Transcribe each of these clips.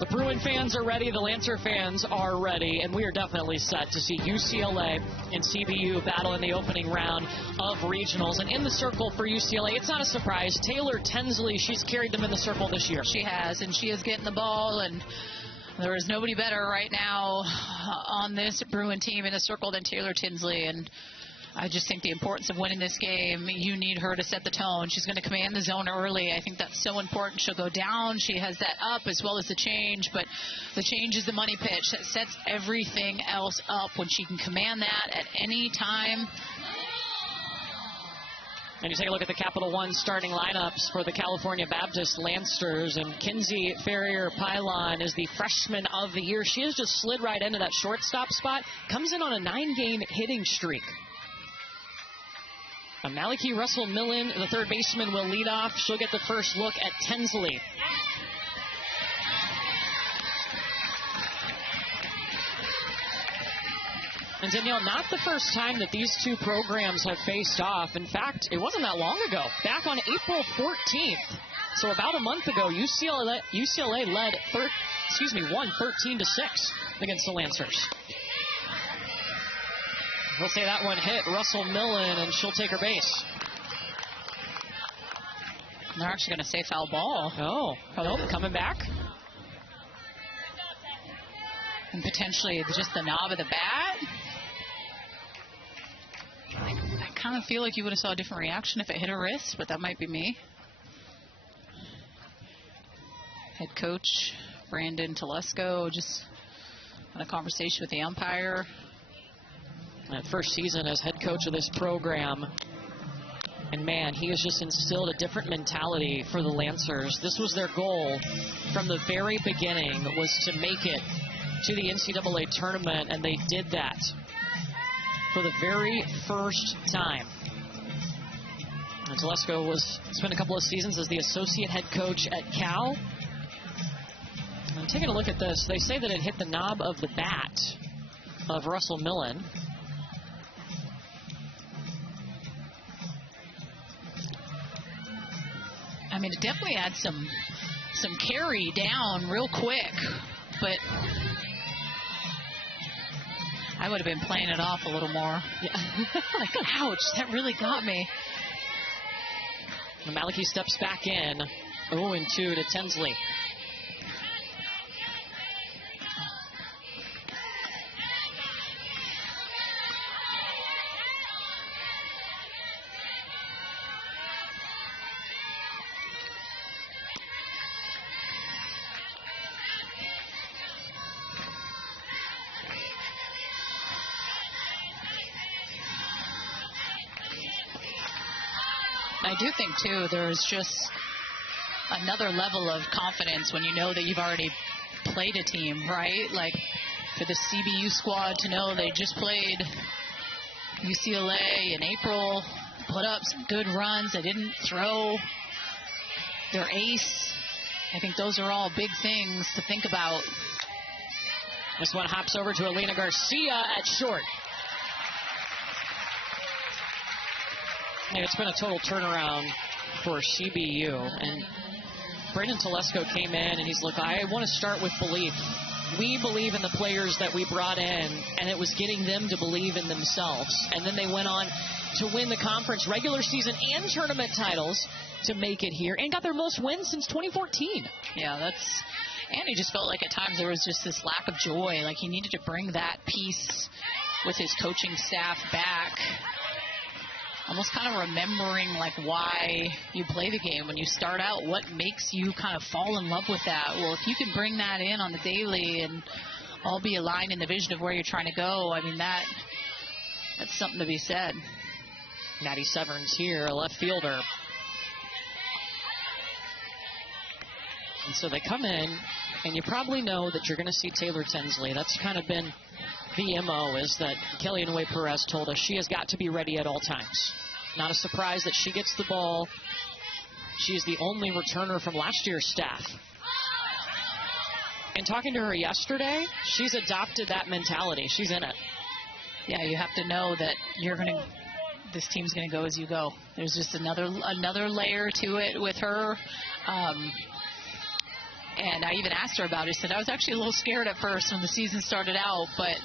The Bruin fans are ready, the Lancer fans are ready, and we are definitely set to see UCLA and CBU battle in the opening round of regionals. And in the circle for UCLA, it's not a surprise, Taylor Tinsley, she's carried them in the circle this year. She has, and she is getting the ball, and there is nobody better right now on this Bruin team in the circle than Taylor Tinsley. And I just think the importance of winning this game, you need her to set the tone. She's going to command the zone early. I think that's so important. She'll go down. She has that up as well as the change, but the change is the money pitch. That sets everything else up when she can command that at any time. And you take a look at the Capital One starting lineups for the California Baptist Lancers, and Kinsey Ferrier-Pylon is the freshman of the year. She has just slid right into that shortstop spot, comes in on a 9-game hitting streak. Maliki Russell-Millen, the third baseman, will lead off. She'll get the first look at Tinsley. And Danielle, not the first time that these two programs have faced off. In fact, it wasn't that long ago. Back on April 14th, so about a month ago, UCLA won 13-6 against the Lancers. We'll say that one hit Russell-Millen, and she'll take her base. They're actually going to say foul ball. Oh, hello, coming back. And potentially just the knob of the bat. I kind of feel like you would have saw a different reaction if it hit her wrist, but that might be me. Head coach Brandon Telesco just had a conversation with the umpire. First season as head coach of this program, and man, he has just instilled a different mentality for the Lancers. This was their goal from the very beginning, was to make it to the NCAA tournament, and they did that for the very first time. And Telesco spent a couple of seasons as the associate head coach at Cal. And taking a look at this, they say that it hit the knob of the bat of Russell-Millen. I mean, it definitely had some carry down real quick, but I would have been playing it off a little more. Yeah. Like, ouch, that really got me. Maliki steps back in, 0-2 to Tinsley. I do think, too, there's just another level of confidence when you know that you've already played a team, right? Like, for the CBU squad to know they just played UCLA in April, put up some good runs, they didn't throw their ace. I think those are all big things to think about. This one hops over to Alina Garcia at short. It's been a total turnaround for CBU, and Brandon Telesco came in and he's like, I want to start with belief. We believe in the players that we brought in, and it was getting them to believe in themselves. And then they went on to win the conference regular season and tournament titles to make it here, and got their most wins since 2014. Yeah, and he just felt like at times there was just this lack of joy. Like, he needed to bring that piece with his coaching staff back. Almost kind of remembering, like, why you play the game. When you start out, what makes you kind of fall in love with that? Well, if you can bring that in on the daily and all be aligned in the vision of where you're trying to go, I mean, that's something to be said. Maddie Severns here, a left fielder. And so they come in, and you probably know that you're going to see Taylor Tinsley. That's kind of been the MO, is that Kelly Inouye Perez told us she has got to be ready at all times. Not a surprise that she gets the ball. She is the only returner from last year's staff. And talking to her yesterday, she's adopted that mentality. She's in it. Yeah, you have to know that this team's going to go as you go. There's just another layer to it with her. And I even asked her about it. She said, I was actually a little scared at first when the season started out, but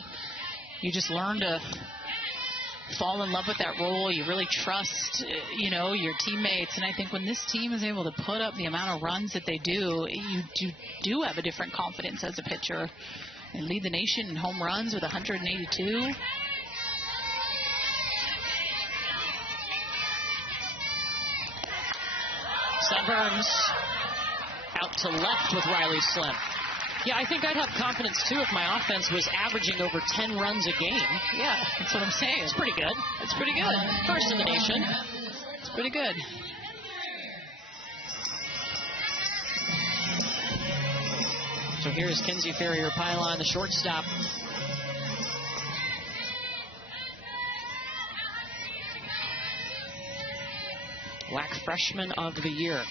you just learn to fall in love with that role. You really trust, your teammates. And I think when this team is able to put up the amount of runs that they do, you do have a different confidence as a pitcher. And lead the nation in home runs with 182. Burns out to left with Riley Slim. Yeah, I think I'd have confidence, too, if my offense was averaging over 10 runs a game. Yeah, that's what I'm saying. It's pretty good. It's pretty good. First in the nation. It's pretty good. So here's Kinsey Ferrier-Pylon, the shortstop. WAC Freshman of the Year.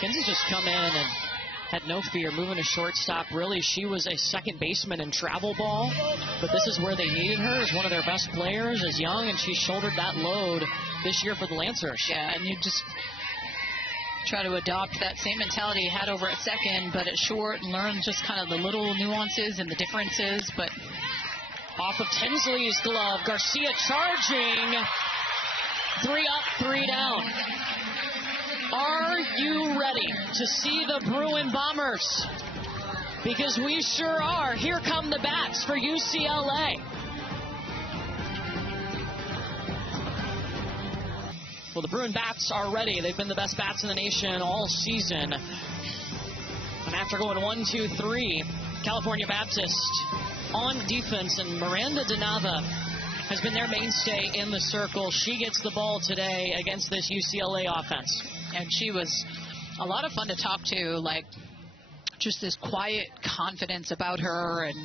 Kinsey's just come in and had no fear moving to shortstop. Really, she was a second baseman in travel ball, but this is where they needed her as one of their best players, as young, and she shouldered that load this year for the Lancers. Yeah, and you just try to adopt that same mentality you had over at second, but at short, and learn just kind of the little nuances and the differences. But off of Tinsley's glove, Garcia charging. 3 up, 3 down. Are you ready to see the Bruin Bombers? Because we sure are. Here come the bats for UCLA. Well, the Bruin bats are ready. They've been the best bats in the nation all season. And after going 1-2-3, California Baptist on defense, and Miranda DeNava has been their mainstay in the circle. She gets the ball today against this UCLA offense. And she was a lot of fun to talk to, like just this quiet confidence about her and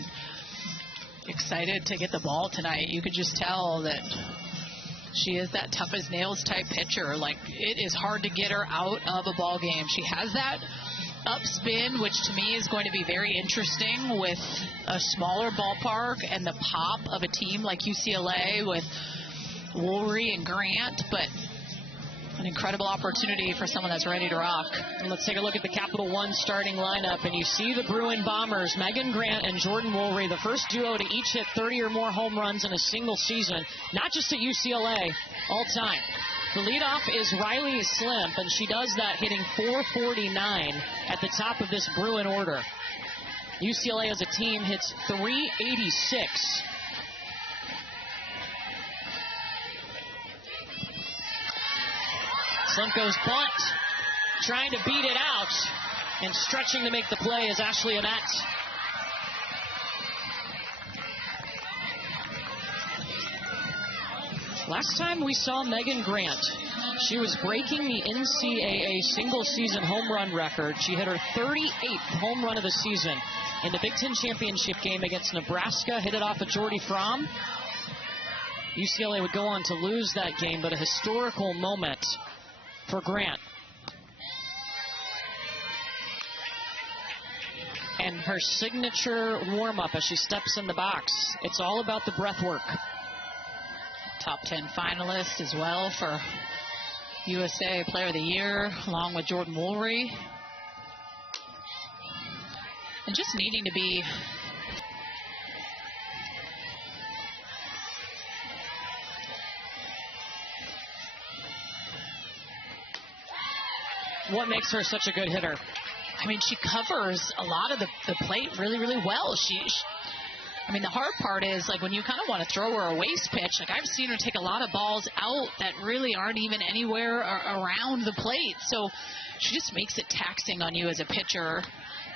excited to get the ball tonight. You could just tell that she is that tough as nails type pitcher. Like, it is hard to get her out of a ball game. She has that up spin, which to me is going to be very interesting with a smaller ballpark and the pop of a team like UCLA with Woolry and Grant, but an incredible opportunity for someone that's ready to rock. And let's take a look at the Capital One starting lineup, and you see the Bruin Bombers, Megan Grant and Jordan Woolry, the first duo to each hit 30 or more home runs in a single season, not just at UCLA, all time. The leadoff is Riley Slim, and she does that hitting .449 at the top of this Bruin order. UCLA as a team hits .386. Slim goes bunt, trying to beat it out, and stretching to make the play is Ashley Annette. Last time we saw Megan Grant, she was breaking the NCAA single-season home run record. She hit her 38th home run of the season in the Big Ten championship game against Nebraska, hit it off of Jordy Fromm. UCLA would go on to lose that game, but a historical moment for Grant. And her signature warm-up as she steps in the box. It's all about the breath work. Top 10 finalist as well for USA Player of the Year, along with Jordan Woolry. And just needing to be what makes her such a good hitter? I mean, she covers a lot of the plate really, really well. I mean, the hard part is, like, when you kind of want to throw her a waste pitch, like, I've seen her take a lot of balls out that really aren't even anywhere around the plate. So she just makes it taxing on you as a pitcher.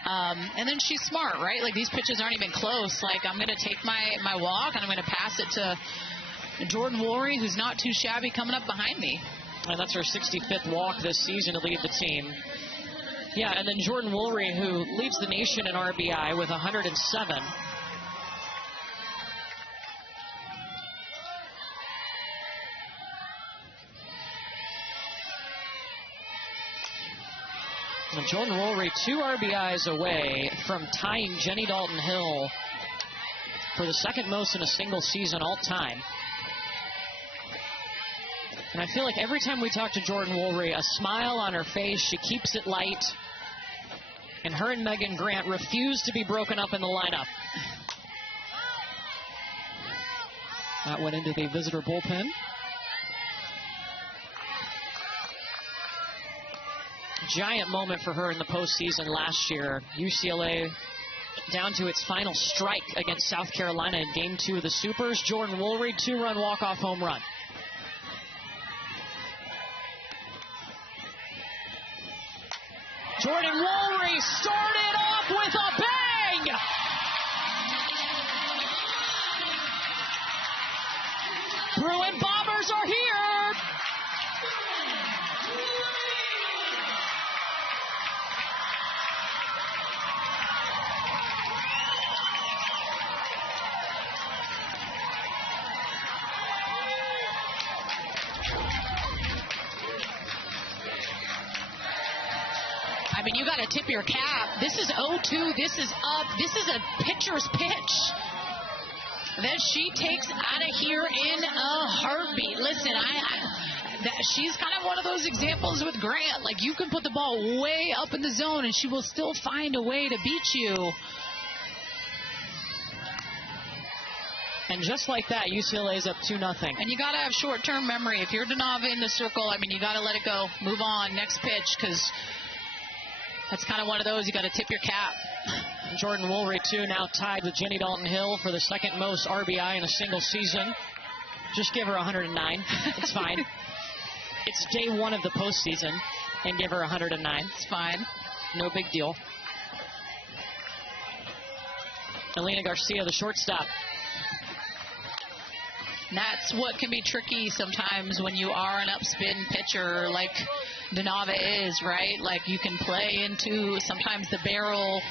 And then she's smart, right? Like, these pitches aren't even close. Like, I'm going to take my walk, and I'm going to pass it to Jordan Woolry, who's not too shabby, coming up behind me. And that's her 65th walk this season to lead the team. Yeah, and then Jordan Woolry, who leads the nation in RBI with 107. And Jordan Woolry 2 RBIs away from tying Jenny Dalton-Hill for the second most in a single season all time. And I feel like every time we talk to Jordan Woolry, a smile on her face, she keeps it light. And her and Megan Grant refuse to be broken up in the lineup. That went into the visitor bullpen. Giant moment for her in the postseason last year. UCLA down to its final strike against South Carolina in Game 2 of the Supers. Jordan Woolry, 2-run walk-off home run. Jordan Woolry started off with a bang! Bruin Bombers are here! I mean, you got to tip your cap. This is 0-2. This is up. This is a pitcher's pitch that she takes out of here in a heartbeat. Listen, she's kind of one of those examples with Grant. Like, you can put the ball way up in the zone, and she will still find a way to beat you. And just like that, UCLA's up 2-0. And you got to have short-term memory. If you're Donava in the circle, I mean, you got to let it go. Move on. Next pitch, because that's kind of one of those you got to tip your cap. Jordan Woolry, too, now tied with Jenny Dalton-Hill for the second most RBI in a single season. Just give her 109. It's fine. It's day 1 of the postseason, and give her 109. It's fine. No big deal. Elena Garcia, the shortstop. That's what can be tricky sometimes when you are an upspin pitcher like Donava is, right? Like, you can play into sometimes the barrel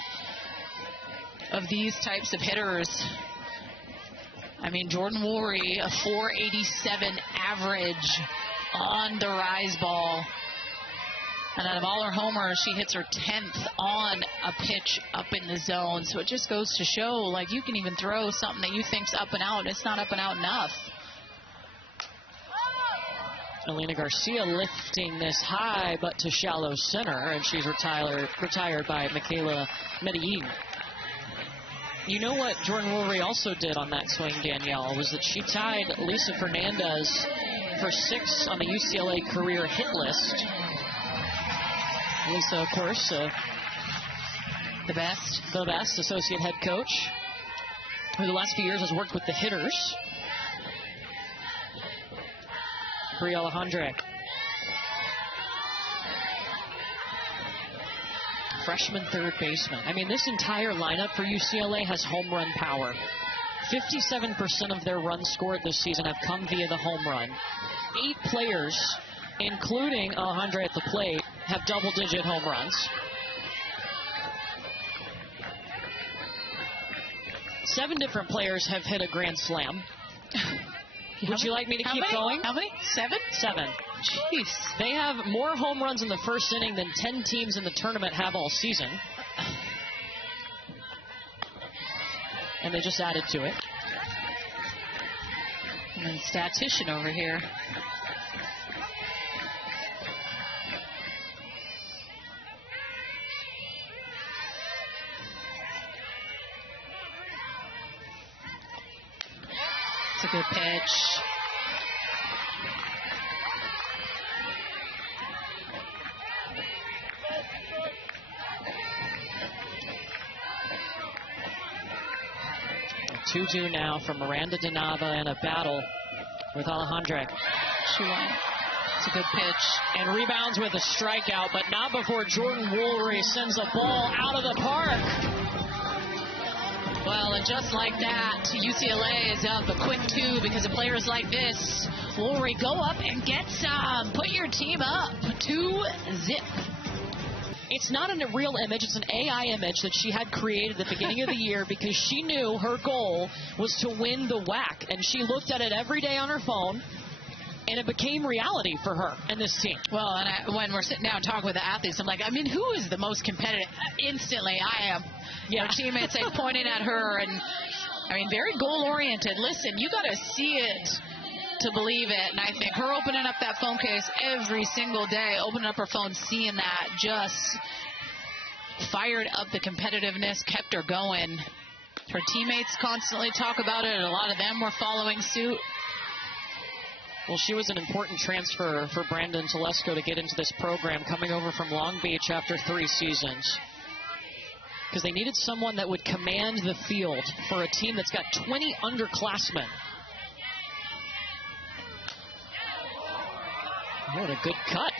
of these types of hitters. I mean, Jordan Woolry, a 487 average on the rise ball. And out of all her homers, she hits her 10th on a pitch up in the zone. So it just goes to show, like, you can even throw something that you think's up and out, and it's not up and out enough. Elena Garcia lifting this high but to shallow center, and she's retired by Michaela Medellin. You know what Jordan Woolry also did on that swing, Danielle, was that she tied Lisa Fernandez for 6th on the UCLA career hit list. Lisa, of course, the best associate head coach, who the last few years has worked with the hitters. Brie Alejandre, freshman third baseman. I mean, this entire lineup for UCLA has home run power. 57% of their runs scored this season have come via the home run. 8 players, including Alejandre at the plate, have double-digit home runs. 7 different players have hit a grand slam. Would you like me to keep going? How many? 7? 7. Jeez. They have more home runs in the first inning than 10 teams in the tournament have all season. And they just added to it. And then statistician over here. It's a good pitch. A 2-2 now from Miranda Donava in a battle with Alejandre. She won. It's a good pitch. And rebounds with a strikeout, but not before Jordan Woolry sends a ball out of the park. Well, and just like that, UCLA is up a quick 2 because of players like this. Lori, go up and get some. Put your team up 2-zip. It's not a real image. It's an AI image that she had created at the beginning of the year because she knew her goal was to win the WAC. And she looked at it every day on her phone, and it became reality for her and this team. Well, and when we're sitting down talking with the athletes, I'm like, I mean, who is the most competitive? Instantly, I am. Yeah. Her teammates like pointing at her, and I mean, very goal-oriented. Listen, you got to see it to believe it. And I think her opening up that phone case every single day, opening up her phone, seeing that, just fired up the competitiveness, kept her going. Her teammates constantly talk about it, and a lot of them were following suit. Well, she was an important transfer for Brandon Telesco to get into this program, coming over from Long Beach after 3 seasons. Because they needed someone that would command the field for a team that's got 20 underclassmen. What a good cut.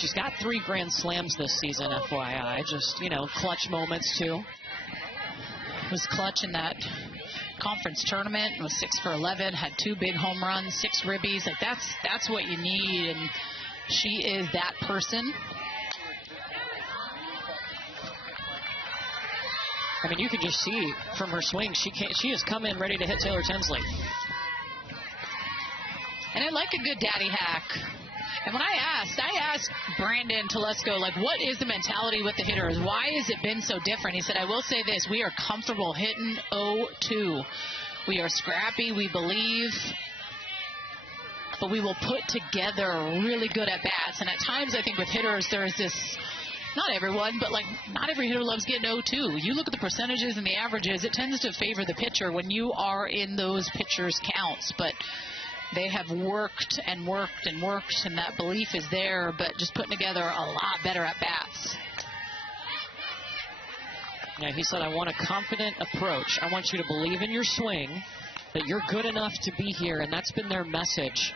She's got 3 grand slams this season, FYI. Just, clutch moments, too. Was clutch in that conference tournament. Was 6 for 11. Had 2 big home runs, 6 ribbies. Like, that's what you need, and she is that person. I mean, you can just see from her swing, she has come in ready to hit Taylor Tinsley. And I like a good daddy hack. And when I asked Brandon Telesco, like, what is the mentality with the hitters? Why has it been so different? He said, I will say this, we are comfortable hitting 0-2. We are scrappy, we believe, but we will put together really good at-bats. And at times, I think with hitters, there's this, not everyone, but like not every hitter loves getting 0-2. You look at the percentages and the averages, it tends to favor the pitcher when you are in those pitchers' counts. But they have worked and worked and worked, and that belief is there, but just putting together a lot better at-bats. Yeah, he said, I want a confident approach. I want you to believe in your swing, that you're good enough to be here, and that's been their message.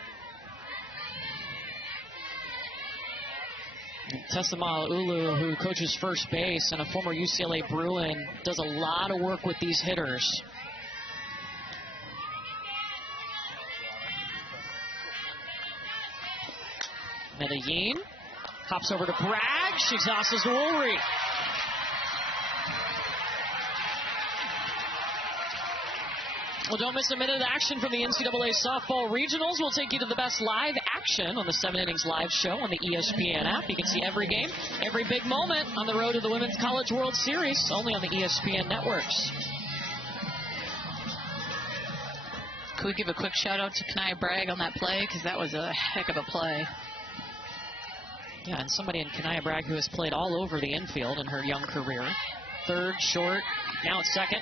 Tessa Mala'ulu, who coaches first base and a former UCLA Bruin, does a lot of work with these hitters. Medellin hops over to Bragg. She exhausts Woolry. Well, don't miss a minute of action from the NCAA Softball Regionals. We'll take you to the best live action on the 7 Innings Live Show on the ESPN app. You can see every game, every big moment on the road to the Women's College World Series, only on the ESPN networks. Could we give a quick shout-out to Kanaya Bragg on that play? Because that was a heck of a play. Yeah, and somebody in Kanaya Bragg who has played all over the infield in her young career. Third, short, now at second.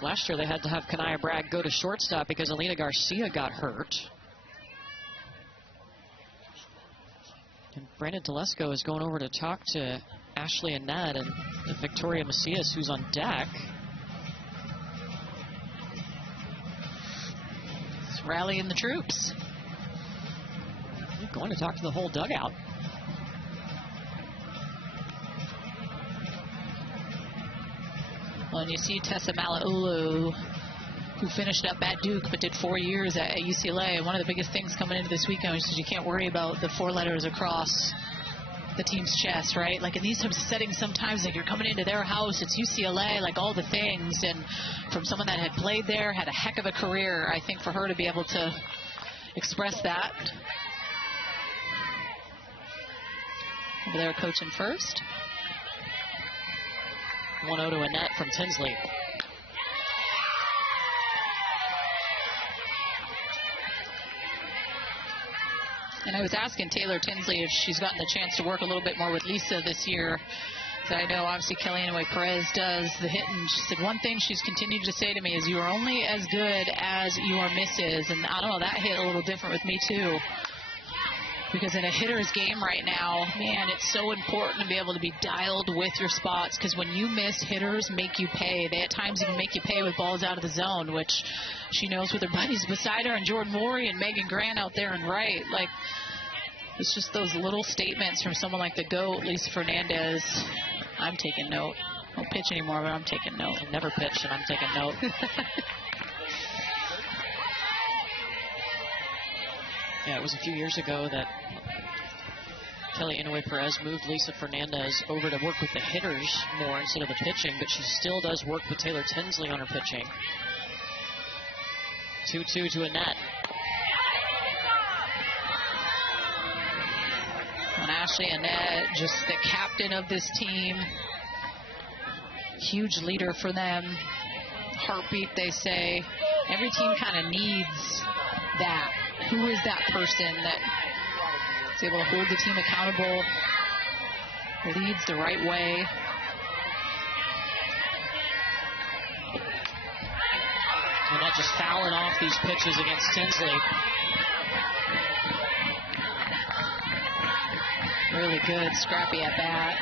Last year they had to have Kanaya Bragg go to shortstop because Alina Garcia got hurt. And Brandon Telesco is going over to talk to Ashley Annette and Victoria Macias, who's on deck. It's rallying the troops. Going to talk to the whole dugout. Well, and you see Tessa Mala'ulu, who finished up at Duke but did 4 years at UCLA. And one of the biggest things coming into this weekend is you can't worry about the 4 letters across the team's chest, right? Like in these types of settings, sometimes like you're coming into their house, it's UCLA, like all the things. And from someone that had played there, had a heck of a career, I think for her to be able to express that. Over there coaching first. 1-0 to Annette from Tinsley. And I was asking Taylor Tinsley if she's gotten the chance to work a little bit more with Lisa this year. So I know obviously Kellyanne Perez does the hitting. She said one thing she's continued to say to me is you are only as good as your misses. And I don't know, that hit a little different with me too. Because in a hitter's game right now, man, it's so important to be able to be dialed with your spots, because when you miss, hitters make you pay. They at times even make you pay with balls out of the zone, which she knows with her buddies beside her and Jordan Morey and Megan Grant out there and right. Like, it's just those little statements from someone like the GOAT, Lisa Fernandez. I'm taking note. I don't pitch anymore, but I'm taking note. I never pitch, and I'm taking note. Yeah, it was a few years ago that Kelly Inouye Perez moved Lisa Fernandez over to work with the hitters more instead of the pitching, but she still does work with Taylor Tinsley on her pitching. 2-2 to Annette. And Ashley Annette, just the captain of this team. Huge leader for them. Heartbeat, they say. Every team kind of needs that. Who is that person that is able to hold the team accountable, leads the right way? And not just fouling off these pitches against Tinsley. Really good, scrappy at bat.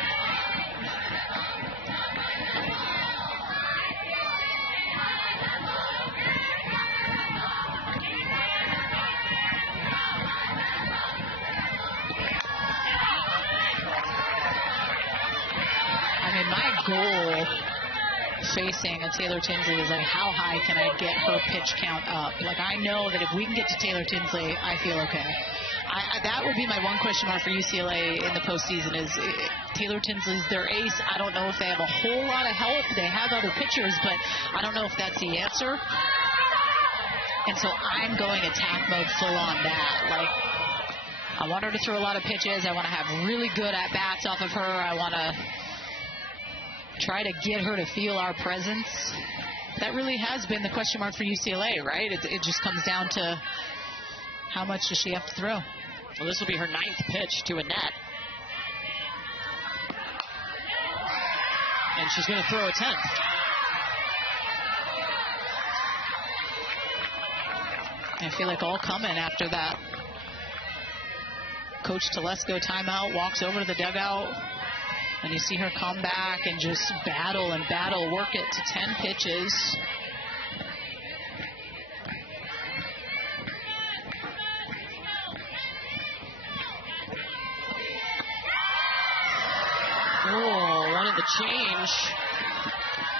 My goal facing a Taylor Tinsley is like, how high can I get her pitch count up? Like, I know that if we can get to Taylor Tinsley, I feel okay. That would be my one question mark for UCLA in the postseason is Taylor Tinsley's their ace. I don't know if they have a whole lot of help. They have other pitchers, but I don't know if that's the answer. And so I'm going attack mode full on that. Like, I want her to throw a lot of pitches. I want to have really good at-bats off of her. I want to try to get her to feel our presence. That really has been the question mark for UCLA, right? It just comes down to how much does she have to throw. Well, this will be her 9th pitch to Annette. And she's going to throw a 10th. I feel like all coming after that. Coach Telesco timeout, walks over to the dugout. And you see her come back and just battle and battle, work it to 10 pitches. Oh, wanted the change.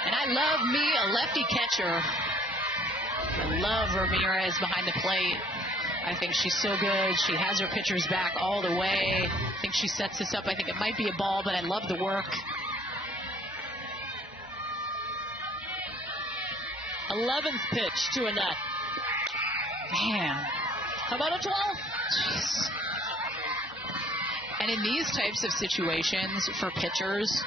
And I love me a lefty catcher. I love Ramirez behind the plate. I think she's so good. She has her pitchers back all the way. I think she sets this up. I think it might be a ball, but I love the work. 11th pitch to Annette. Man. How about a 12? Jeez. And in these types of situations for pitchers,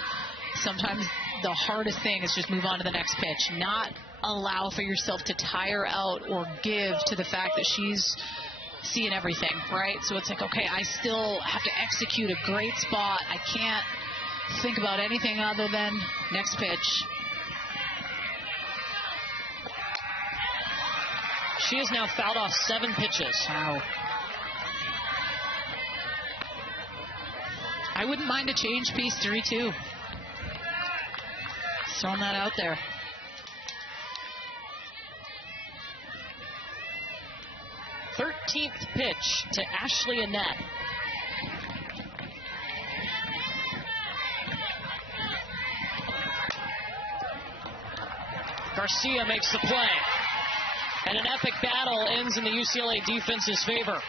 sometimes the hardest thing is just move on to the next pitch. Not allow for yourself to tire out or give to the fact that she's seeing everything, right? So it's like, okay, I still have to execute a great spot. I can't think about anything other than next pitch. She has now fouled off 7 pitches. Wow. I wouldn't mind a change piece 3-2. Throwing that out there. Thirteenth pitch to Ashley Annette. Garcia makes the play. And an epic battle ends in the UCLA defense's favor.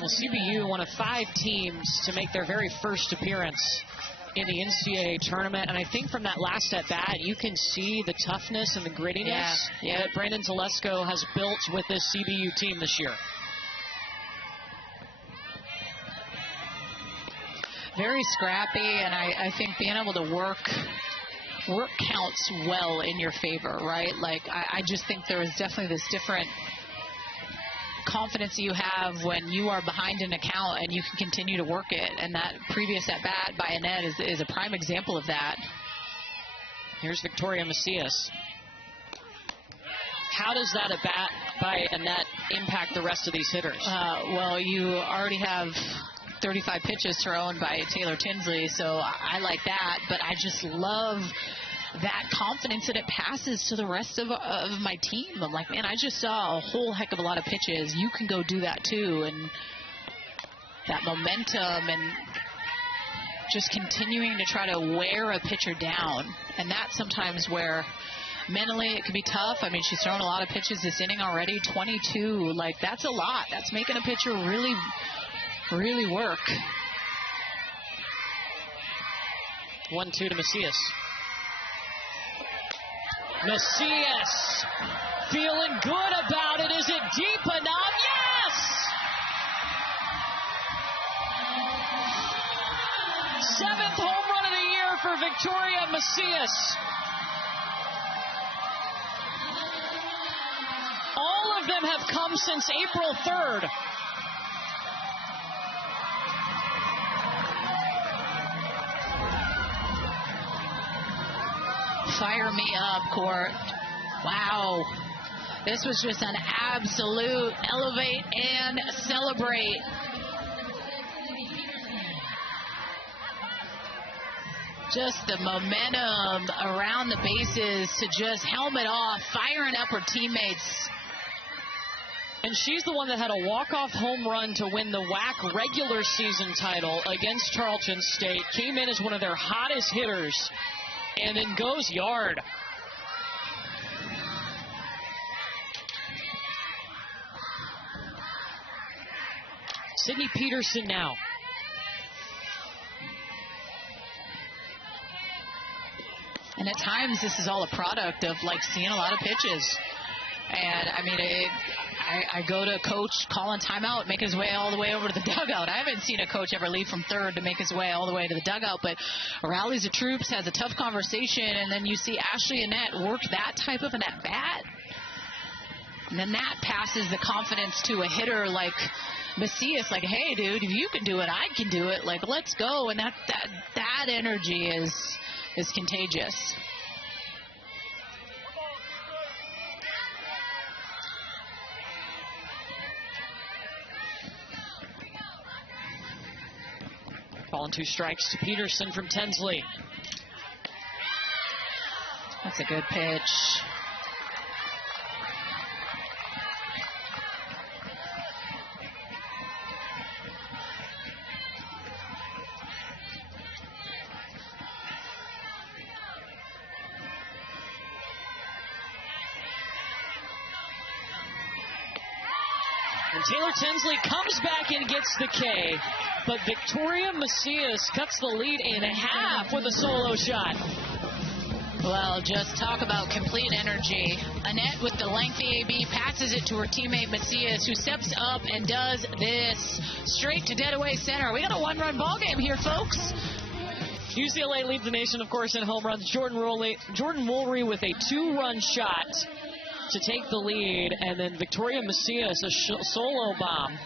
Well, CBU, one of 5 teams to make their very first appearance in the NCAA tournament, and I think from that last at-bat, you can see the toughness and the grittiness that Brandon Telesco has built with this CBU team this year. Very scrappy, and I think being able to work counts well in your favor, right? Like, I just think there is definitely this different confidence you have when you are behind an account and you can continue to work it. And that previous at-bat by Annette is a prime example of that. Here's Victoria Macias. How does that at bat by Annette impact the rest of these hitters? Well, you already have 35 pitches thrown by Taylor Tinsley, so I like that. But I just love that confidence that it passes to the rest of my team. I'm like, man, I just saw a whole heck of a lot of pitches. You can go do that too. And that momentum and just continuing to try to wear a pitcher down. And that's sometimes where mentally it can be tough. I mean, she's thrown a lot of pitches this inning already, 22. Like, that's a lot. That's making a pitcher really, really work. 1-2 to Macias. Macias feeling good about it. Is it deep enough? Yes! 7th home run of the year for Victoria Macias. All of them have come since April 3rd. Fire me up, Court. Wow. This was just an absolute elevate and celebrate. Just the momentum around the bases to just helmet off, firing up her teammates. And she's the one that had a walk-off home run to win the WAC regular season title against Charlton State. Came in as one of their hottest hitters and then goes yard. Sydney Peterson now. And at times this is all a product of like seeing a lot of pitches. And I mean, I go to coach calling timeout, make his way all the way over to the dugout. I haven't seen a coach ever leave from third to make his way all the way to the dugout, but rallies the troops, has a tough conversation, and then you see Ashley Annette work that type of an at-bat. And then that passes the confidence to a hitter like Macias, like, hey, dude, if you can do it, I can do it. Like, let's go. And that energy is contagious. Ball and 2 strikes to Peterson from Tinsley. That's a good pitch. And Taylor Tinsley comes back and gets the K, but Victoria Macias cuts the lead in half with a solo shot. Well, just talk about complete energy. Annette with the lengthy AB passes it to her teammate Macias, who steps up and does this straight to dead-away center. We got a one-run ball game here, folks. UCLA leads the nation, of course, in home runs. Jordan Woolry with a 2-run shot to take the lead, and then Victoria Macias a solo bomb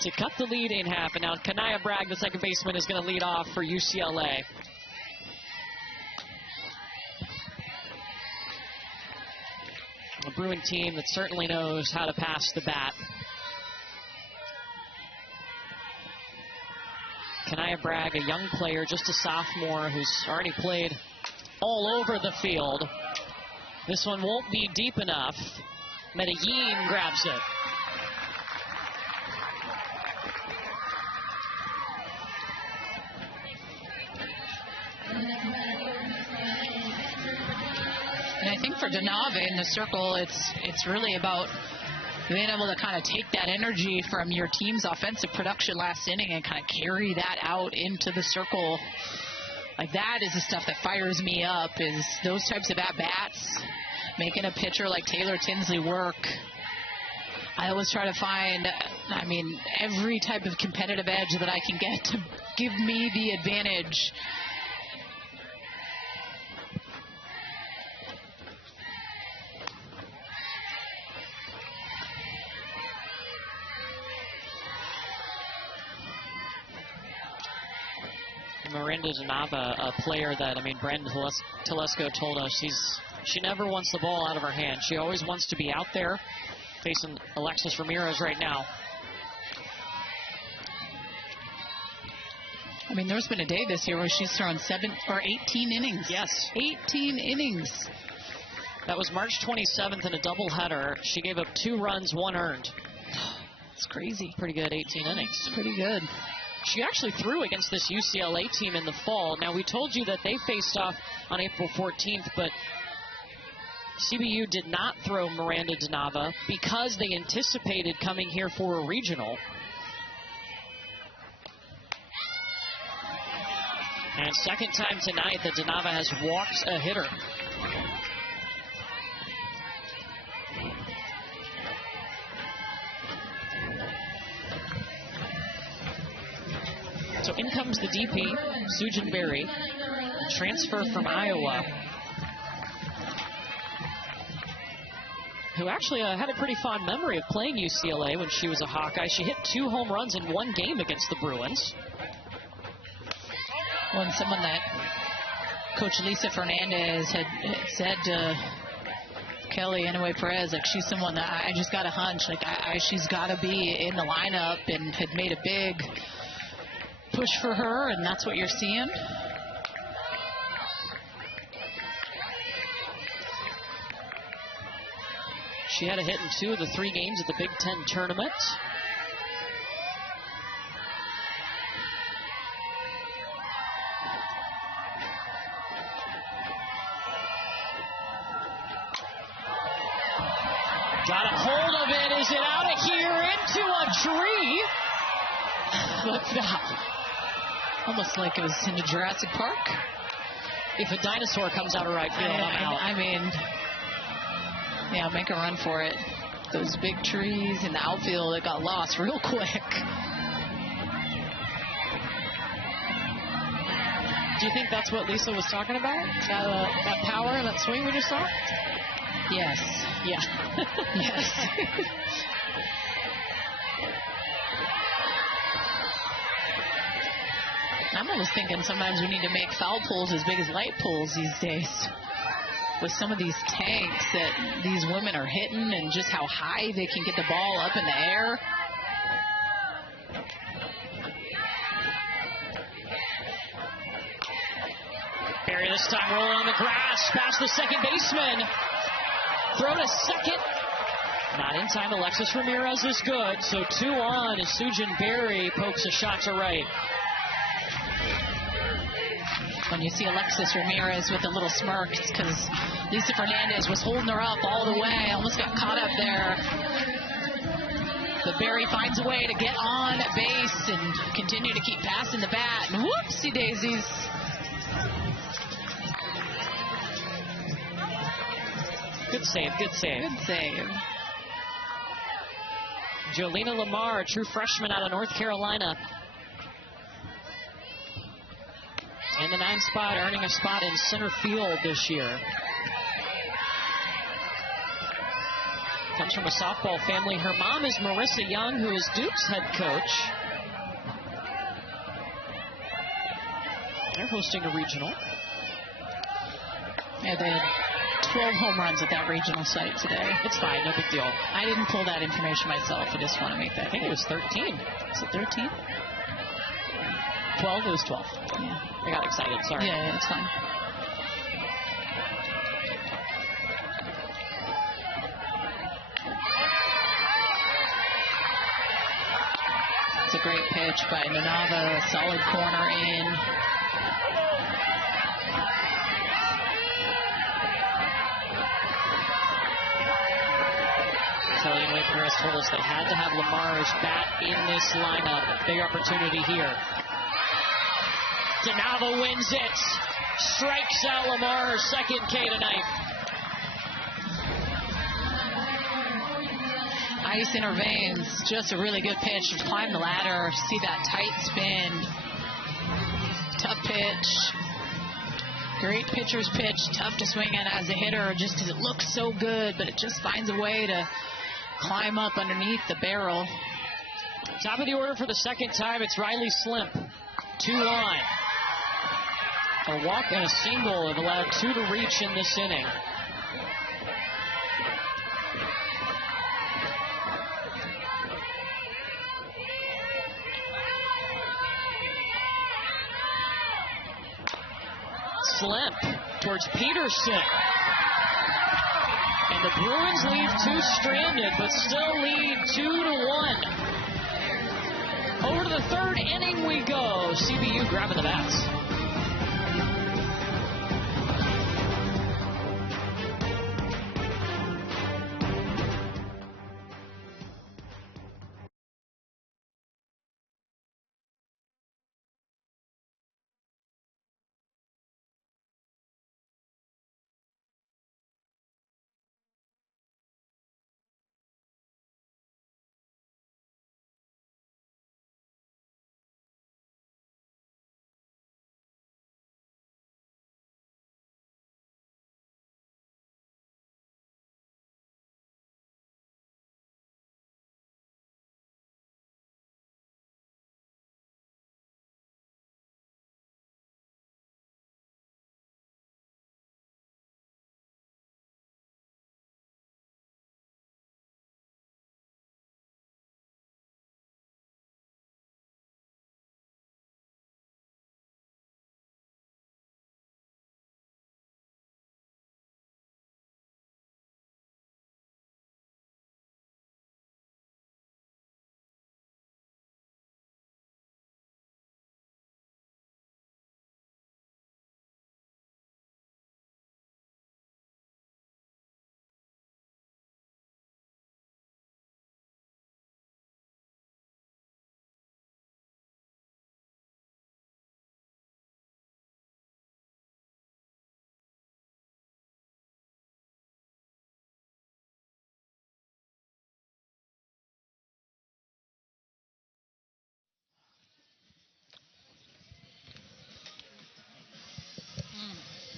to cut the lead in half. And now Kanaya Bragg, the second baseman, is going to lead off for UCLA. A Bruin team that certainly knows how to pass the bat. Kanaya Bragg, a young player, just a sophomore, who's already played all over the field. This one won't be deep enough. Medellin grabs it. And I think for Denave in the circle, it's really about being able to kind of take that energy from your team's offensive production last inning and kind of carry that out into the circle. Like, that is the stuff that fires me up, is those types of at-bats, making a pitcher like Taylor Tinsley work. I always try to find, I mean, every type of competitive edge that I can get to give me the advantage. Miranda Zanava, a player that, I mean, Brandon Telesco told us she never wants the ball out of her hand. She always wants to be out there facing Alexis Ramirez right now. I mean, there's been a day this year where she's thrown 18 innings. Yes. 18 innings. That was March 27th in a doubleheader. She gave up 2 runs, 1 earned. It's crazy. Pretty good 18 innings. Pretty good. She actually threw against this UCLA team in the fall. Now, we told you that they faced off on April 14th, but CBU did not throw Miranda Zanava because they anticipated coming here for a regional. And second time tonight that Zanava has walked a hitter. So in comes the DP, Sujin Berry, transfer from Iowa, who actually had a pretty fond memory of playing UCLA when she was a Hawkeye. She hit 2 home runs in 1 game against the Bruins. Well, and someone that Coach Lisa Fernandez had said to Kelly Anyway Perez, like, she's someone that I just got a hunch, like she's got to be in the lineup, and had made a big push for her, and that's what you're seeing. She had a hit in 2 of the 3 games at the Big Ten tournament. Got a hold of it. Is it out of here into a tree? But foul. Almost like it was in Jurassic Park. If a dinosaur comes out of right field, I'm out. I mean, yeah, make a run for it. Those big trees in the outfield that got lost real quick. Do you think that's what Lisa was talking about? That power, that swing we just saw? Yes. Yeah. Yes. I'm almost thinking sometimes we need to make foul poles as big as light poles these days. With some of these tanks that these women are hitting, and just how high they can get the ball up in the air. Berry this time rolling on the grass, past the second baseman. Throw to second. Not in time. Alexis Ramirez is good. So 2 on as Sujin Berry pokes a shot to right. When you see Alexis Ramirez with a little smirk, it's because Lisa Fernandez was holding her up all the way. Almost got caught up there. But Berry finds a way to get on base and continue to keep passing the bat. And whoopsie daisies. Good save, good save. Good save. Jolena Lamar, a true freshman out of North Carolina. In the 9th spot, earning a spot in center field this year. Comes from a softball family. Her mom is Marissa Young, who is Duke's head coach. They're hosting a regional. Yeah, they had 12 home runs at that regional site today. It's fine, no big deal. I didn't pull that information myself. I just want to make that. I think it was 13. Is it 13? 12? It was 12. Yeah. I got excited, sorry. Yeah, it's fine. It's a great pitch by Nanava. Solid corner in. Kelly Perez told us they had to have Lamar's bat in this lineup. Big opportunity here. Zanava wins it. Strikes out Lamar, her second K tonight. Ice in her veins. Just a really good pitch. To climb the ladder. See that tight spin. Tough pitch. Great pitcher's pitch. Tough to swing at as a hitter just because it looks so good, but it just finds a way to climb up underneath the barrel. Top of the order for the second time, it's Riley Slimp. 2 on. A walk and a single have allowed 2 to reach in this inning. Slip towards Peterson. And the Bruins leave 2 stranded, but still lead 2-1. Over to the 3rd inning we go. CBU grabbing the bats.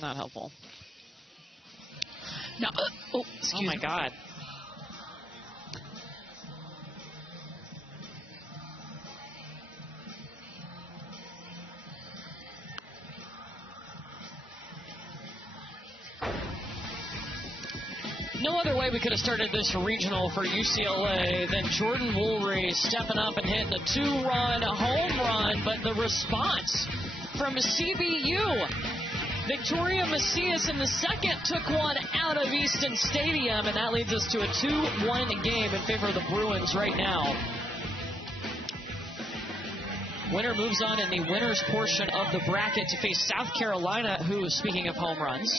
Not helpful. No. Oh my God. No other way we could have started this regional for UCLA than Jordan Woolry stepping up and hitting a 2-run home run, but the response from CBU. Victoria Macias in the second took one out of Easton Stadium, and that leads us to a 2-1 game in favor of the Bruins right now. Winner moves on in the winner's portion of the bracket to face South Carolina, who, speaking of home runs,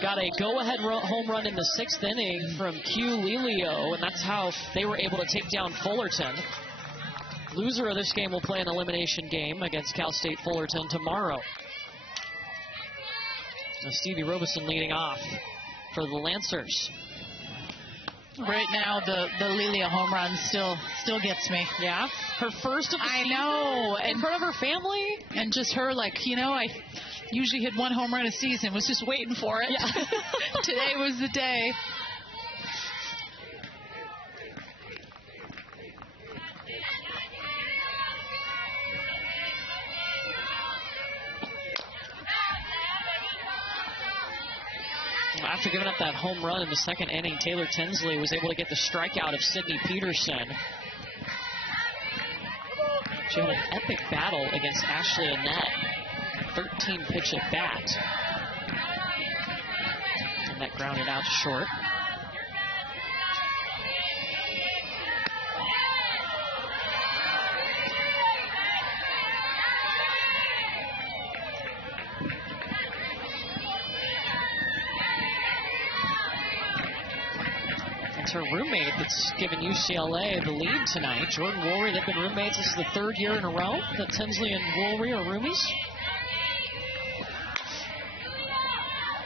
got a go-ahead home run in the 6th inning from Q Lelio, and that's how they were able to take down Fullerton. Loser of this game will play an elimination game against Cal State Fullerton tomorrow. Now Stevie Robeson leading off for the Lancers. Right now, the Lilia home run still gets me. Yeah, her first of the season. I know, in front of her family, and just her like, I usually hit 1 home run a season. Was just waiting for it. Yeah. Today was the day. After giving up that home run in the 2nd inning, Taylor Tinsley was able to get the strikeout of Sydney Peterson. She had an epic battle against Ashley Annette. 13-pitch at bat. And that grounded out to short. Her roommate that's given UCLA the lead tonight. Jordan Woolry, they've been roommates. This is the 3rd year in a row that Tinsley and Woolry are roomies.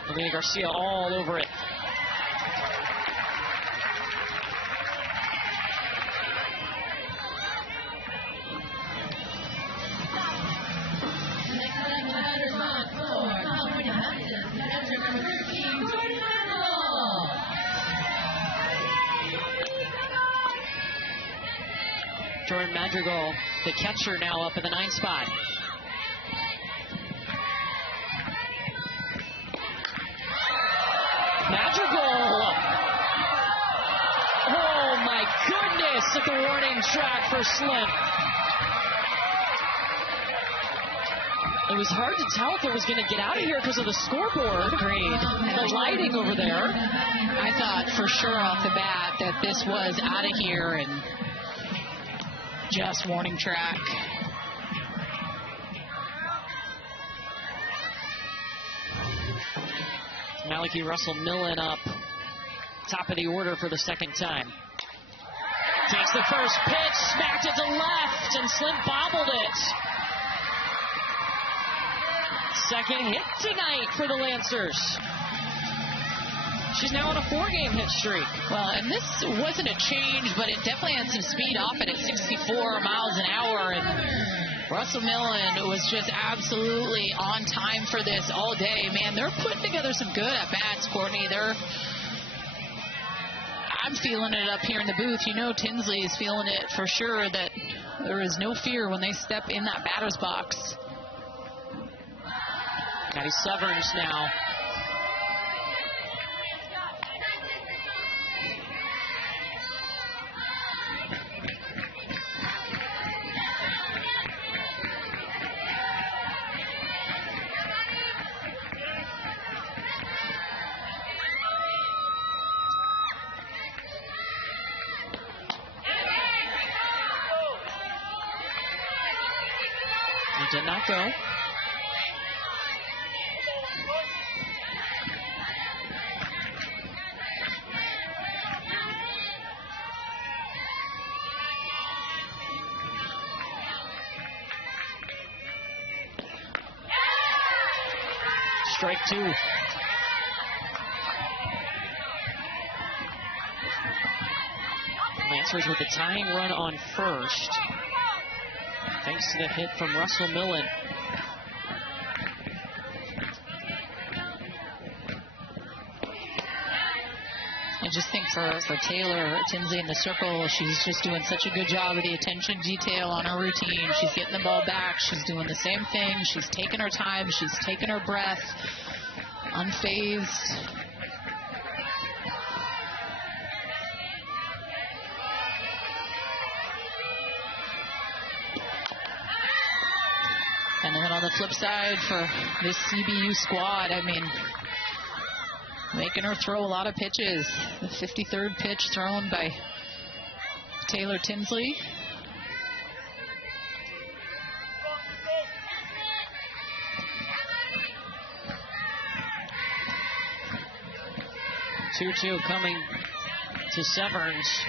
Melina Garcia all over it. Jordan Madrigal, the catcher, now up in the 9th spot. Davis at the warning track for slip. It was hard to tell if it was going to get out of here because of the scoreboard. Agreed. The lighting over there. I thought for sure off the bat that this was out of here and just warning track. Malachi Russell-Millen up top of the order for the second time. Takes the first pitch, smacked it to left, and Slim bobbled it. Second hit tonight for the Lancers. She's now on a 4-game hit streak. Well, and this wasn't a change, but it definitely had some speed off it at 64 miles an hour. And Russell-Millen was just absolutely on time for this all day. Man, they're putting together some good at-bats, Courtney. I'm feeling it up here in the booth. You know Tinsley is feeling it for sure, that there is no fear when they step in that batter's box. Maddie Severns now. It did not go. Strike two. Lancers with the tying run on first, thanks to the hit from Russell-Millen. I just think for Taylor Tinsley in the circle, she's just doing such a good job of the attention to detail on her routine. She's getting the ball back. She's doing the same thing. She's taking her time. She's taking her breath. Unfazed. And then on the flip side for this CBU squad, I mean, making her throw a lot of pitches. The 53rd pitch thrown by Taylor Tinsley. Two coming to Severns.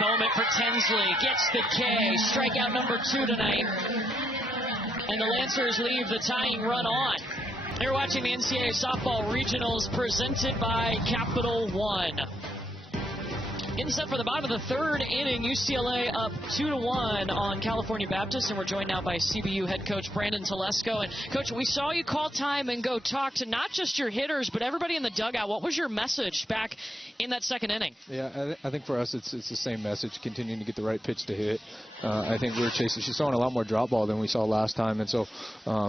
Moment for Tinsley, gets the K, strikeout number 2 tonight, and the Lancers leave the tying run on. You're watching the NCAA Softball Regionals presented by Capital One. Getting set for the bottom of the third inning, UCLA up 2-1 on California Baptist, and we're joined now by CBU head coach Brandon Telesco. And Coach, we saw you call time and go talk to not just your hitters, but everybody in the dugout. What was your message back in that second inning? Yeah, I think for us it's the same message, continuing to get the right pitch to hit. I think we were chasing. She's throwing a lot more drop ball than we saw last time, and so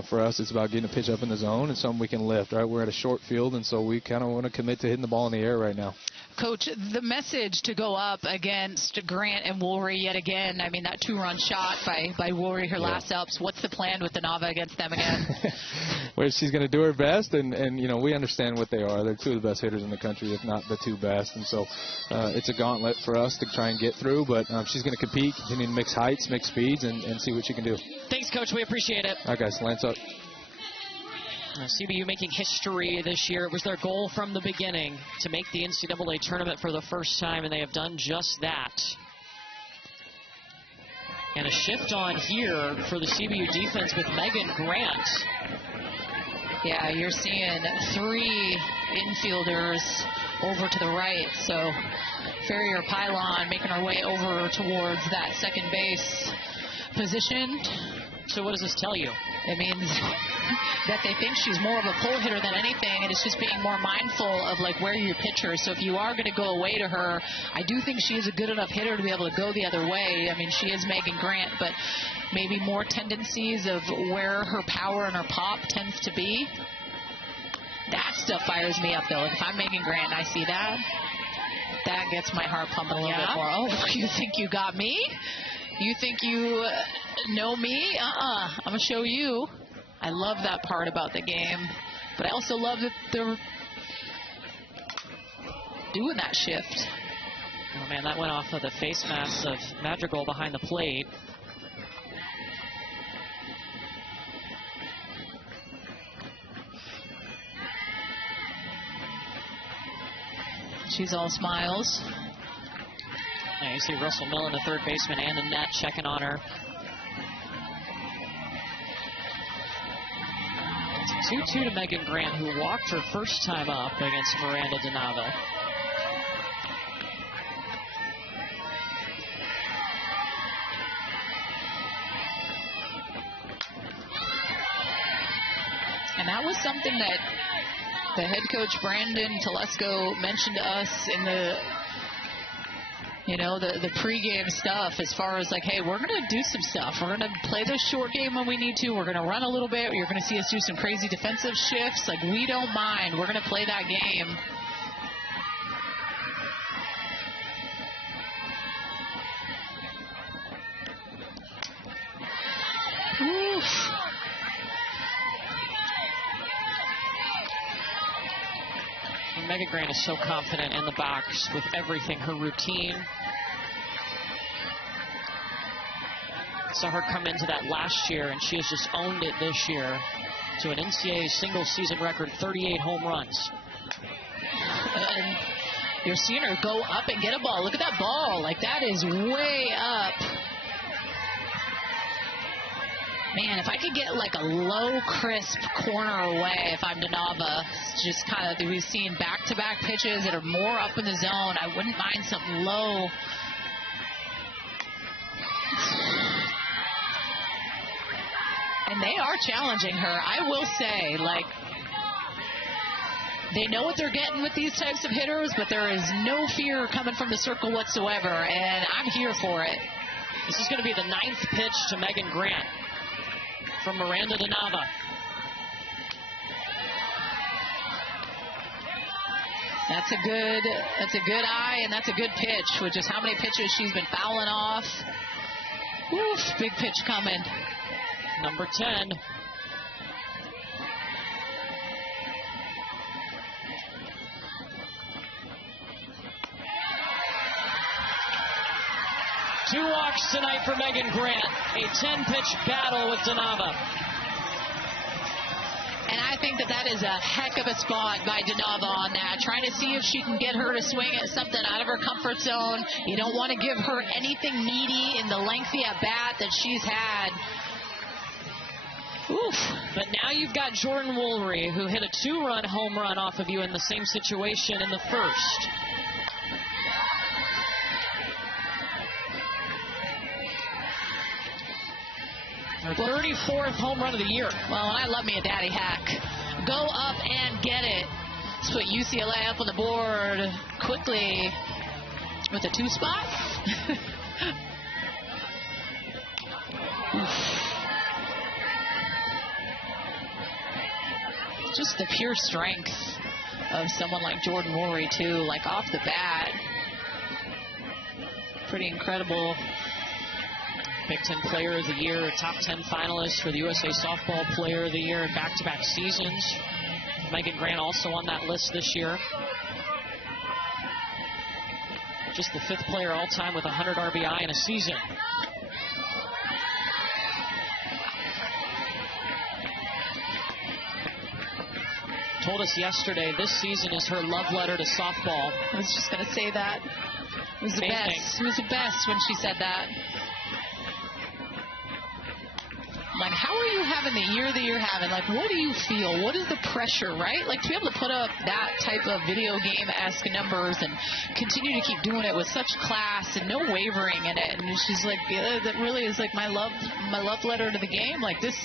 for us it's about getting a pitch up in the zone and something we can lift. Right, we're at a short field, and so we kind of want to commit to hitting the ball in the air right now. Coach, the message to go up against Grant and Woolry yet again. I mean, that 2-run shot by Woolry, her last ups. What's the plan with the Nava against them again? Well, she's going to do her best, and you know, we understand what they are. They're two of the best hitters in the country, if not the two best. And so it's a gauntlet for us to try and get through, but she's going to compete, continue to mix heights, mix speeds, and see what she can do. Thanks, Coach. We appreciate it. All right, guys. Lance up. CBU making history this year. It was their goal from the beginning to make the NCAA tournament for the first time, and they have done just that. And a shift on here for the CBU defense with Megan Grant. Yeah, you're seeing 3 infielders over to the right. So farrier pylon, making her way over towards that second base position. So what does this tell you? It means that they think she's more of a pull hitter than anything, and it's just being more mindful of like where your pitcher. So if you are going to go away to her, I do think she is a good enough hitter to be able to go the other way. I mean, she is Megan Grant, but maybe more tendencies of where her power and her pop tends to be. That stuff fires me up, though. If I'm Megan Grant and I see that, that gets my heart pumping a little bit more. Oh, you think you got me? You think you know me? I'm going to show you. I love that part about the game. But I also love that they're doing that shift. Oh, man, that went off of the face mask of Madrigal behind the plate. She's all smiles. Yeah, you see Russell Millen, the third baseman, and the net checking on her. It's 2-2 to Megan Grant, who walked her first time up against Miranda DeNava. And that was something that the head coach Brandon Telesco mentioned to us in the the pregame stuff, as far as like, hey, we're going to do some stuff. We're going to play this short game when we need to. We're going to run a little bit. You're going to see us do some crazy defensive shifts. Like, we don't mind. We're going to play that game. Oof. Megan Grant is so confident in the box with everything, her routine. Saw her come into that last year, and she has just owned it this year to an NCAA single-season record, 38 home runs. And you're seeing her go up and get a ball. Look at that ball. Like, that is way up. Man, if I could get like a low, crisp corner away, if I'm DeNava, just kind of, we've seen back-to-back pitches that are more up in the zone. I wouldn't mind something low. And they are challenging her, I will say. Like, they know what they're getting with these types of hitters, but there is no fear coming from the circle whatsoever, and I'm here for it. This is going to be the 9th pitch to Megan Grant from Miranda DeNava. That's a good eye, and that's a good pitch, with just how many pitches she's been fouling off. Oof, big pitch coming. Number 10. Two walks tonight for Megan Grant. A 10-pitch battle with DeNava. And I think that is a heck of a spot by DeNava on that, trying to see if she can get her to swing at something out of her comfort zone. You don't want to give her anything meaty in the lengthy at-bat that she's had. Oof. But now you've got Jordan Woolery, who hit a 2-run home run off of you in the same situation in the first. Her 34th home run of the year. Well, I love me a daddy hack. Go up and get it. Let's put UCLA up on the board quickly with a 2 spot. Just the pure strength of someone like Jordan Woolery, too, like off the bat. Pretty incredible. Big Ten Player of the Year, top 10 finalist for the USA Softball Player of the Year in back-to-back seasons. Megan Grant also on that list this year. Just the 5th player all-time with 100 RBI in a season. Told us yesterday this season is her love letter to softball. I was just going to say that. It was the best. It was the best when she said that. like, how are you having the year that you're having? Like, what do you feel? What is the pressure, right? Like, to be able to put up that type of video game-esque numbers and continue to keep doing it with such class and no wavering in it. And she's like, yeah, that really is like my love letter to the game. Like, this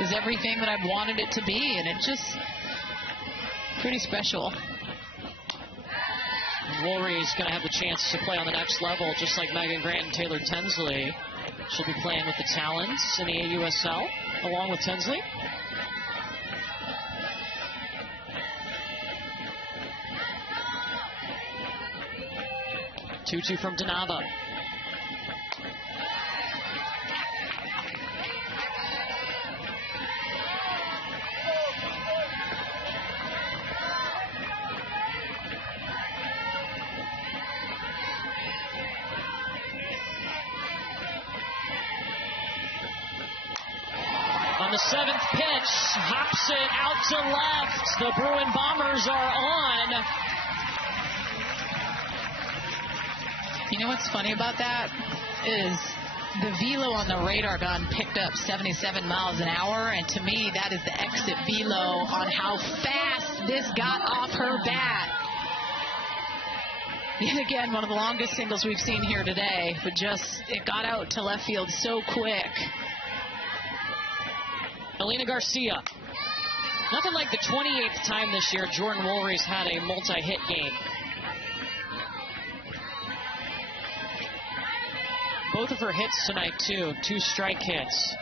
is everything that I've wanted it to be, and it's just pretty special. Woolry is going to have the chance to play on the next level, just like Megan Grant and Taylor Tinsley. She'll be playing with the Talons in the AUSL, along with Tinsley. Two from Donava. The seventh pitch, hops it out to left. The Bruin Bombers are on. You know what's funny about that is the velo on the radar gun picked up 77 miles an hour, and to me that is the exit velo on how fast this got off her bat. Yet again, one of the longest singles we've seen here today, but just it got out to left field so quick. Alina Garcia. Nothing like the 28th time this year Jordan Woolry's had a multi-hit game. Both of her hits tonight, too. 2 strike hits.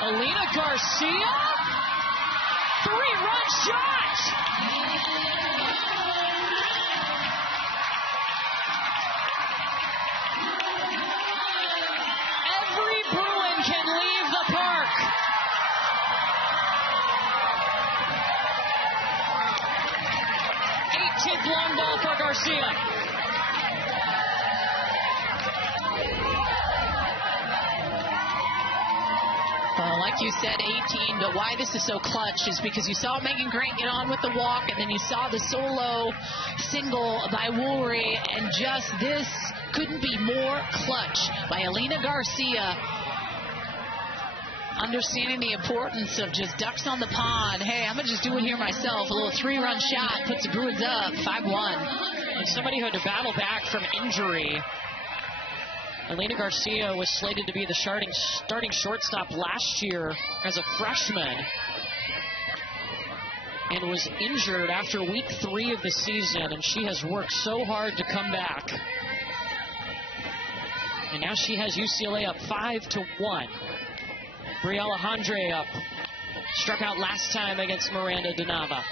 Alina Garcia. 3-run shot. Long ball for Garcia. Well, like you said, 18, but why this is so clutch is because you saw Megan Grant get on with the walk, and then you saw the solo single by Woolry, and just this couldn't be more clutch by Alina Garcia. Understanding the importance of just ducks on the pond. Hey, I'm going to just do it here myself. A little 3-run shot puts the Bruins up 5-1. And somebody who had to battle back from injury. Alina Garcia was slated to be the starting shortstop last year as a freshman, and was injured after week 3 of the season, and she has worked so hard to come back. And now she has UCLA up 5-1. Briella Andre up. Struck out last time against Miranda Donava.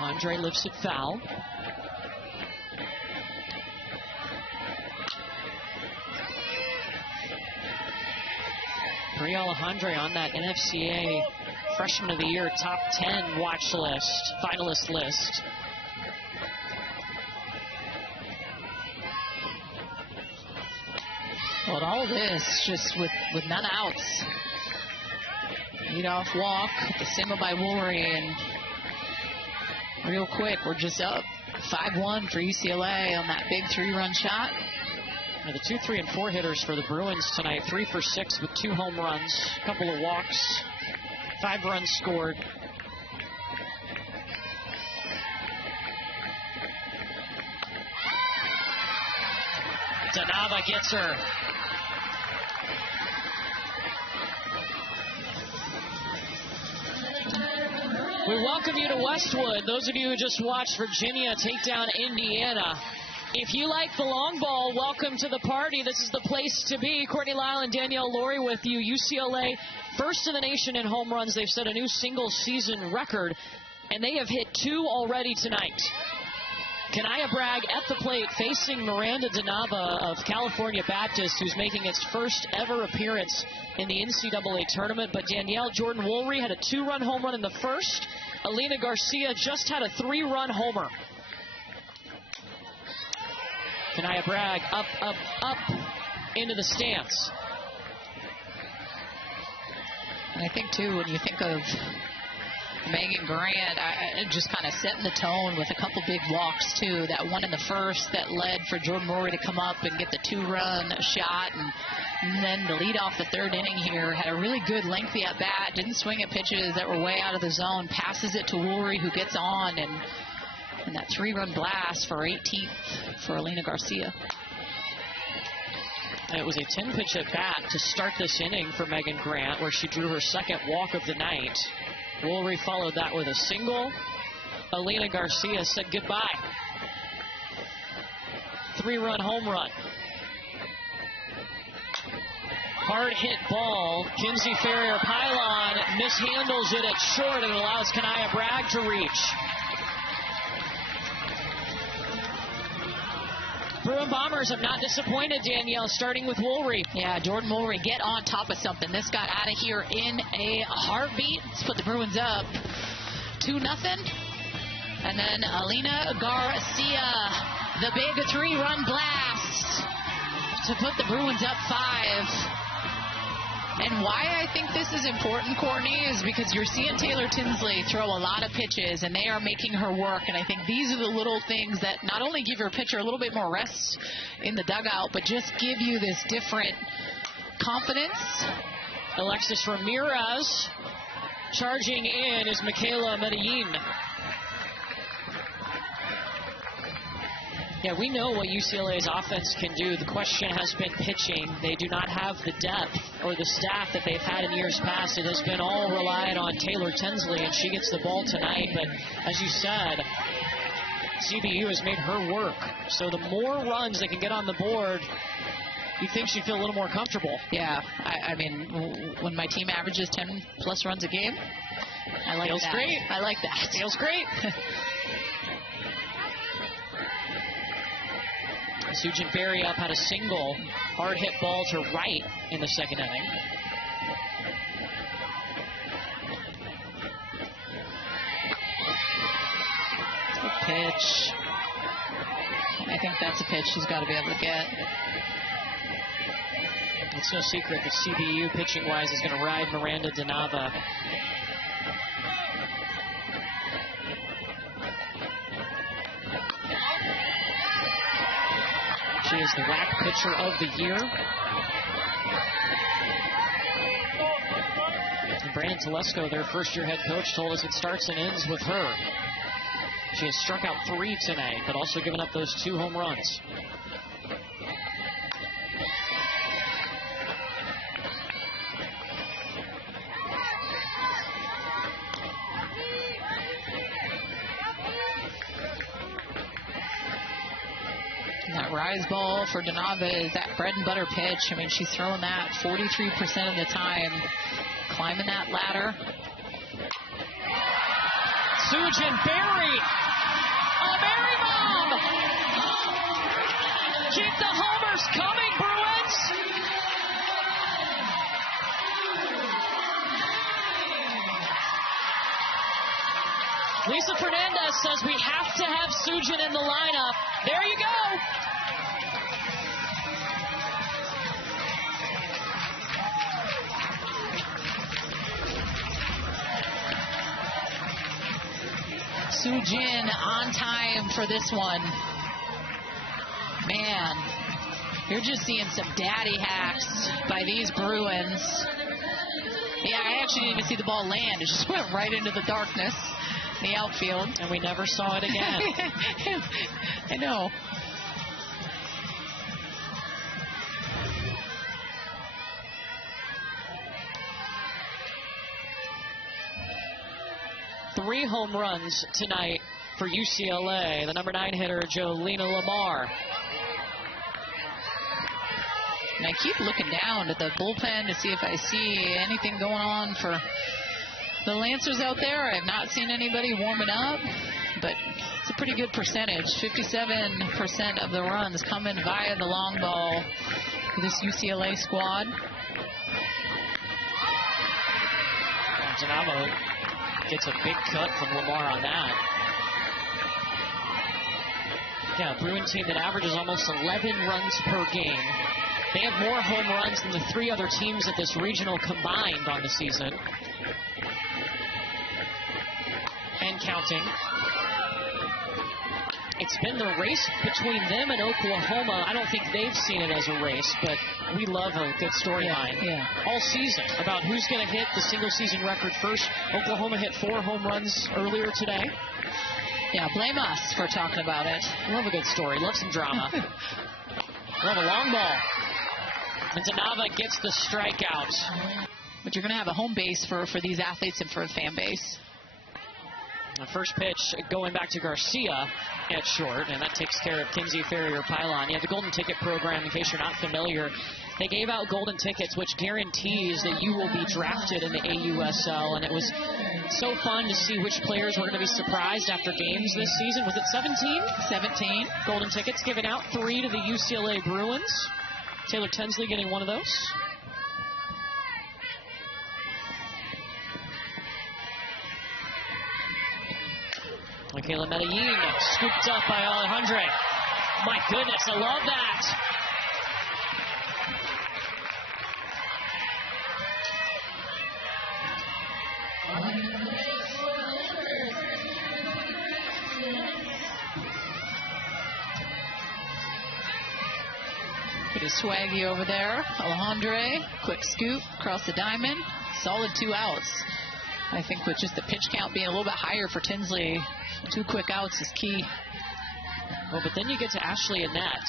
Andre lifts it foul. Brie Alejandre on that NFCA Freshman of the Year top 10 watch list, finalist list. Well, all this just with none outs. Leadoff walk, the single by Woolry, and real quick, we're just up 5-1 for UCLA on that big 3-run shot. Now the 2, 3, and 4 hitters for the Bruins tonight, 3 for 6 with 2 home runs, a couple of walks, 5 runs scored. Donava gets her. We welcome you to Westwood. Those of you who just watched Virginia take down Indiana If you like the long ball, welcome to the party. This is the place to be. Courtney Lyle and Danielle Laurie with you. UCLA, first in the nation in home runs. They've set a new single-season record, and they have hit 2 already tonight. Kanaya Bragg at the plate facing Miranda Denava of California Baptist, who's making its first ever appearance in the NCAA tournament. But Danielle, Jordan Woolry had a 2-run home run in the first. Alina Garcia just had a 3-run homer. Kanaya Bragg up into the stands. And I think, too, when you think of Megan Grant, just kind of setting the tone with a couple big walks, too. That one in the first that led for Jordan Rory to come up and get the 2-run shot. And then the lead off the third inning here had a really good lengthy at-bat. Didn't swing at pitches that were way out of the zone. Passes it to Woolry, who gets on. And that 3-run blast for 18th for Alina Garcia. And it was a 10-pitch at-bat to start this inning for Megan Grant, where she drew her second walk of the night. Woolry followed that with a single. Alina Garcia said goodbye. 3-run home run. Hard hit ball. Kinsey Farrier pylon mishandles it at short and allows Kanaya Bragg to reach. Bruin Bombers have not disappointed, Danielle, starting with Woolry. Yeah, Jordan Woolry, get on top of something. This got out of here in a heartbeat. Let's put the Bruins up 2-0. And then Alina Garcia, the big 3-run blast to put the Bruins up 5. And why I think this is important, Courtney, is because you're seeing Taylor Tinsley throw a lot of pitches, and they are making her work. And I think these are the little things that not only give your pitcher a little bit more rest in the dugout, but just give you this different confidence. Alexis Ramirez charging in is Michaela Medellin. Yeah, we know what UCLA's offense can do. The question has been pitching. They do not have the depth or the staff that they've had in years past. It has been all relied on Taylor Tinsley, and she gets the ball tonight. But as you said, CBU has made her work. So the more runs they can get on the board, you think she'd feel a little more comfortable. Yeah, I mean, when my team averages 10-plus runs a game, I like Feels that. Great. I like that. Feels great. Sujin Berry up had a single hard hit ball to right in the second inning. Good pitch. I think that's a pitch she's got to be able to get. It's no secret that CBU pitching-wise is going to ride Miranda Denava. She is the WAC pitcher of the year. And Brandon Telesco, their first-year head coach, told us it starts and ends with her. She has struck out 3 tonight, but also given up those 2 home runs. That rise ball for Denava is that bread and butter pitch. I mean, she's throwing that 43% of the time, climbing that ladder. Sujin Berry, a Berry bomb! Keep the homers coming, Bruins! Lisa Fernandez says we have to have Sujin in the lineup. There you go. Sujin on time for this one. Man, you're just seeing some daddy hacks by these Bruins. Yeah, I actually didn't even see the ball land. It just went right into the darkness, the outfield. And we never saw it again. I know. Three home runs tonight for UCLA, the number 9 hitter, Jolena Lamar. And I keep looking down at the bullpen to see if I see anything going on for the Lancers out there. I have not seen anybody warming up, but it's a pretty good percentage. 57% of the runs coming via the long ball for this UCLA squad. Zanavo gets a big cut from Lamar on that. Yeah, a Bruin team that averages almost 11 runs per game. They have more home runs than the 3 other teams at this regional combined on the season. And counting. It's been the race between them and Oklahoma. I don't think they've seen it as a race, but we love a good storyline all season about who's going to hit the single season record first. Oklahoma hit 4 home runs earlier today. Yeah, blame us for talking about it. Love a good story. Love some drama. Love a long ball. And Zanava gets the strikeout. But you're going to have a home base for these athletes and for the fan base. The first pitch going back to Garcia at short, and that takes care of Kinsey Farrier Pylon. Yeah, the Golden Ticket program, in case you're not familiar, they gave out golden tickets, which guarantees that you will be drafted in the AUSL. And it was so fun to see which players were going to be surprised after games this season. Was it 17? 17 golden tickets given out, 3 to the UCLA Bruins. Taylor Tinsley getting one of those. Michaela Medellin scooped up by Alejandre. My goodness, I love that. Bit of swaggy over there. Alejandre, quick scoop across the diamond. Solid 2 outs. I think with just the pitch count being a little bit higher for Tinsley, 2 quick outs is key. Well, but then you get to Ashley Annette,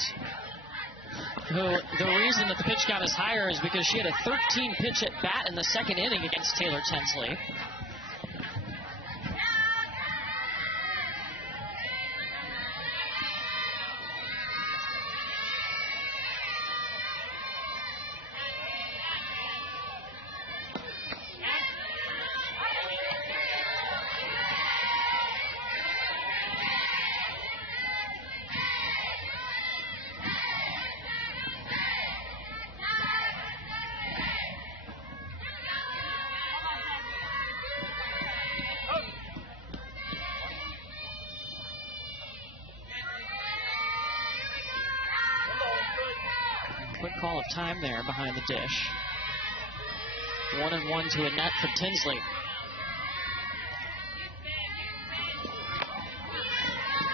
who the reason that the pitch count is higher is because she had a 13 pitch at bat in the second inning against Taylor Tinsley. Quick call of time there behind the dish. 1-1 to Annette for Tinsley.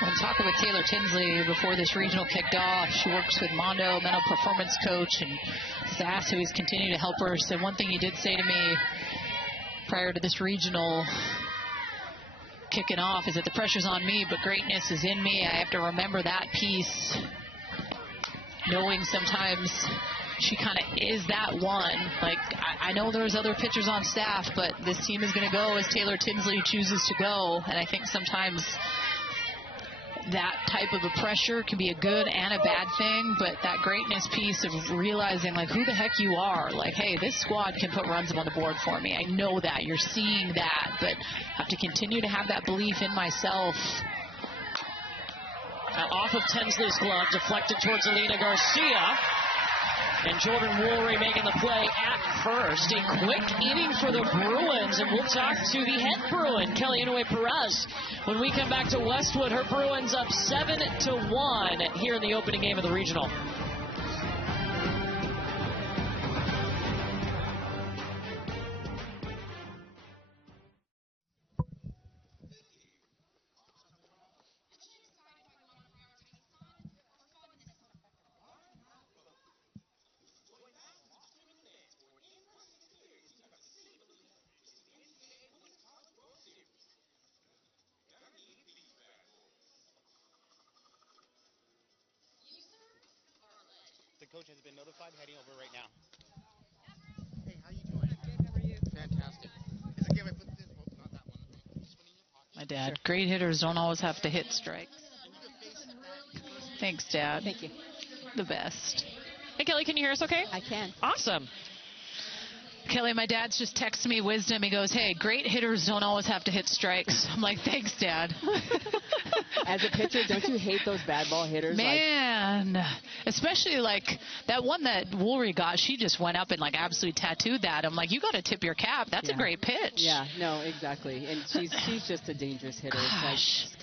Well, talking with Taylor Tinsley before this regional kicked off, she works with Mondo, mental performance coach, and Sass, who is continuing to help her. So one thing he did say to me prior to this regional kicking off is that the pressure's on me, but greatness is in me. I have to remember that piece, knowing sometimes she kind of is that one. Like, I know there's other pitchers on staff, but this team is going to go as Taylor Tinsley chooses to go. And I think sometimes that type of a pressure can be a good and a bad thing, but that greatness piece of realizing, like, who the heck you are. Like, hey, this squad can put runs on the board for me. I know that. You're seeing that, but I have to continue to have that belief in myself. Off of Tinsley's glove, deflected towards Alina Garcia. And Jordan Woolry making the play at first. A quick inning for the Bruins, and we'll talk to the head Bruin, Kelly Inouye Perez, when we come back to Westwood. Her Bruins up 7-1 here in the opening game of the regional. The coach has been notified, heading over right now. Hey, how you doing? Good, how are you? Fantastic. Is it okay if I put this? Oh, not that one. This one in your pocket. I Yeah, Dad. Sure. Great hitters don't always have to hit strikes. Thanks, Dad. Thank you. The best. Hey, Kelly, can you hear us okay? I can. Awesome. Kelly, my dad's just texted me wisdom. He goes, hey, great hitters don't always have to hit strikes. I'm like, thanks, Dad. As a pitcher, don't you hate those bad ball hitters? Man, especially like that one that Woolry got. She just went up and like absolutely tattooed that. I'm like, you got to tip your cap. That's a great pitch. Yeah, no, exactly. And she's just a dangerous hitter. Gosh. It's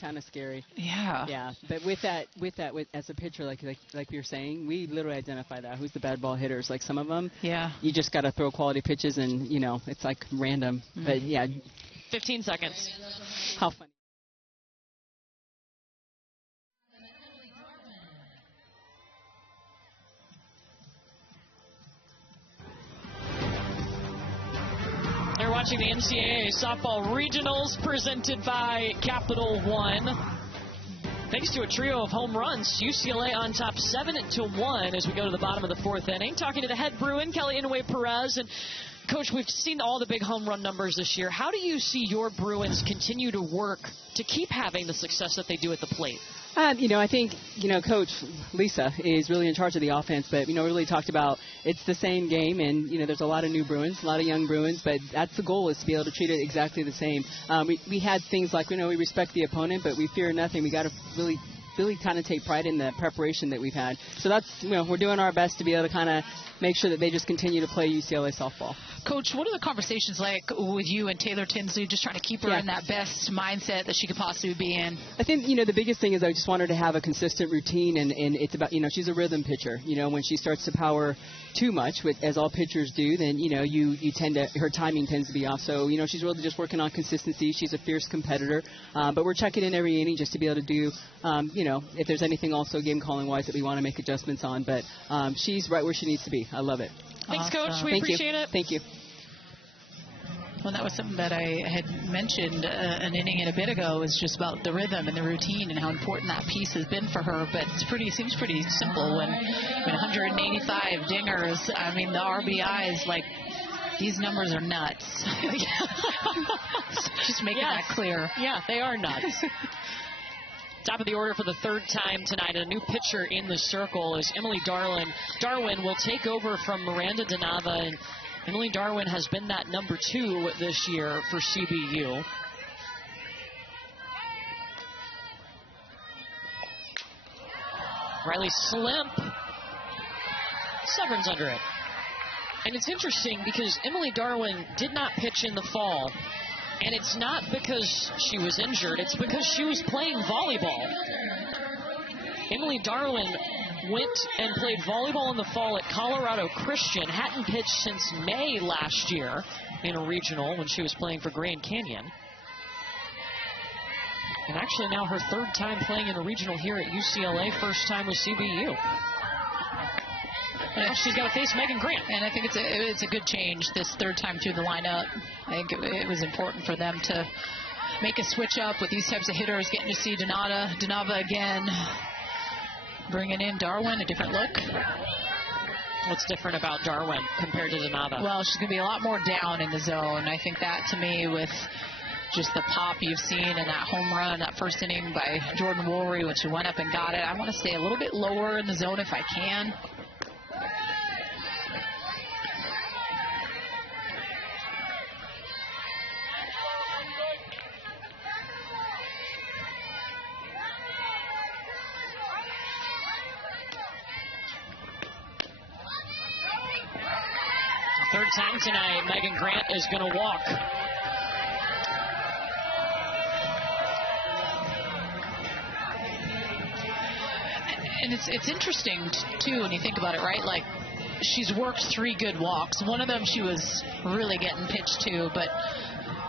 kind of scary. Yeah. Yeah, but with as a pitcher, like you're saying, we literally identify that. Who's the bad ball hitters? Like some of them, Yeah. you just got to throw quality pitches, and it's like random. But yeah, 15 seconds. how funny. They're watching the NCAA softball regionals presented by Capital One. Thanks to a trio of home runs, UCLA on top 7-1 as we go to the bottom of the fourth inning. Talking to the head Bruin, Kelly Inouye-Perez. And, Coach, we've seen all the big home run numbers this year. How do you see your Bruins continue to work to keep having the success that they do at the plate? I think, Coach Lisa is really in charge of the offense, but, we really talked about it's the same game, and, there's a lot of new Bruins, a lot of young Bruins, but that's the goal, is to be able to treat it exactly the same. We had things like, we respect the opponent, but we fear nothing. We got to really kind of take pride in the preparation that we've had. So that's, we're doing our best to be able to kind of make sure that they just continue to play UCLA softball. Coach, what are the conversations like with you and Taylor Tinsley, just trying to keep her in that best mindset that she could possibly be in? I think, the biggest thing is I just want her to have a consistent routine, and it's about, she's a rhythm pitcher. When she starts to power too much, as all pitchers do, then, you tend to, her timing tends to be off. So, she's really just working on consistency. She's a fierce competitor. But we're checking in every inning just to be able to do, if there's anything also game calling wise that we want to make adjustments on. But she's right where she needs to be. I love it. Thanks, Coach. We Thank appreciate you. it. Thank you. Well, that was something that I had mentioned an inning and a bit ago, is just about the rhythm and the routine and how important that piece has been for her. But seems pretty simple when 185 dingers. I mean, the RBIs, like, these numbers are nuts. Just making that clear. Yeah, they are nuts. Top of the order for the third time tonight. A new pitcher in the circle is Emily Darwin. Darwin will take over from Miranda Donava, and Emily Darwin has been that number 2 this year for CBU. Riley Slimp. Severn's under it. And it's interesting because Emily Darwin did not pitch in the fall. And it's not because she was injured. It's because she was playing volleyball. Emily Darwin went and played volleyball in the fall at Colorado Christian. Hadn't pitched since May last year in a regional when she was playing for Grand Canyon. And actually now her third time playing in a regional here at UCLA, first time with CBU. And she's got to face Megan Grant. And I think it's a good change this third time through the lineup. I think it was important for them to make a switch up with these types of hitters, getting to see Donava again, bringing in Darwin, a different look. What's different about Darwin compared to Donava? Well, she's going to be a lot more down in the zone. I think that, to me, with just the pop you've seen in that home run, that first inning by Jordan Woolry when she went up and got it, I want to stay a little bit lower in the zone if I can. Third time tonight, Megan Grant is going to walk. And it's interesting, too, when you think about it, right? Like, she's worked 3 good walks. One of them she was really getting pitched to, but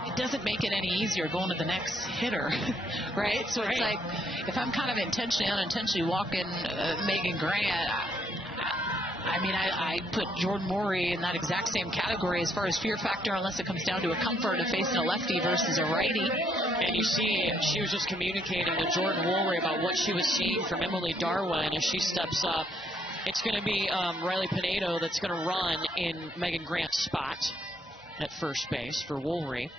it doesn't make it any easier going to the next hitter, right? So it's like, if I'm kind of intentionally, unintentionally walking Megan Grant, I put Jordan Morey in that exact same category as far as fear factor, unless it comes down to a comfort of facing a lefty versus a righty. And you see, she was just communicating to Jordan Woolry about what she was seeing from Emily Darwin as she steps up. It's going to be Riley Pinedo that's going to run in Megan Grant's spot at first base for Woolry.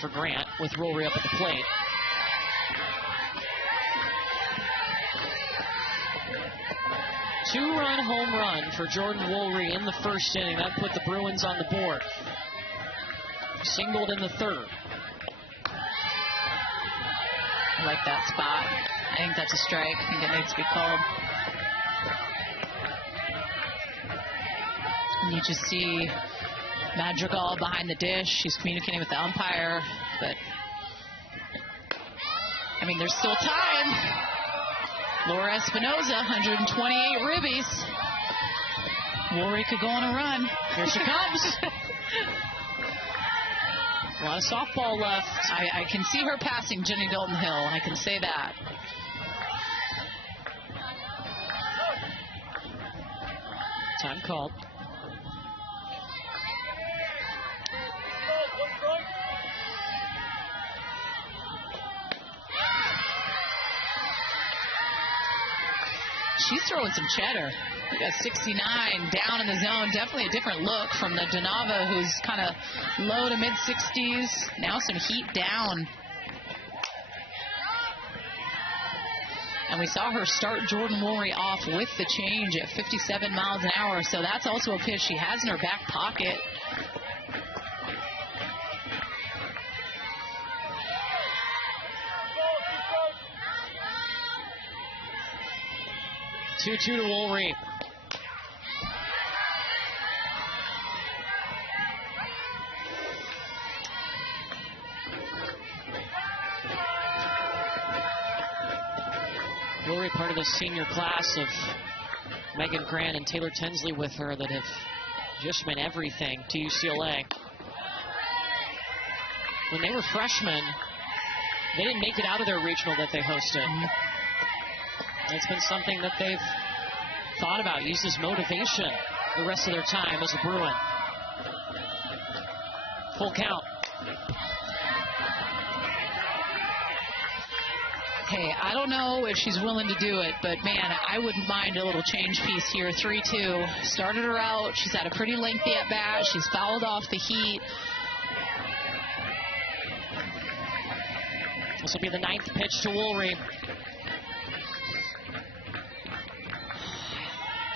For Grant with Rory up at the plate. Two-run home run for Jordan Woolry in the first inning. That put the Bruins on the board. Singled in the third. I like that spot. I think that's a strike. I think it needs to be called. And you just see Madrigal behind the dish. She's communicating with the umpire, but I mean, there's still time. Laura Espinoza, 128 ribbies. Woolry could go on a run. Here she comes. A lot of softball left. I can see her passing Jenny Dalton Hill. I can say that. Time called. She's throwing some cheddar. We got 69 down in the zone. Definitely a different look from the Donava, who's kind of low to mid-60s. Now some heat down. And we saw her start Jordan Woolry off with the change at 57 miles an hour. So that's also a pitch she has in her back pocket. Two to Woolry. Woolry, part of the senior class of Megan Grant and Taylor Tinsley with her that have just meant everything to UCLA. When they were freshmen, they didn't make it out of their regional that they hosted. It's been something that they've thought about, used as motivation the rest of their time as a Bruin. Full count. Hey, I don't know if she's willing to do it, but man, I wouldn't mind a little change piece here. 3-2. Started her out. She's had a pretty lengthy at bat. She's fouled off the heat. This will be the 9th pitch to Woolry.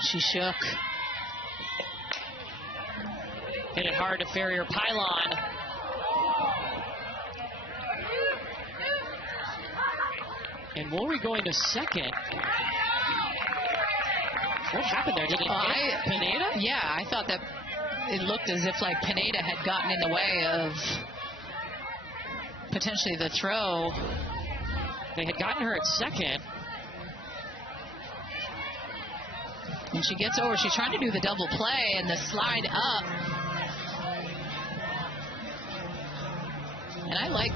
She shook. Hit it hard to Farrier Pylon. And Woolry going to second. What happened there? Did it hit Pineda? Yeah, I thought that it looked as if like Pineda had gotten in the way of potentially the throw. They had gotten her at second. And she gets over. She's trying to do the double play and the slide up. And I like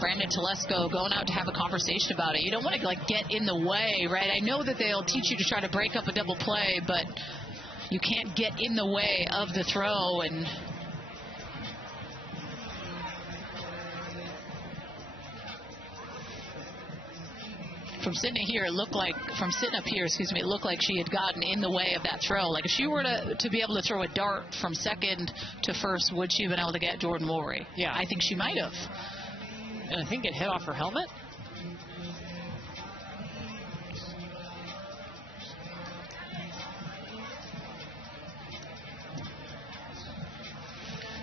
Brandon Telesco going out to have a conversation about it. You don't want to like get in the way, right? I know that they'll teach you to try to break up a double play, but you can't get in the way of the throw. And from sitting here, it looked like, from sitting up here, excuse me, it looked like she had gotten in the way of that throw. Like if she were to be able to throw a dart from second to first, would she have been able to get Jordan Woolry? Yeah. I think she might have. And I think it hit off her helmet.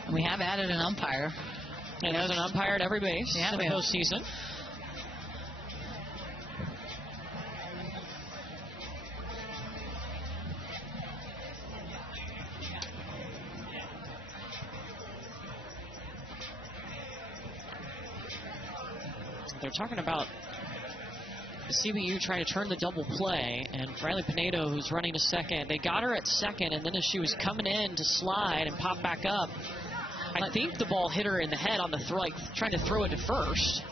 And we have added an umpire. And there's an umpire at every base in the postseason. They're talking about CBU trying to turn the double play, and Riley Pinedo, who's running to second, they got her at second, and then as she was coming in to slide and pop back up, I think the ball hit her in the head on the throw, like trying to throw it to first.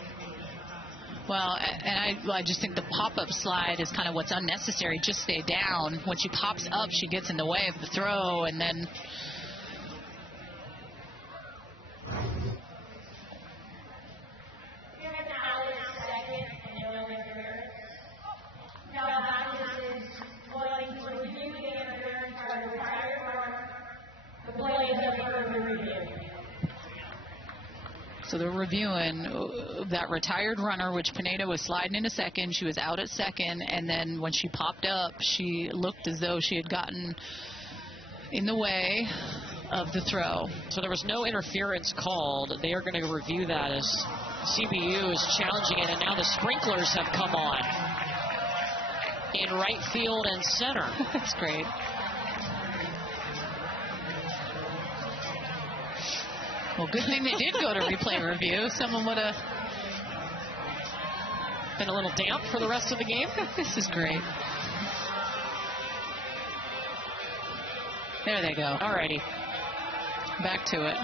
Well, and I just think the pop-up slide is kind of what's unnecessary. Just stay down. When she pops up, she gets in the way of the throw, and then So they're reviewing that retired runner, which Pineda was sliding into second. She was out at second, and then when she popped up, she looked as though she had gotten in the way of the throw. So there was no interference called. They are going to review that as CBU is challenging it, and now the sprinklers have come on in right field and center. That's great. Well, good thing they did go to replay review. Someone would have been a little damp for the rest of the game. This is great. There they go. Alrighty. Back to it.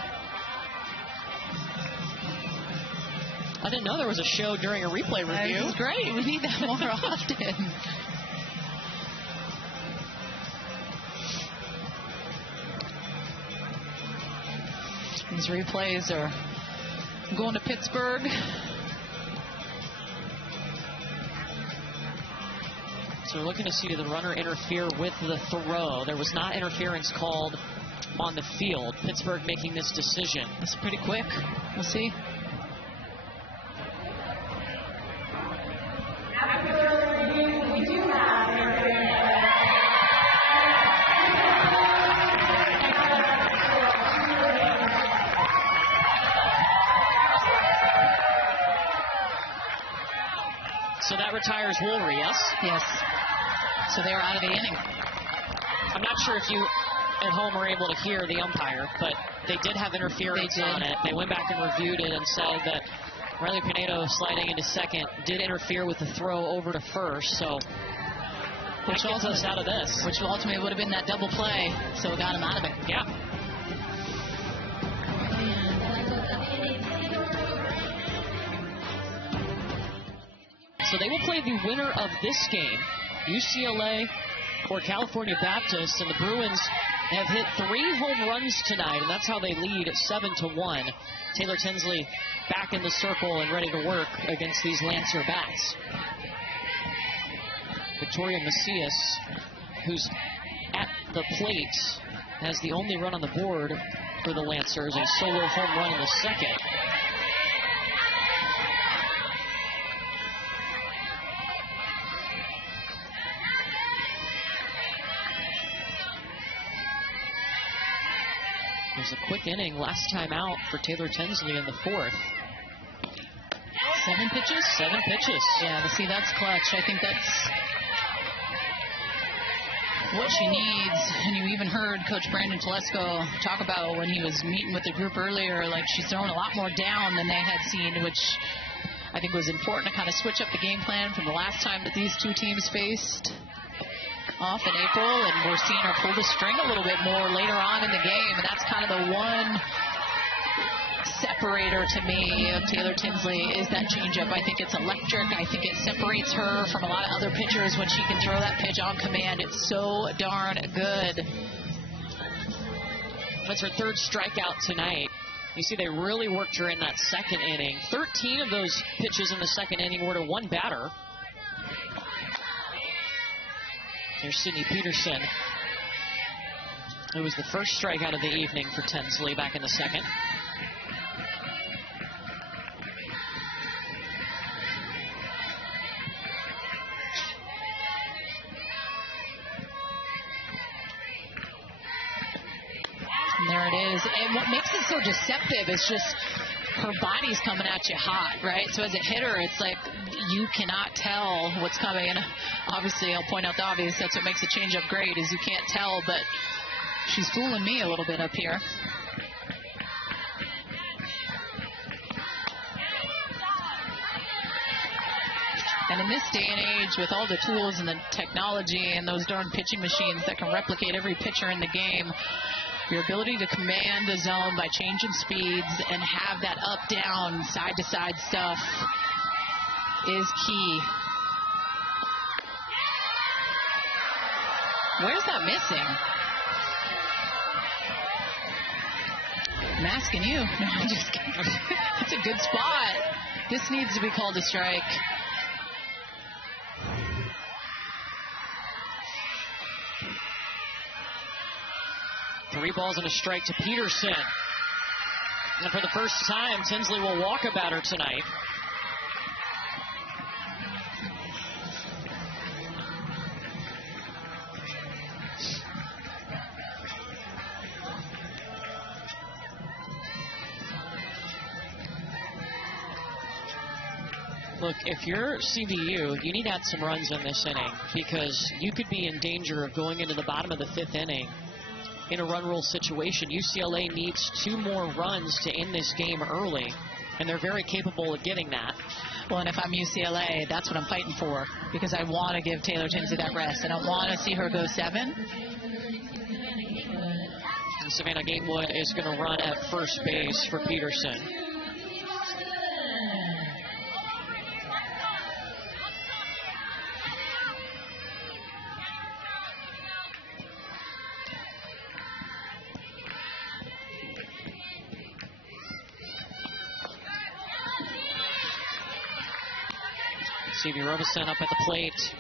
I didn't know there was a show during a replay review. This is great. We need that more often. These replays are going to Pittsburgh. So we're looking to see the runner interfere with the throw. There was not interference called on the field. Pittsburgh making this decision. It's pretty quick. We'll see. So that retires Woolry, yes? Yes. So they're out of the inning. I'm not sure if you at home were able to hear the umpire, but they did have interference on it. They went back and reviewed it and said that Riley Pinedo sliding into second did interfere with the throw over to first, so which gets us out of this. Which ultimately would have been that double play, so it got him out of it. Yeah. So they will play the winner of this game, UCLA or California Baptist, and the Bruins have hit 3 home runs tonight, and that's how they lead at 7-1. Taylor Tinsley back in the circle and ready to work against these Lancer bats. Victoria Macias, who's at the plate, has the only run on the board for the Lancers, a solo home run in the second. It was a quick inning last time out for Taylor Tinsley in the 4th. 7 pitches? 7 pitches. Yeah, see, that's clutch. I think that's what she needs. And you even heard Coach Brandon Telesco talk about when he was meeting with the group earlier, like she's throwing a lot more down than they had seen, which I think was important to kind of switch up the game plan from the last time that these two teams faced off in April, and we're seeing her pull the string a little bit more later on in the game, and that's kind of the one separator to me of Taylor Tinsley is that changeup. I think it's electric. I think it separates her from a lot of other pitchers when she can throw that pitch on command. It's so darn good. That's her 3rd strikeout tonight. You see they really worked her in that second inning. 13 of those pitches in the second inning were to one batter. There's Sydney Peterson, who was the first strikeout of the evening for Tinsley back in the second. And there it is. And what makes it so deceptive is just her body's coming at you hot, right? So as a hitter, it's like you cannot tell what's coming. And obviously, I'll point out the obvious. That's what makes a changeup great, is you can't tell. But she's fooling me a little bit up here. And in this day and age, with all the tools and the technology and those darn pitching machines that can replicate every pitcher in the game, your ability to command the zone by changing speeds and have that up-down, side-to-side stuff is key. Where's that missing? I'm asking you. No, I'm just kidding. It's a good spot. This needs to be called a strike. Three balls and a strike to Peterson. And for the first time, Tinsley will walk a batter tonight. Look, if you're CBU, you need to add some runs in this inning because you could be in danger of going into the bottom of the 5th inning in a run rule situation. UCLA needs 2 more runs to end this game early, and they're very capable of getting that. Well, and if I'm UCLA, that's what I'm fighting for because I want to give Taylor Tinsley that rest. I don't want to see her go 7. And Savannah Gatewood is going to run at first base for Peterson. CV Robeson up at the plate.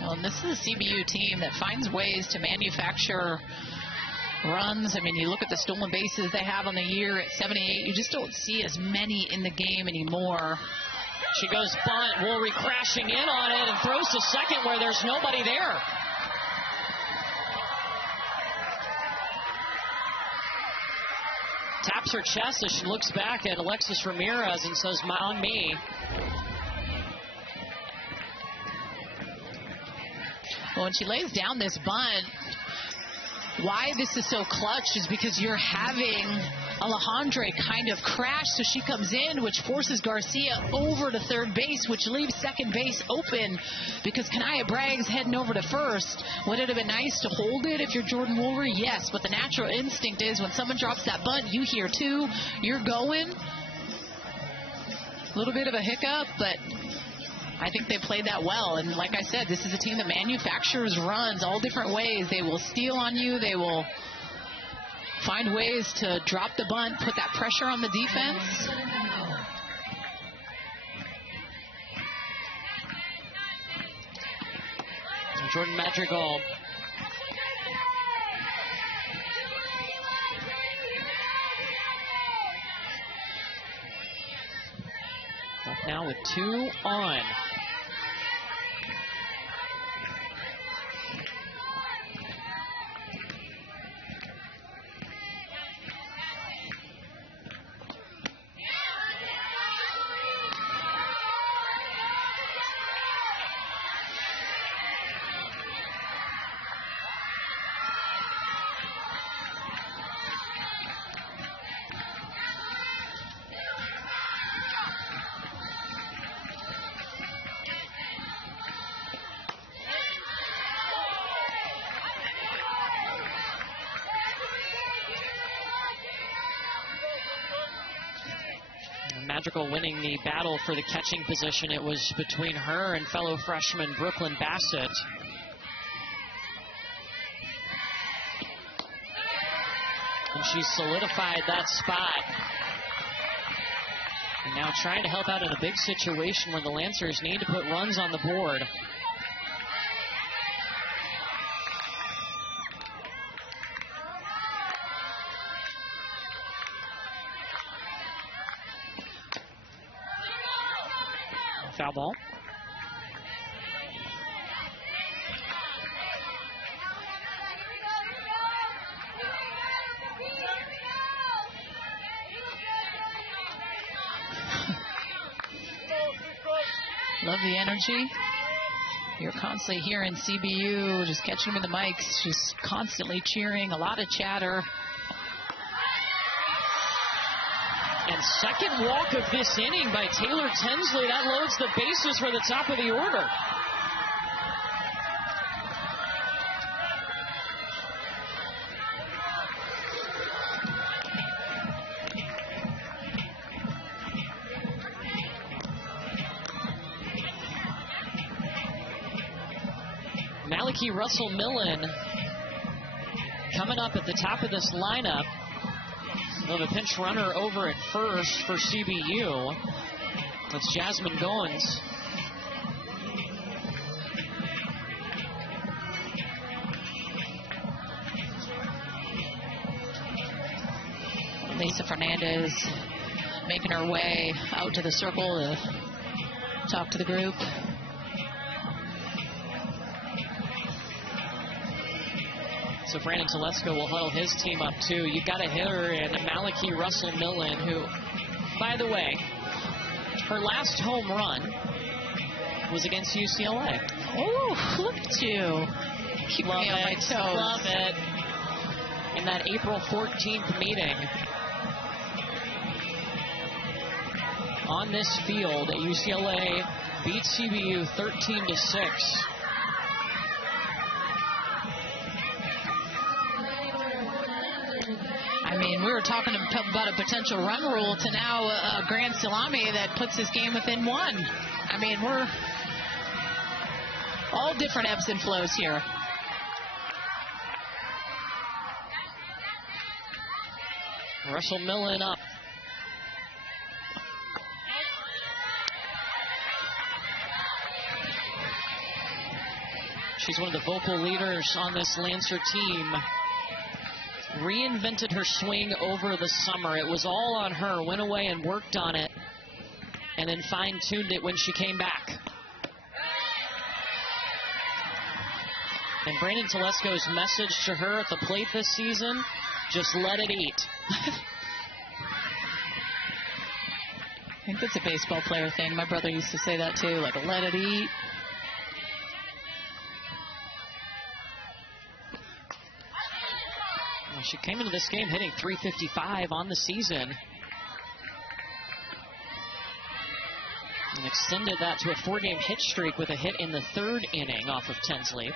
Well, and this is a CBU team that finds ways to manufacture runs. I mean, you look at the stolen bases they have on the year at 78. You just don't see as many in the game anymore. She goes bunt. Woolry crashing in on it and throws to second where there's nobody there. Taps her chest as she looks back at Alexis Ramirez and says, "On me." Well, when she lays down this bunt, why this is so clutch is because you're having Alejandre kind of crash, so she comes in, which forces Garcia over to third base, which leaves second base open because Kanaya Bragg's heading over to first. Would it have been nice to hold it if you're Jordan Woolry? Yes, but the natural instinct is when someone drops that bunt, you hear 2, you're going. A little bit of a hiccup, but I think they played that well. And like I said, this is a team that manufactures runs all different ways. They will steal on you. They will find ways to drop the bunt, put that pressure on the defense. Jordan Madrigal. Up now with 2 on. Madrigal winning the battle for the catching position. It was between her and fellow freshman Brooklyn Bassett. And she solidified that spot. And now trying to help out in a big situation where the Lancers need to put runs on the board. Foul ball. Love the energy. You're constantly hearing CBU, just catching them in the mics, just constantly cheering, a lot of chatter. And second walk of this inning by Taylor Tinsley. That loads the bases for the top of the order. Maliki Russell-Millen coming up at the top of this lineup. We'll have a pinch runner over at first for CBU. That's Jasmine Goins. Lisa Fernandez making her way out to the circle to talk to the group. So Brandon Telesco will huddle his team up too. You've got a hitter in Maliki Russell-Millen, who, by the way, her last home run was against UCLA. Oh, look at you. Keep me on my toes. Love it. In that April 14th meeting on this field, UCLA beat CBU 13-6. I mean, we were talking about a potential run rule to now a grand salami that puts this game within one. I mean, we're all different ebbs and flows here. Russell-Millen up. She's one of the vocal leaders on this Lancer team. Reinvented her swing over the summer. It was all on her. Went away and worked on it, and then fine-tuned it when she came back. And Brandon Telesco's message to her at the plate this season, just let it eat. I think that's a baseball player thing. My brother used to say that too, like let it eat. She came into this game hitting .355 on the season and extended that to a 4-game hit streak with a hit in the 3rd inning off of Tinsley.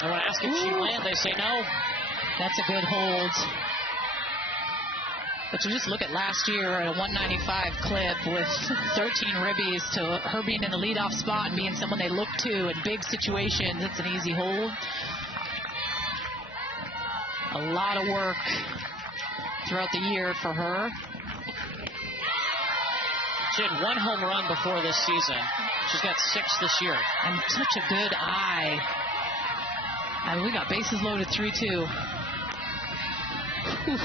I want to ask if she landed. They say no. That's a good hold. But you just look at last year at a 195 clip with 13 ribbies to her being in the leadoff spot and being someone they look to in big situations. It's an easy hold. A lot of work throughout the year for her. She had 1 home run before this season. She's got 6 this year. And such a good eye. And we got bases loaded 3-2. Whew.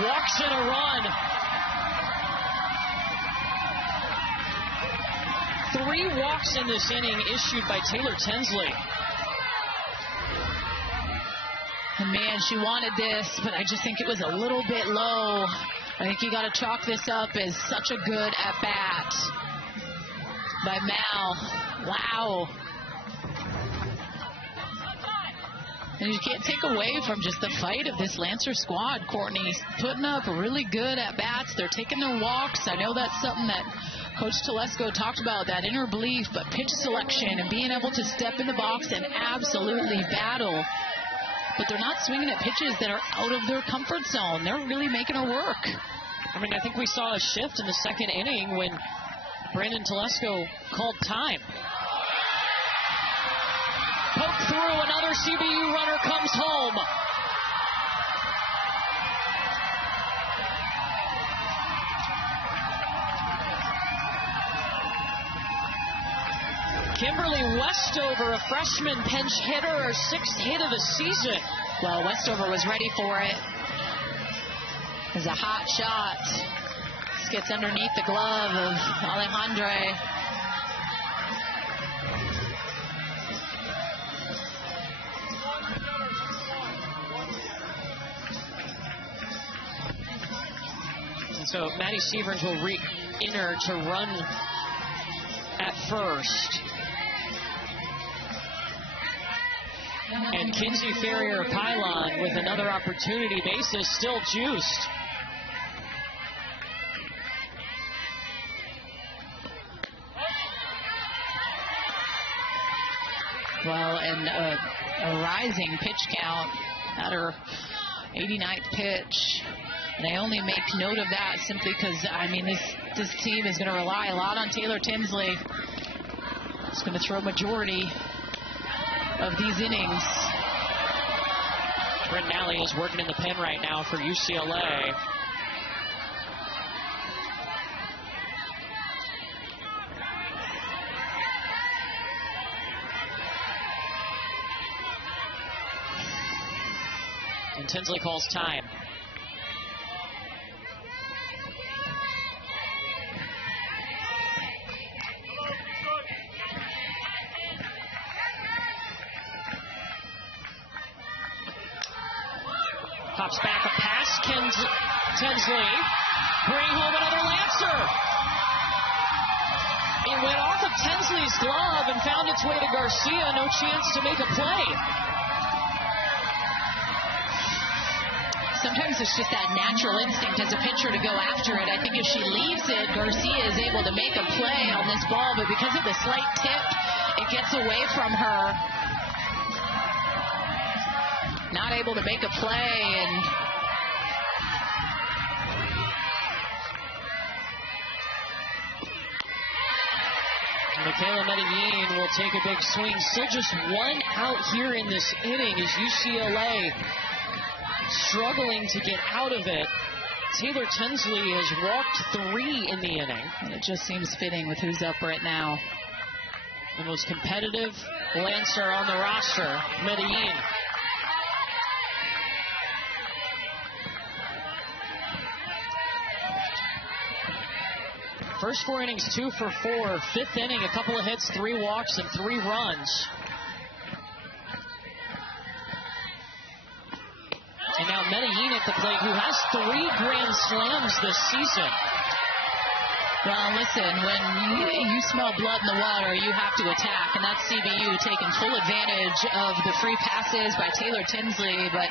Walks in a run. 3 walks in this inning issued by Taylor Tinsley. And man, she wanted this, but I just think it was a little bit low. I think you got to chalk this up as such a good at-bat by Mal. Wow. And you can't take away from just the fight of this Lancer squad. Courtney's putting up really good at-bats. They're taking their walks. I know that's something that Coach Telesco talked about, that inner belief, but pitch selection and being able to step in the box and absolutely battle. But they're not swinging at pitches that are out of their comfort zone. They're really making her work. I mean, I think we saw a shift in the 2nd inning when Brandon Telesco called time. Poke through, another CBU runner comes home. Kimberly Westover, a freshman pinch hitter, her 6th hit of the season. Well, Westover was ready for it. It was a hot shot. just gets underneath the glove of Alejandre. So Maddie Severns will enter to run at first. And Kinsey Ferrier-Pylon with another opportunity. Bases still juiced. Well, and a rising pitch count at her 89th pitch. And I only make note of that simply because, I mean, this team is going to rely a lot on Taylor Tinsley. It's going to throw a majority of these innings. Brent Nally is working in the pen right now for UCLA. And Tinsley calls time. Pops back a pass. Tinsley bring home another Lancer. It went off of Tinsley's glove and found its way to Garcia. No chance to make a play. Sometimes it's just that natural instinct as a pitcher to go after it. I think if she leaves it, Garcia is able to make a play on this ball, but because of the slight tip, it gets away from her. Not able to make a play, and Michaela Medellin will take a big swing. Still just one out here in this inning as UCLA struggling to get out of it. Taylor Tinsley has walked 3 in the inning. And it just seems fitting with who's up right now. The most competitive Lancer on the roster, Medellin. First 4 innings, 2 for 4. 5th inning, a couple of hits, 3 walks, and 3 runs. And now Medellin at the plate, who has 3 grand slams this season. Well, listen, when you smell blood in the water, you have to attack, and that's CBU taking full advantage of the free passes by Taylor Tinsley, but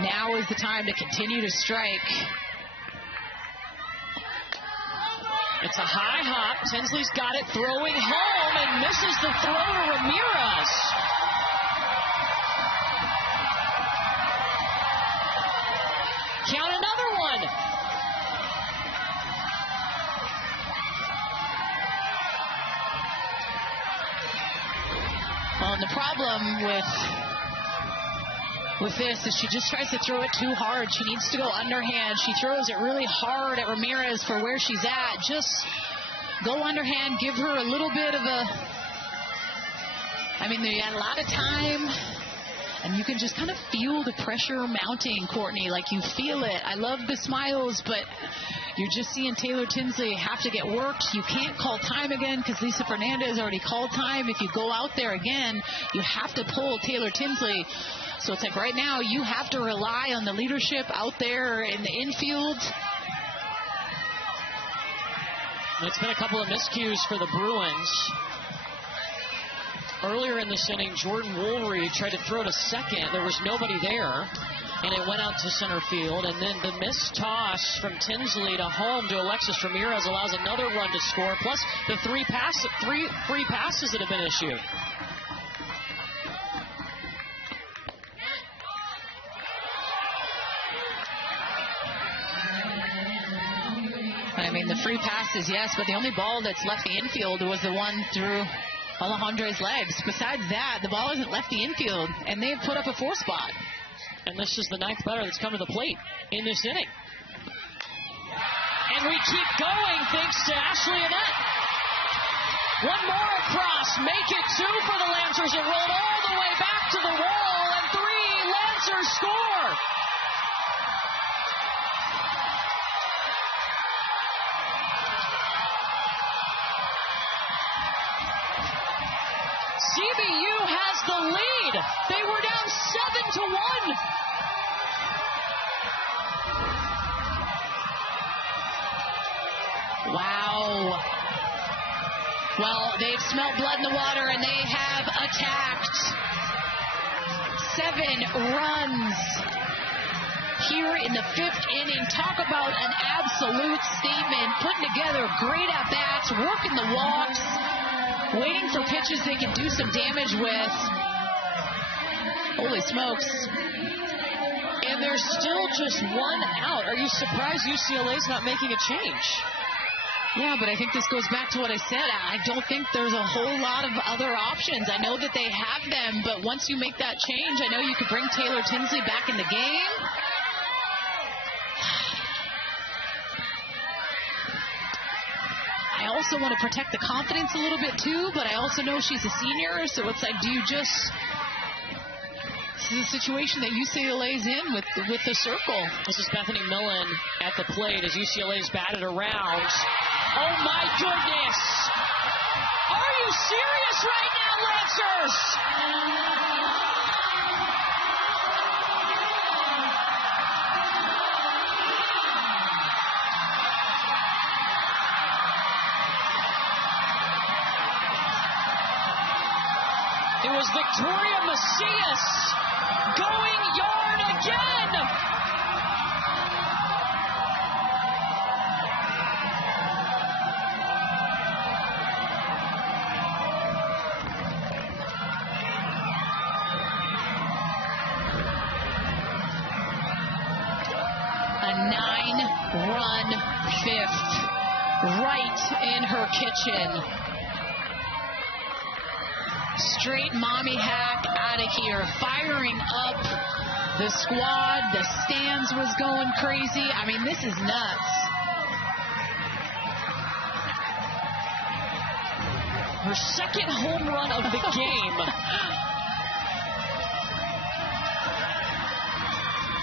now is the time to continue to strike. It's a high hop. Tinsley's got it, throwing home, and misses the throw to Ramirez. Count another one. Well, and the problem with this is she just tries to throw it too hard. She needs to go underhand. She throws it really hard at Ramirez for where she's at. Just go underhand, give her a little bit of a, I mean, they had a lot of time, and you can just kind of feel the pressure mounting, Courtney, like you feel it. I love the smiles, but you're just seeing Taylor Tinsley have to get worked. You can't call time again because Lisa Fernandez already called time. If you go out there again, you have to pull Taylor Tinsley. So it's like right now you have to rely on the leadership out there in the infield. It's been a couple of miscues for the Bruins. Earlier in this inning, Jordan Woolry tried to throw to second. There was nobody there, and it went out to center field. And then the missed toss from Tinsley to home to Alexis Ramirez allows another run to score, plus the 3 free passes that have been issued. I mean, the free passes, yes, but the only ball that's left the infield was the one through Alejandre's legs. Besides that, the ball hasn't left the infield, and they've put up a 4 spot. And this is the 9th batter that's come to the plate in this inning. And we keep going thanks to Ashley Annette. One more across, make it 2 for the Lancers. It rolled all the way back to the wall, and 3 Lancers score. CBU has the lead. They were down 7-1. Wow. Well, they've smelled blood in the water, and they have attacked. 7 runs here in the 5th inning. Talk about an absolute statement. Putting together great at-bats, working the walks, waiting for pitches they can do some damage with. Holy smokes. And there's still just 1 out. Are you surprised UCLA's not making a change? Yeah, but I think this goes back to what I said. I don't think there's a whole lot of other options. I know that they have them, but once you make that change, I know you could bring Taylor Tinsley back in the game. I also want to protect the confidence a little bit too, but I also know she's a senior, so it's like, do you just... This is a situation that UCLA's in with the circle. This is Bethany Millen at the plate as UCLA's batted around. Oh my goodness! Are you serious right now, Lancers? It was Victoria Macias going yard again. A 9-run 5th right in her kitchen. Straight mommy hack out of here, firing up the squad. The stands was going crazy. I mean, this is nuts. Her second home run of the game.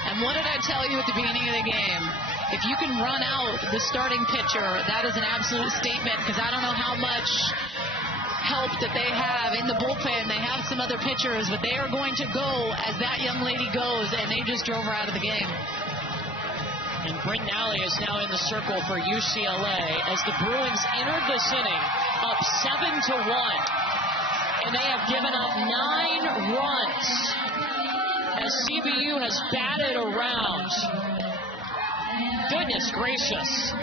And what did I tell you at the beginning of the game? If you can run out the starting pitcher, that is an absolute statement, because I don't know how much help that they have in the bullpen. They have some other pitchers, but they are going to go as that young lady goes, and they just drove her out of the game. And Bryn Nally is now in the circle for UCLA as the Bruins entered this inning up 7-1. And they have given up 9 runs as CBU has batted around. Goodness gracious.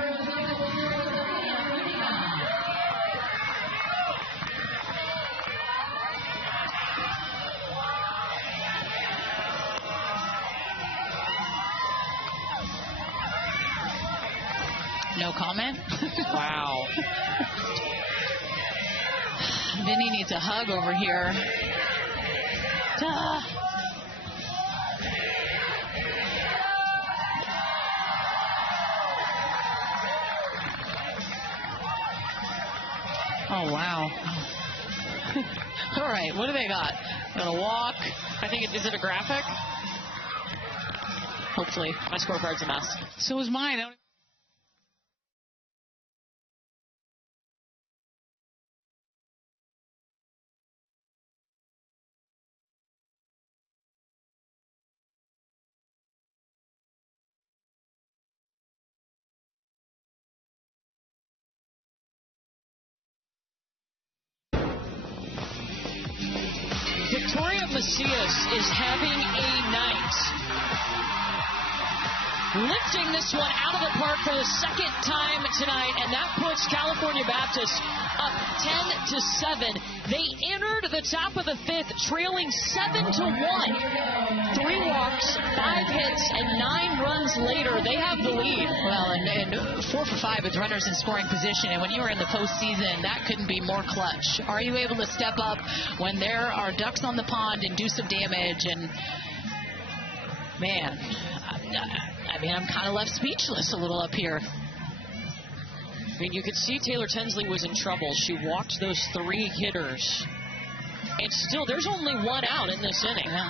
No comment? Wow. Vinny needs a hug over here. Duh. Oh, wow. All right, what do they got? Got a walk. I think is it a graphic? Hopefully. My scorecard's a mess. So is mine. Victoria Macias is having a night. Lifting this one out of the park for the second time tonight, and that puts California Baptist up 10-7. They entered the top of the 5th trailing 7-1. 3 walks, 5 hits, and 9 runs later, they have the lead. Well, and 4 for 5 with runners in scoring position, and when you are in the postseason, that couldn't be more clutch. Are you able to step up when there are ducks on the pond and do some damage? And man, I mean, I'm kind of left speechless a little up here. I mean, you could see Taylor Tinsley was in trouble. She walked those 3 hitters. And still, there's only 1 out in this inning. Yeah.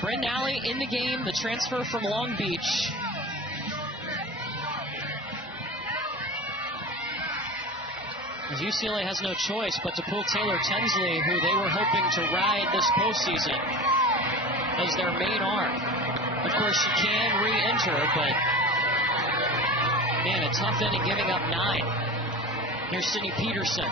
Bryn Nally in the game, the transfer from Long Beach. UCLA has no choice but to pull Taylor Tinsley, who they were hoping to ride this postseason, as their main arm. Of course, she can re-enter, but man, a tough inning, giving up 9. Here's Sydney Peterson.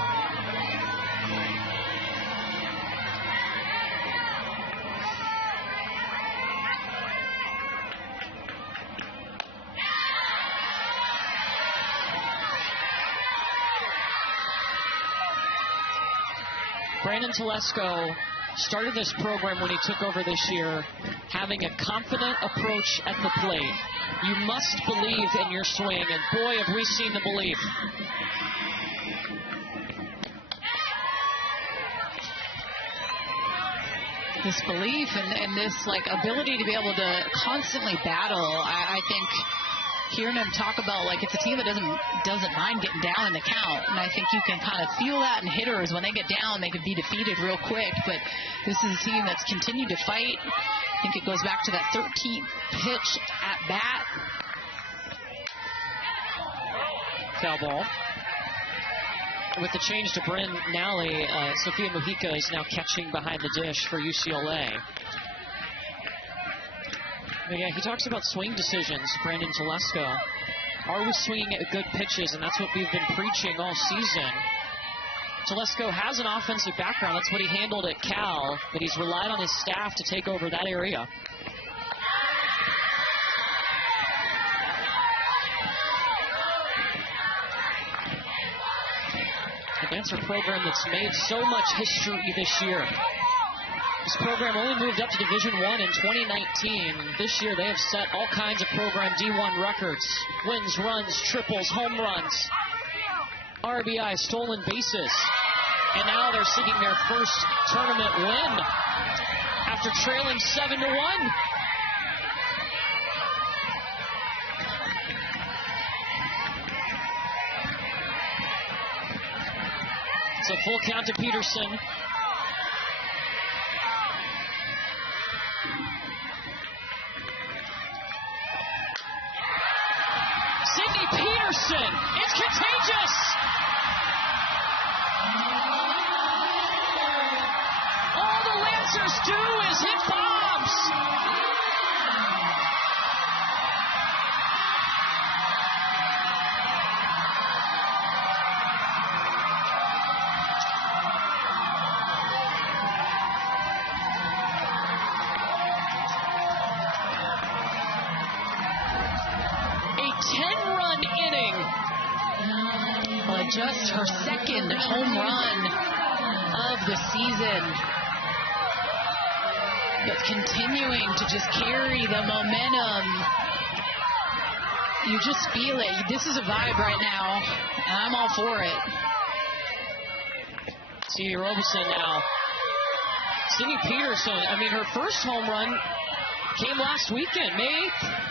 Brandon Telesco started this program when he took over this year, having a confident approach at the plate. You must believe in your swing, and boy, have we seen the belief. This belief and this ability to be able to constantly battle. I think hearing him talk about it's a team that doesn't mind getting down in the count, and I think you can kind of feel that in hitters. When they get down, they can be defeated real quick, but this is a team that's continued to fight. I think it goes back to that 13th pitch at bat. Foul ball. With the change to Bryn Nally, Sophia Mujica is now catching behind the dish for UCLA. But yeah, he talks about swing decisions, Brandon Telesco. Are we swinging at good pitches? And that's what we've been preaching all season. Telesco has an offensive background. That's what he handled at Cal, but he's relied on his staff to take over that area. The dancer program that's made so much history this year. This program only moved up to Division I in 2019. This year they have set all kinds of program D1 records. Wins, runs, triples, home runs, RBI, stolen bases. And now they're seeking their first tournament win after trailing 7-1. It's a full count to Peterson. Sydney Peterson, it's contagious. All the Lancers do is hit bombs. Just her second home run of the season, but continuing to just carry the momentum. You just feel it. This is a vibe right now, and I'm all for it. See Robeson now. Sydney Peterson, her first home run came last weekend, May 8th.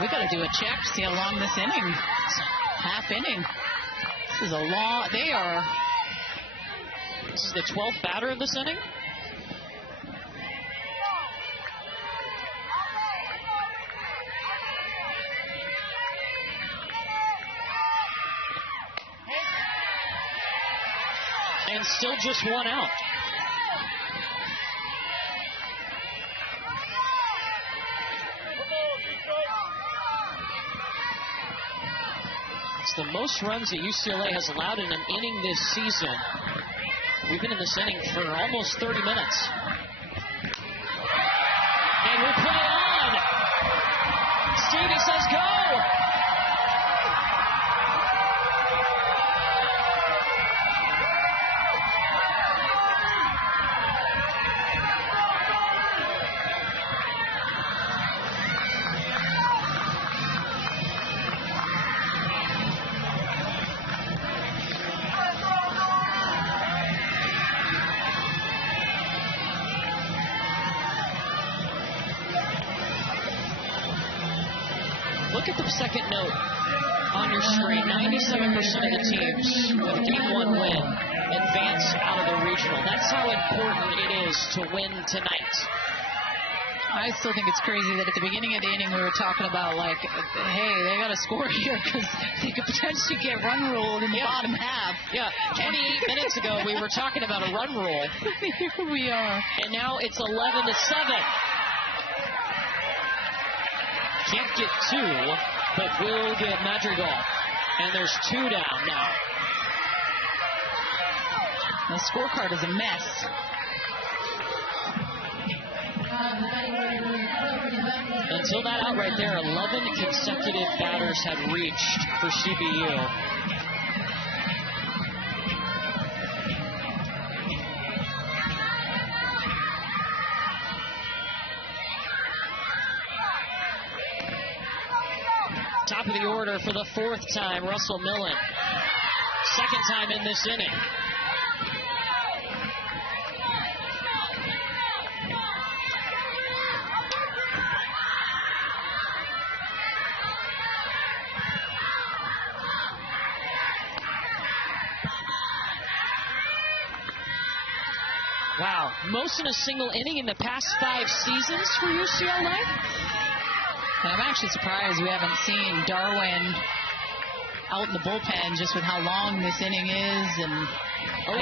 We got to do a check to see how long this inning, half inning. This is a long, This is the 12th batter of this inning. And still just one out. The most runs that UCLA has allowed in an inning this season. We've been in this inning for almost 30 minutes. And we'll put it on. Stevie says go. Look at the second note. on your screen. 97% of the teams with Game 1 win advance out of the regional. That's how important it is to win tonight. I still think it's crazy that at the beginning of the inning we were talking about, like, hey, they got to score here because they could potentially get run ruled in the bottom half. Yeah, 28 minutes ago we were talking about a run rule. Here we are. And now it's 11-7. Can't get 2, but will get Madrigal. And there's 2 down now. The scorecard is a mess. Until that out right there, 11 consecutive batters had reached for CBU. Top of the order for the 4th time, Russell Millen. 2nd time in this inning. Wow, most in a single inning in the past 5 seasons for UCLA. And I'm actually surprised we haven't seen Darwin out in the bullpen just with how long this inning is. And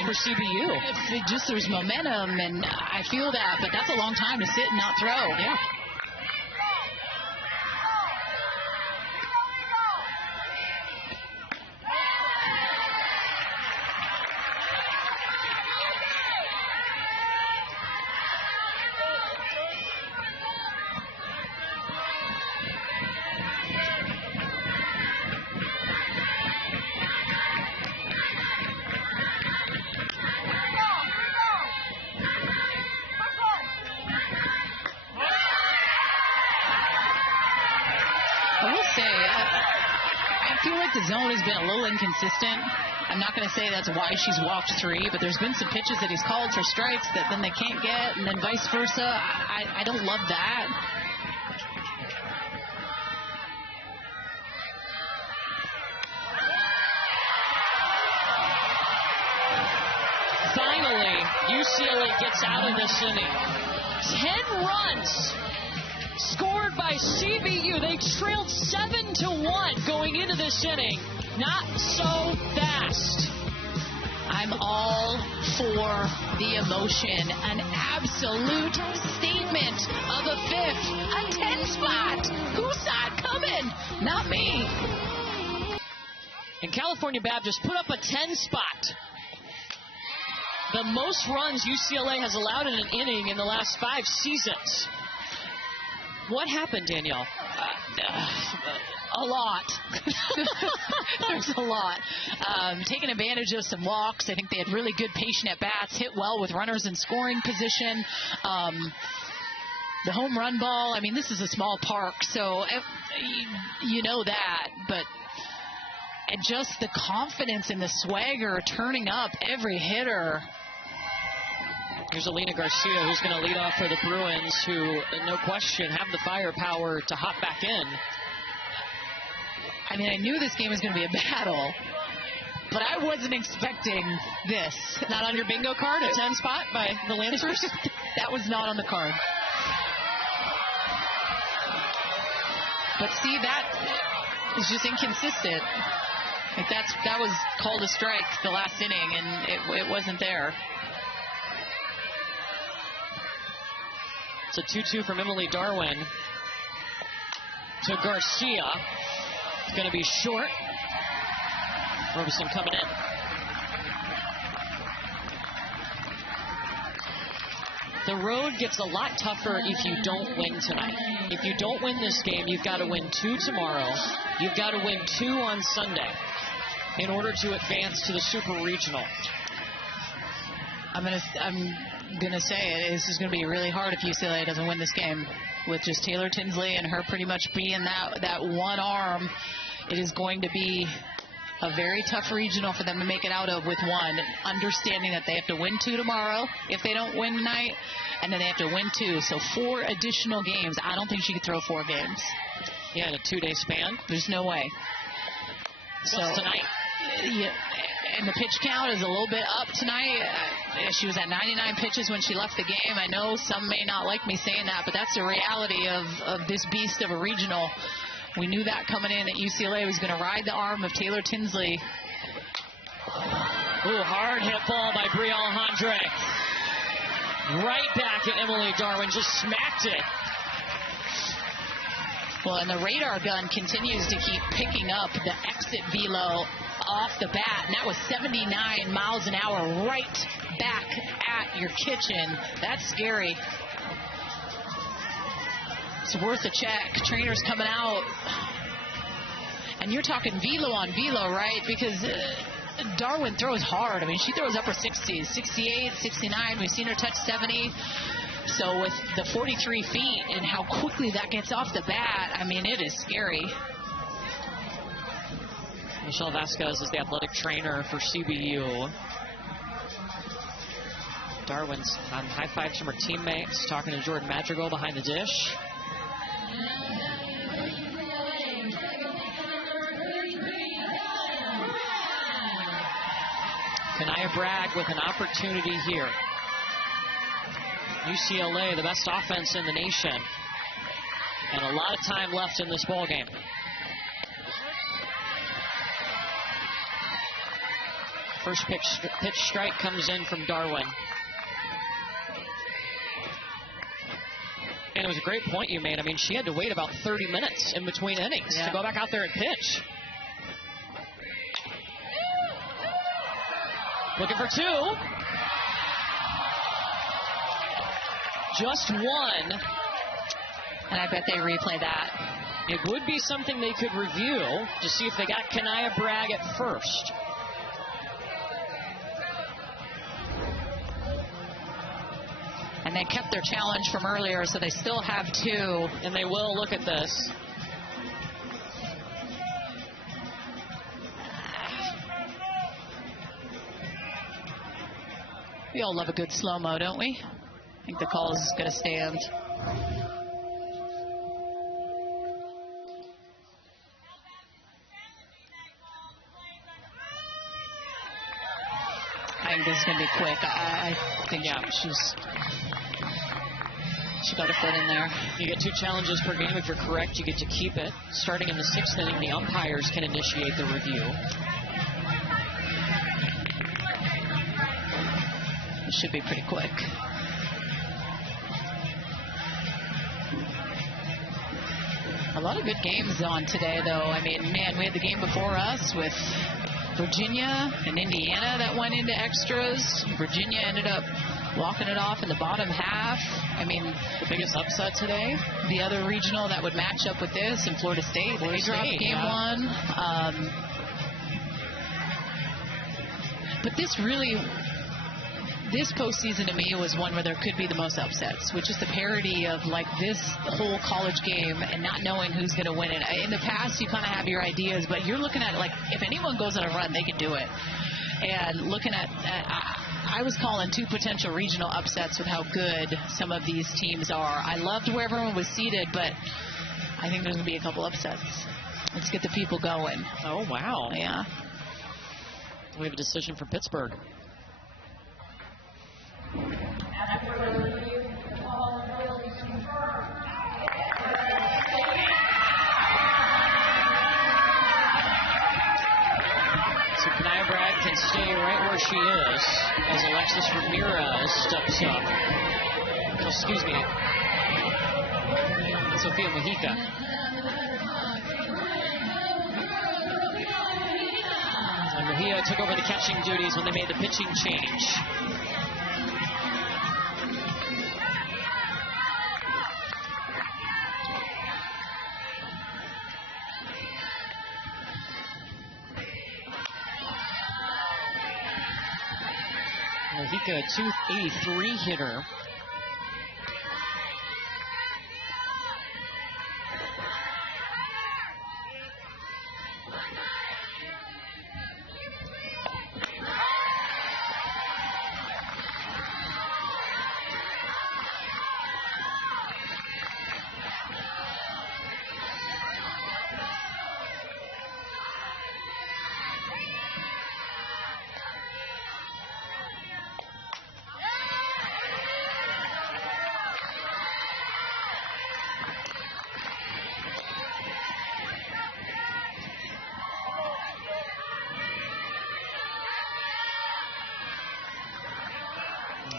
for CBU. There's momentum, and I feel that, but that's a long time to sit and not throw. Yeah. The zone has been a little inconsistent. I'm not going to say that's why she's walked 3, but there's been some pitches that he's called for strikes that then they can't get, and then vice versa. I don't love that. Finally, UCLA gets out of this inning. 10 runs scored by CBU. They trailed 7-1 going into this inning. Not so fast. I'm all for the emotion. An absolute statement of a 5th. A 10 spot. Who saw it coming? Not me. And California Baptist put up a 10 spot. The most runs UCLA has allowed in an inning in the last 5 seasons. What happened, Danielle? A lot. There's a lot. Taking advantage of some walks. I think they had really good patient at bats, hit well with runners in scoring position. The home run ball, I mean, this is a small park, so you know that. But and just the confidence and the swagger turning up every hitter. Here's Alina Garcia, who's going to lead off for the Bruins, who, no question, have the firepower to hop back in. I mean, I knew this game was going to be a battle, but I wasn't expecting this. Not on your bingo card, a 10 spot by the Lancers? That was not on the card. But see, that is just inconsistent. Like that was called a strike the last inning, and it wasn't there. It's a 2-2 from Emily Darwin to Garcia. It's going to be short. Robeson coming in. The road gets a lot tougher if you don't win tonight. If you don't win this game, you've got to win 2 tomorrow. You've got to win 2 on Sunday in order to advance to the Super Regional. I'm gonna say this is gonna be really hard if UCLA doesn't win this game. With just Taylor Tinsley and her pretty much being that one arm, it is going to be a very tough regional for them to make it out of with 1. Understanding that they have to win 2 tomorrow if they don't win tonight, and then they have to win 2. So 4 additional games. I don't think she could throw 4 games. Yeah, in a 2-day span. There's no way. So tonight. Yeah, and the pitch count is a little bit up tonight. She was at 99 pitches when she left the game. I know some may not like me saying that, but that's the reality of this beast of a regional. We knew that coming in, that UCLA was going to ride the arm of Taylor Tinsley. Ooh, hard hit ball by Brie Alejandre. Right back at Emily Darwin, just smacked it. Well, and the radar gun continues to keep picking up the exit velo off the bat, and that was 79 miles an hour right back at your kitchen. That's scary. It's worth a check. Trainers coming out. And you're talking velo on velo, right? Because Darwin throws hard. I mean, she throws upper 60s, 68, 69. We've seen her touch 70. So with the 43 feet and how quickly that gets off the bat, I mean, it is scary. Michelle Vasquez is the athletic trainer for CBU. Darwin's high fives from her teammates, talking to Jordan Madrigal behind the dish. Kanaya Bragg with an opportunity here. UCLA, the best offense in the nation. And a lot of time left in this ball game. First pitch strike comes in from Darwin. And it was a great point you made. I mean, she had to wait about 30 minutes in between innings to go back out there and pitch. Looking for two. Just one. And I bet they replay that. It would be something they could review to see if they got Kanaya Bragg at first. And they kept their challenge from earlier, so they still have two. And they will look at this. We all love a good slow-mo, don't we? I think the call is going to stand. I think this is going to be quick. I think she got her foot in there. You get 2 challenges per game. If you're correct, you get to keep it. Starting in the 6th inning, the umpires can initiate the review. It should be pretty quick. A lot of good games on today, though. I mean, man, we had the game before us with Virginia and Indiana that went into extras. Virginia ended up walking it off in the bottom half. I mean, the biggest upset today. The other regional that would match up with this in Florida State. They dropped game 1. But this postseason to me was one where there could be the most upsets, with just the parity of like this whole college game and not knowing who's going to win it. In the past, you kind of have your ideas, but you're looking at it like if anyone goes on a run, they can do it. And looking at, I was calling 2 potential regional upsets with how good some of these teams are. I loved where everyone was seated, but I think there's going to be a couple upsets. Let's get the people going. Oh, wow. Yeah. We have a decision from Pittsburgh. So Kanaya Bragg can stay right where she is as Alexis Ramirez steps up. Oh, excuse me. Sophia Mojica. And Mejia took over the catching duties when they made the pitching change. Mojica, a 283 hitter.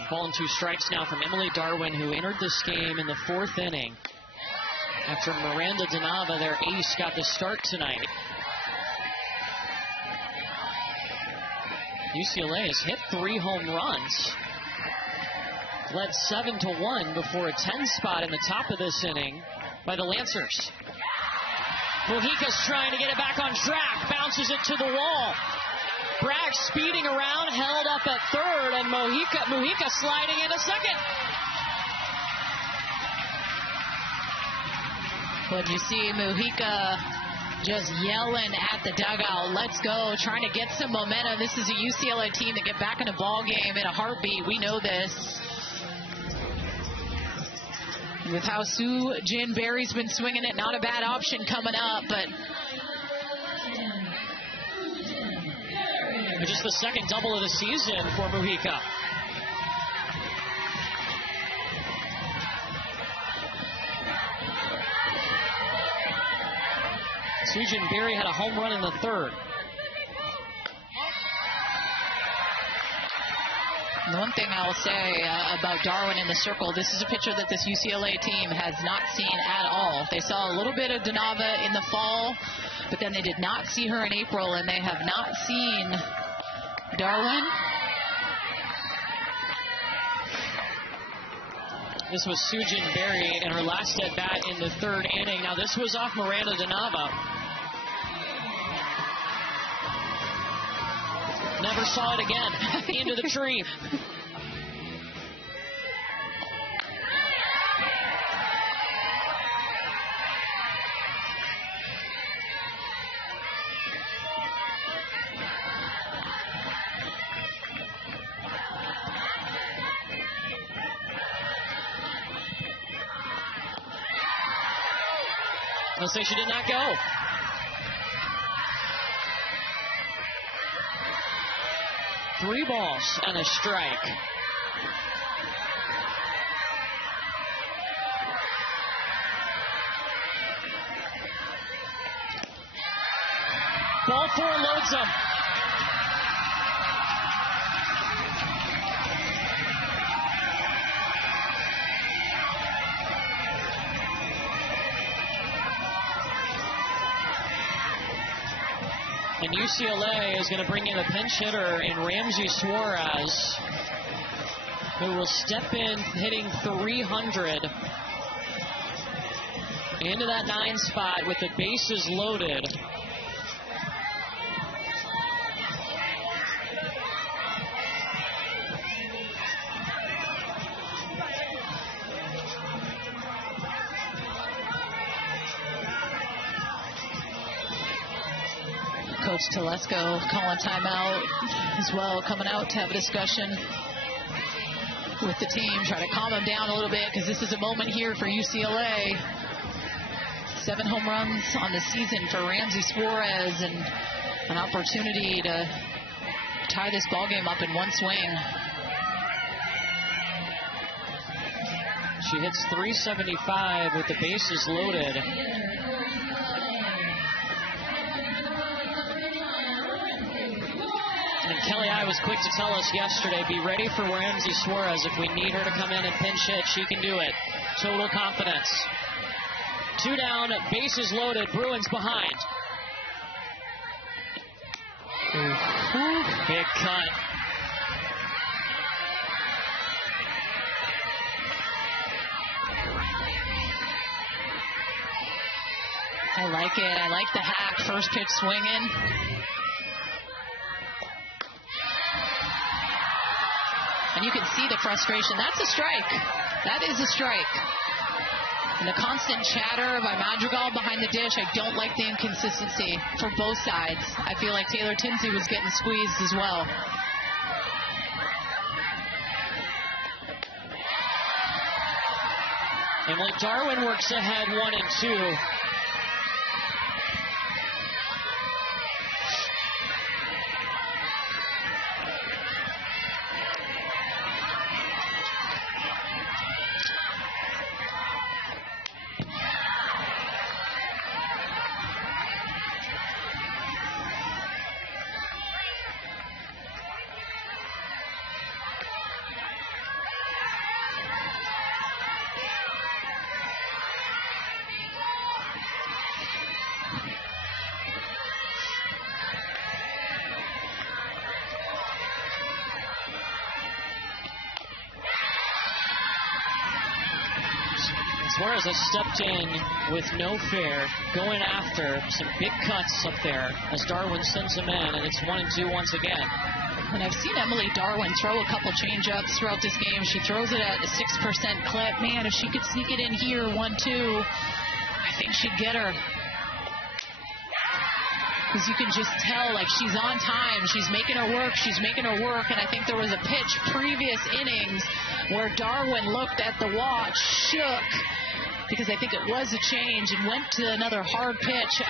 Ball and 2 strikes now from Emily Darwin, who entered this game in the 4th inning. After Miranda Donava, their ace, got the start tonight. UCLA has hit 3 home runs. Led 7-1 before a 10 spot in the top of this inning by the Lancers. Mojica's trying to get it back on track, bounces it to the wall. Bragg speeding around, held up at third, and Mojica sliding into second. But you see Mojica just yelling at the dugout, let's go, trying to get some momentum. This is a UCLA team that get back in a ball game in a heartbeat. We know this. With how Sue Jin Berry's been swinging it, not a bad option coming up, but just the second double of the season for Mojica. Sue Jin Berry had a home run in the 3rd. The one thing I will say about Darwin in the circle, this is a pitcher that this UCLA team has not seen at all. They saw a little bit of Donava in the fall, but then they did not see her in April, and they have not seen Darwin. This was Sue Jin Berry in her last at bat in the 3rd inning. Now this was off Miranda Donava. Never saw it again. Into the tree. I'll say she did not go. Three balls and a strike. Ball 4 loads them. And UCLA is going to bring in a pinch hitter in Ramsey Suarez, who will step in hitting 300 into that 9 spot with the bases loaded. Coach Telesco calling timeout as well, coming out to have a discussion with the team, try to calm them down a little bit, because this is a moment here for UCLA. 7 home runs on the season for Ramsey Suarez, and an opportunity to tie this ball game up in one swing. She hits 375 with the bases loaded. And Kelly I was quick to tell us yesterday, be ready for Ramsey Suarez. If we need her to come in and pinch hit, she can do it. Total confidence. 2 down, bases loaded, Bruins behind. Big cut. I like it. I like the hack. First pitch swinging. And you can see the frustration. That's a strike. That is a strike. And the constant chatter by Madrigal behind the dish, I don't like the inconsistency for both sides. I feel like Taylor Tinsley was getting squeezed as well. Emily Darwin works ahead 1 and 2. Suarez has stepped in with no fear, going after some big cuts up there as Darwin sends him in, and it's 1-2 once again. And I've seen Emily Darwin throw a couple change-ups throughout this game. She throws it at a 6% clip. Man, if she could sneak it in here, 1-2, I think she'd get her. Because you can just tell, like, she's on time. She's making her work. She's making her work. And I think there was a pitch previous innings where Darwin looked at the watch, shook, because I think it was a change, and went to another hard pitch.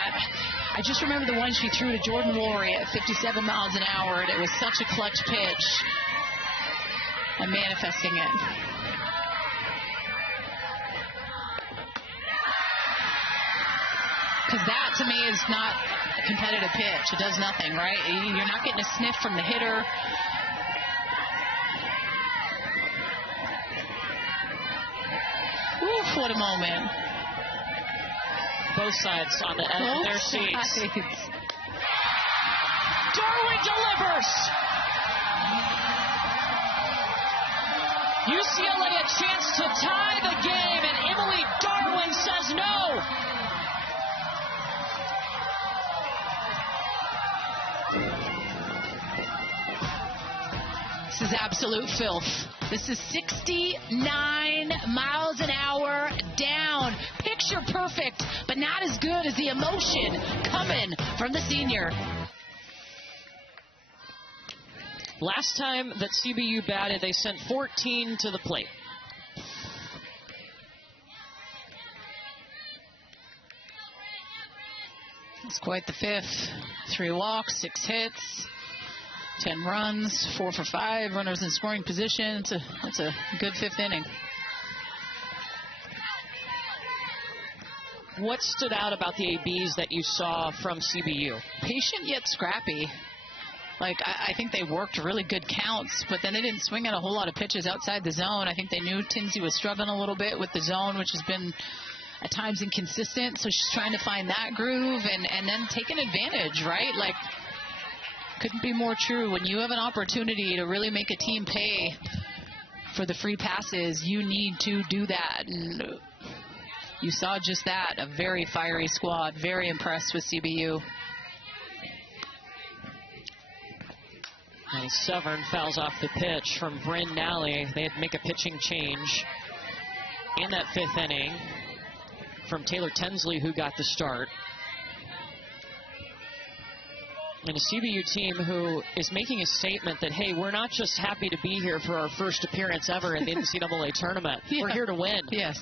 I just remember the one she threw to Jordan Lowry at 57 miles an hour, and it was such a clutch pitch. And manifesting it. Because that, to me, is not a competitive pitch. It does nothing, right? You're not getting a sniff from the hitter. Oof, what a moment. Both sides on the edge of their seats. Darwin delivers. UCLA a chance to tie the game, and Emily Darwin says no. This is absolute filth. This is 69 miles an hour down. Picture perfect, but not as good as the emotion coming from the senior. Last time that CBU batted, they sent 14 to the plate. It's quite the fifth. 3 walks, 6 hits. 10 runs, 4 for 5, runners in scoring position. That's a good 5th inning. What stood out about the ABs that you saw from CBU? Patient yet scrappy. Like, I think they worked really good counts, but then they didn't swing at a whole lot of pitches outside the zone. I think they knew Tinsley was struggling a little bit with the zone, which has been at times inconsistent. So she's trying to find that groove and then taking advantage, right? Like, couldn't be more true. When you have an opportunity to really make a team pay for the free passes, you need to do that. And you saw just that. A very fiery squad. Very impressed with CBU. And Severn fouls off the pitch from Bryn Nally. They had to make a pitching change in that 5th inning from Taylor Tinsley, who got the start. And a CBU team who is making a statement that, hey, we're not just happy to be here for our first appearance ever in the NCAA tournament. Yeah. We're here to win. Yes.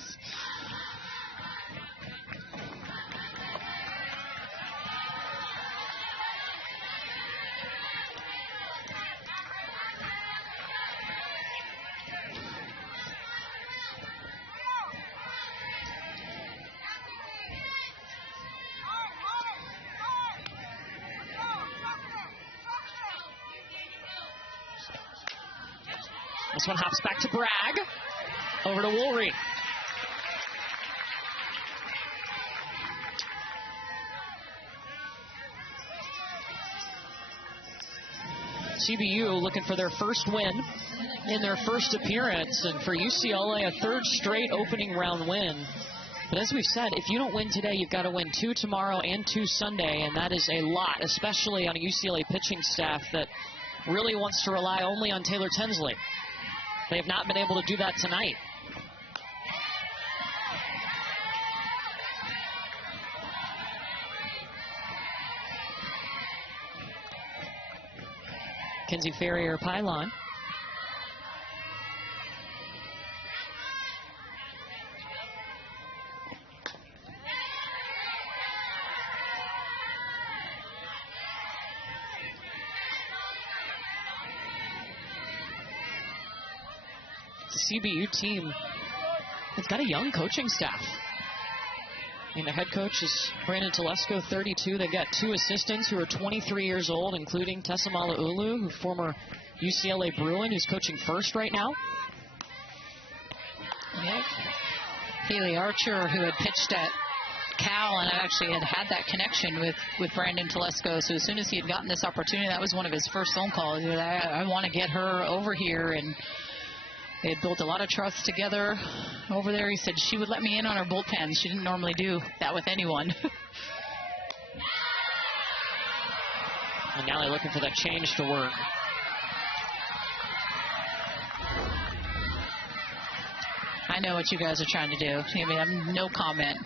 This one hops back to Bragg. Over to Woolry. CBU looking for their first win in their first appearance, and for UCLA, a 3rd straight opening round win. But as we've said, if you don't win today, you've got to win 2 tomorrow and 2 Sunday, and that is a lot, especially on a UCLA pitching staff that really wants to rely only on Taylor Tinsley. They have not been able to do that tonight. Kinsey Ferrier pylon. The CBU team has got a young coaching staff. I mean, the head coach is Brandon Telesco, 32. They've got 2 assistants who are 23 years old, including Tessa Malaulu, who former UCLA Bruin, who's coaching first right now. Yep. Haley Archer, who had pitched at Cal, and I actually had that connection with Brandon Telesco. So as soon as he had gotten this opportunity, that was one of his first phone calls. I want to get her over here, and They had built a lot of trust together over there. He said she would let me in on her bullpens. She didn't normally do that with anyone. And now they're looking for that change to work. I know what you guys are trying to do. I mean, I have no comment.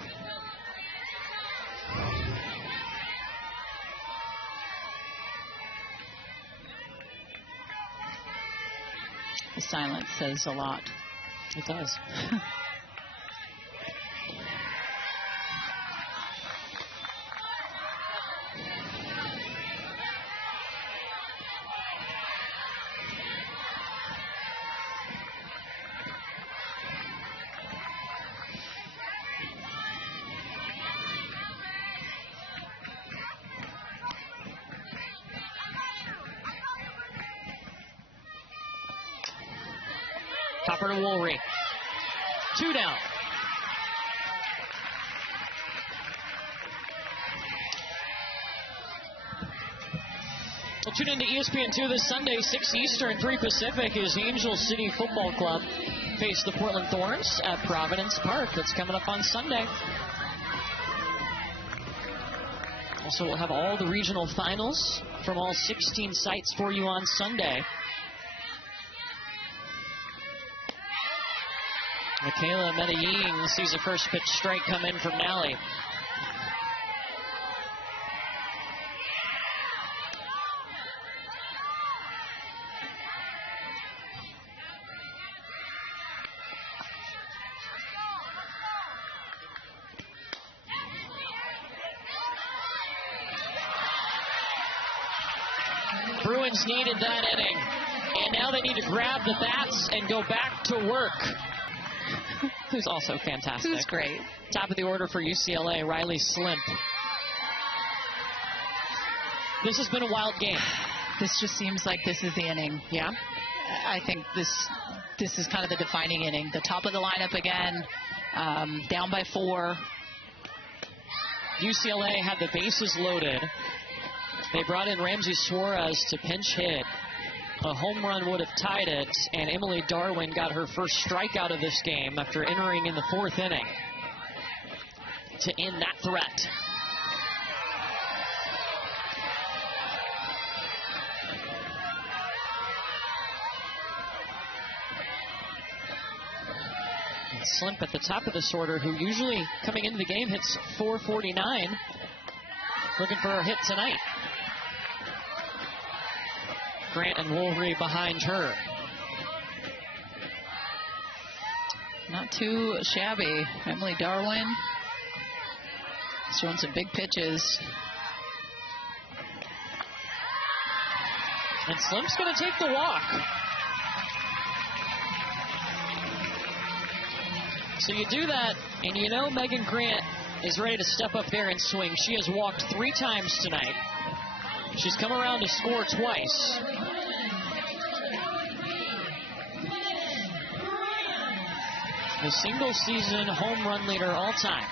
The silence says a lot. It does. Topper to Woolry. 2 down. Well, tune into ESPN2 this Sunday, 6 Eastern, 3 Pacific, as the Angel City Football Club face the Portland Thorns at Providence Park. That's coming up on Sunday. Also, we'll have all the regional finals from all 16 sites for you on Sunday. Michaela Medellin sees the first pitch strike come in from Nally. Bruins needed that inning, and now they need to grab the bats and go back to work. Who's also fantastic. Who's great. Top of the order for UCLA, Riley Slimp. This has been a wild game. This just seems like this is the inning. Yeah? I think this is kind of the defining inning. The top of the lineup again, down by 4. UCLA had the bases loaded. They brought in Ramsey Suarez to pinch hit. A home run would have tied it, and Emily Darwin got her first strikeout of this game after entering in the 4th inning to end that threat. And Slimp at the top of this order, who usually coming into the game hits .449, looking for a hit tonight. Grant and Woolry behind her. Not too shabby. Emily Darwin showing some big pitches. And Slimp's going to take the walk. So you do that, and you know Megan Grant is ready to step up there and swing. She has walked 3 times tonight. She's come around to score twice. The single season home run leader all time,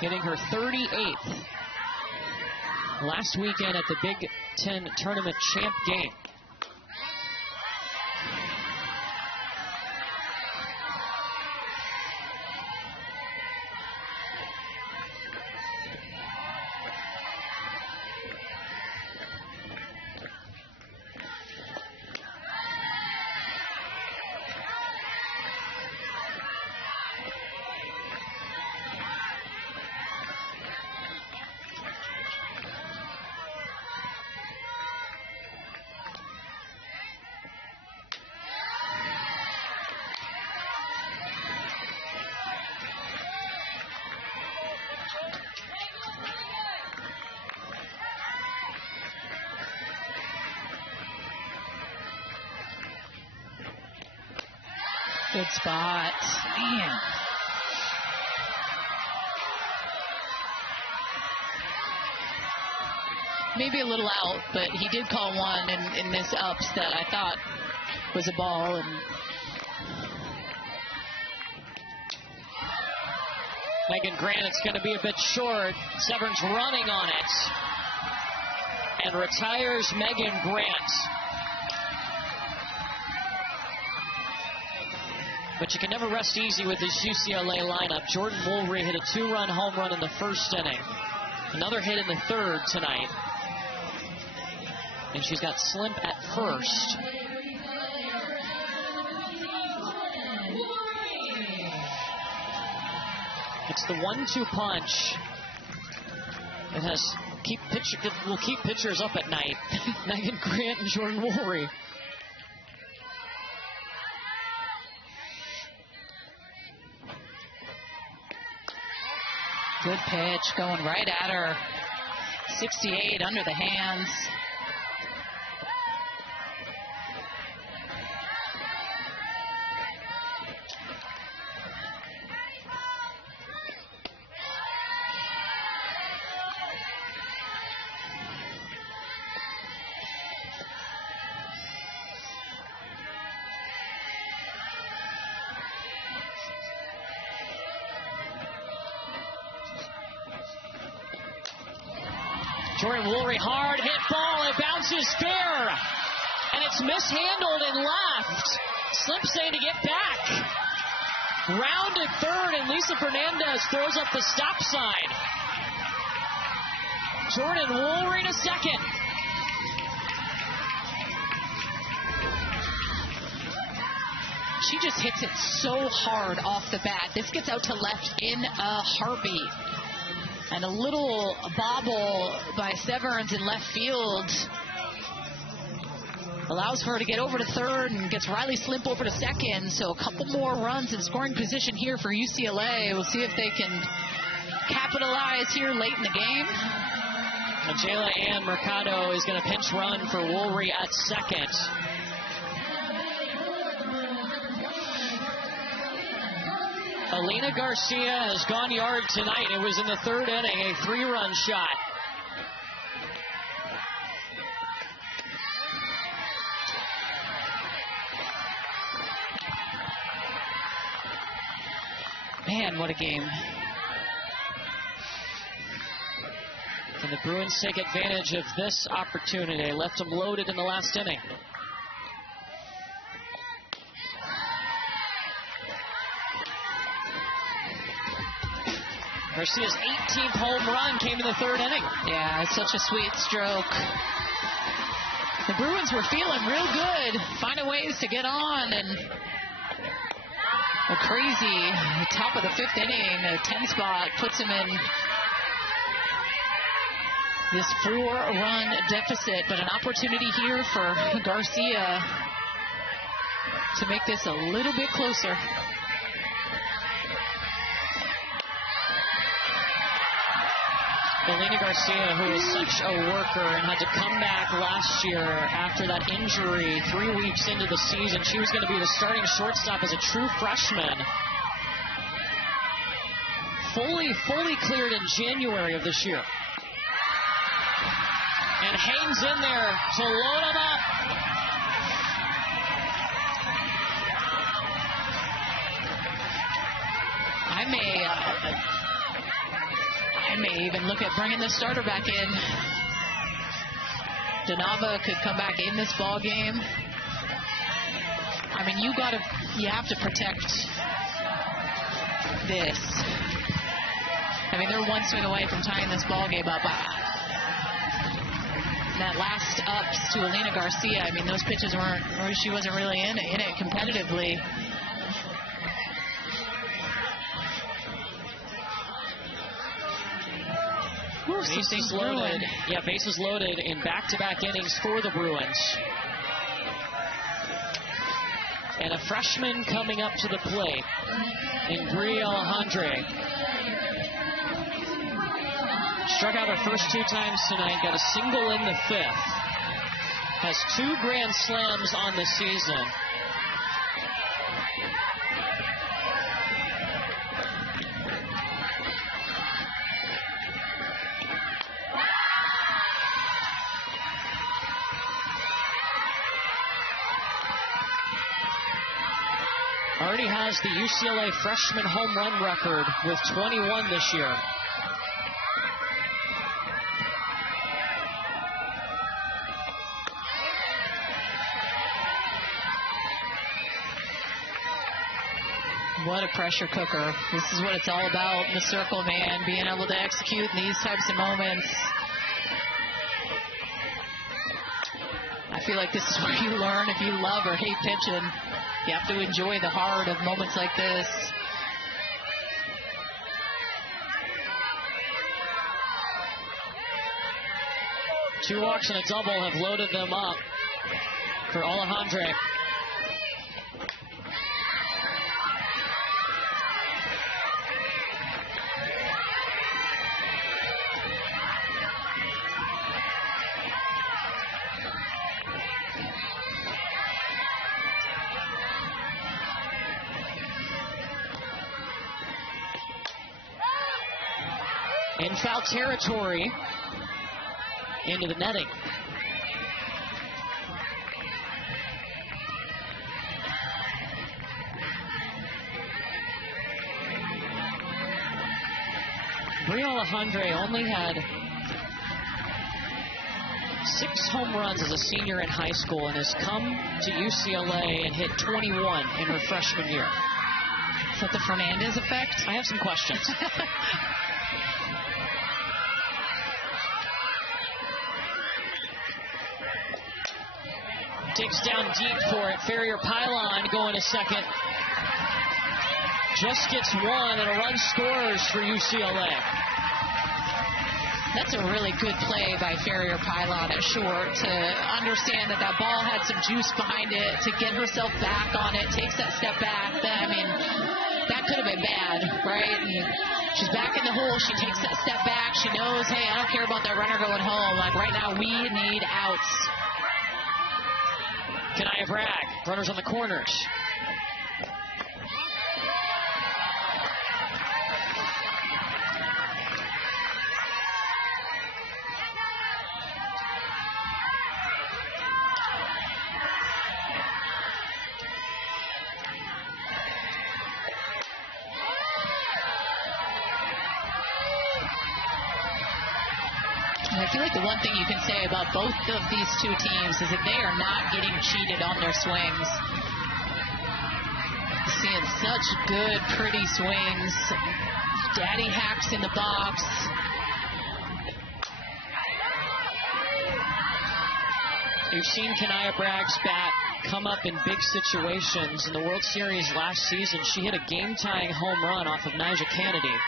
hitting her 38th last weekend at the Big Ten Tournament Champ game. Good spot. Man. Maybe a little out, but he did call one in this ups that I thought was a ball. And Megan Grant, it's going to be a bit short. Severn's running on it. And retires Megan Grant. But you can never rest easy with this UCLA lineup. Jordan Woolry hit a 2-run home run in the first inning. Another hit in the third tonight. And she's got Slimp at first. It's the 1-2 punch that will keep pitchers up at night. Megan Grant and Jordan Woolry. Good pitch, going right at her. 68 under the hands. Jordan Woolry, hard hit ball, it bounces fair, and it's mishandled and left. Slimp saying to get back. Rounded third, and Lisa Fernandez throws up the stop sign. Jordan Woolry to second. She just hits it so hard off the bat. This gets out to left in a heartbeat. And a little bobble by Severns in left field allows her to get over to third and gets Riley Slimp over to second. So a couple more runs in scoring position here for UCLA. We'll see if they can capitalize here late in the game. Jayla Ann Mercado is going to pinch run for Woolry at second. Alina Garcia has gone yard tonight. It was in the third inning, a 3-run shot. Man, what a game. Can the Bruins take advantage of this opportunity? They left them loaded in the last inning. Garcia's 18th home run came in the third inning. Yeah, it's such a sweet stroke. The Bruins were feeling real good, finding ways to get on, and a crazy top of the fifth inning, a 10 spot puts them in this 4-run deficit, but an opportunity here for Garcia to make this a little bit closer. Alina Garcia, who is such a worker and had to come back last year after that injury 3 weeks into the season. She was going to be the starting shortstop as a true freshman. Fully cleared in January of this year. And hangs in there to load them up. I may even look at bringing the starter back in. Donava could come back in this ball game. I mean, you have to protect this. I mean, they're one swing away from tying this ball game up. That last ups to Alina Garcia, I mean, those pitches she wasn't really in it competitively. Bases loaded. Yeah, bases loaded in back-to-back innings for the Bruins. And a freshman coming up to the plate in Brie Alejandre. Struck out her first 2 times tonight, got a single in the 5th. Has 2 grand slams on the season. Already has the UCLA freshman home run record with 21 this year. What a pressure cooker. This is what it's all about in the circle, man. Being able to execute in these types of moments. I feel like this is where you learn if you love or hate pitching. You have to enjoy the heart of moments like this. Two walks and a double have loaded them up for Alejandre. In foul territory, into the netting. Bruin Alejandre only had 6 home runs as a senior in high school and has come to UCLA and hit 21 in her freshman year. Is that the Fernandez effect? I have some questions. Digs down deep for it. Farrier Pylon going to second. Just gets one, and a run scores for UCLA. That's a really good play by Farrier Pylon at short to understand that that ball had some juice behind it, to get herself back on it, takes that step back. That could have been bad, right? And she's back in the hole. She takes that step back. She knows, hey, I don't care about that runner going home. Like right now, we need outs. Kanaya Bragg, runners on the corners. I feel like the one thing you can say about both of these two teams is that they are not getting cheated on their swings. Seeing such good, pretty swings. Daddy hacks in the box. You've seen Kanaya Bragg's bat come up in big situations. In the World Series last season, she hit a game-tying home run off of Nyjah Kennedy.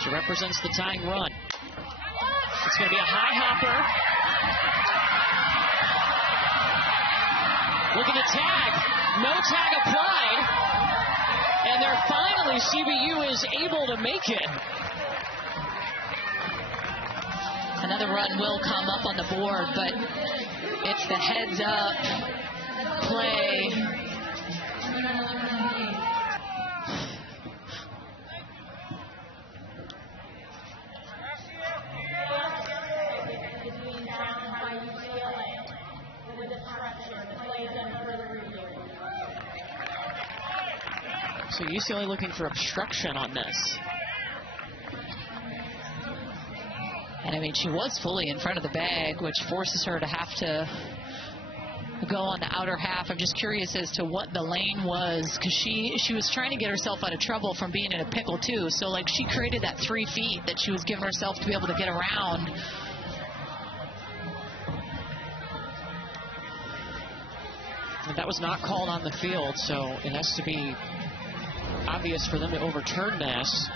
She represents the tying run. It's going to be a high hopper. Look at the tag. No tag applied. And they're finally, CBU is able to make it. Another run will come up on the board, but it's the heads up play. So UCLA looking for obstruction on this. And I mean, she was fully in front of the bag, which forces her to have to go on the outer half. I'm just curious as to what the lane was, because she was trying to get herself out of trouble from being in a pickle too. So like she created that 3 feet that she was giving herself to be able to get around. And that was not called on the field, so it has to be obvious for them to overturn this.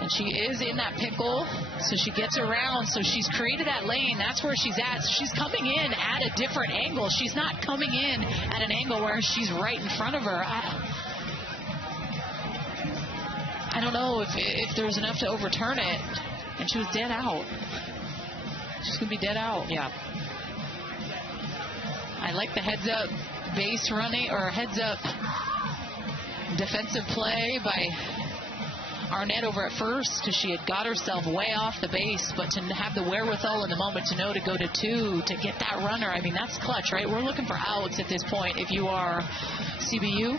And she is in that pickle, so she gets around. So she's created that lane. That's where she's at. So she's coming in at a different angle. She's not coming in at an angle where she's right in front of her. I don't know if there was enough to overturn it. And she was dead out. She's going to be dead out. Yeah. I like the heads up base running, or heads up defensive play by Arnett over at first because she had got herself way off the base, but to have the wherewithal in the moment to know to go to 2 to get that runner, I mean, that's clutch, right? We're looking for outs at this point if you are CBU.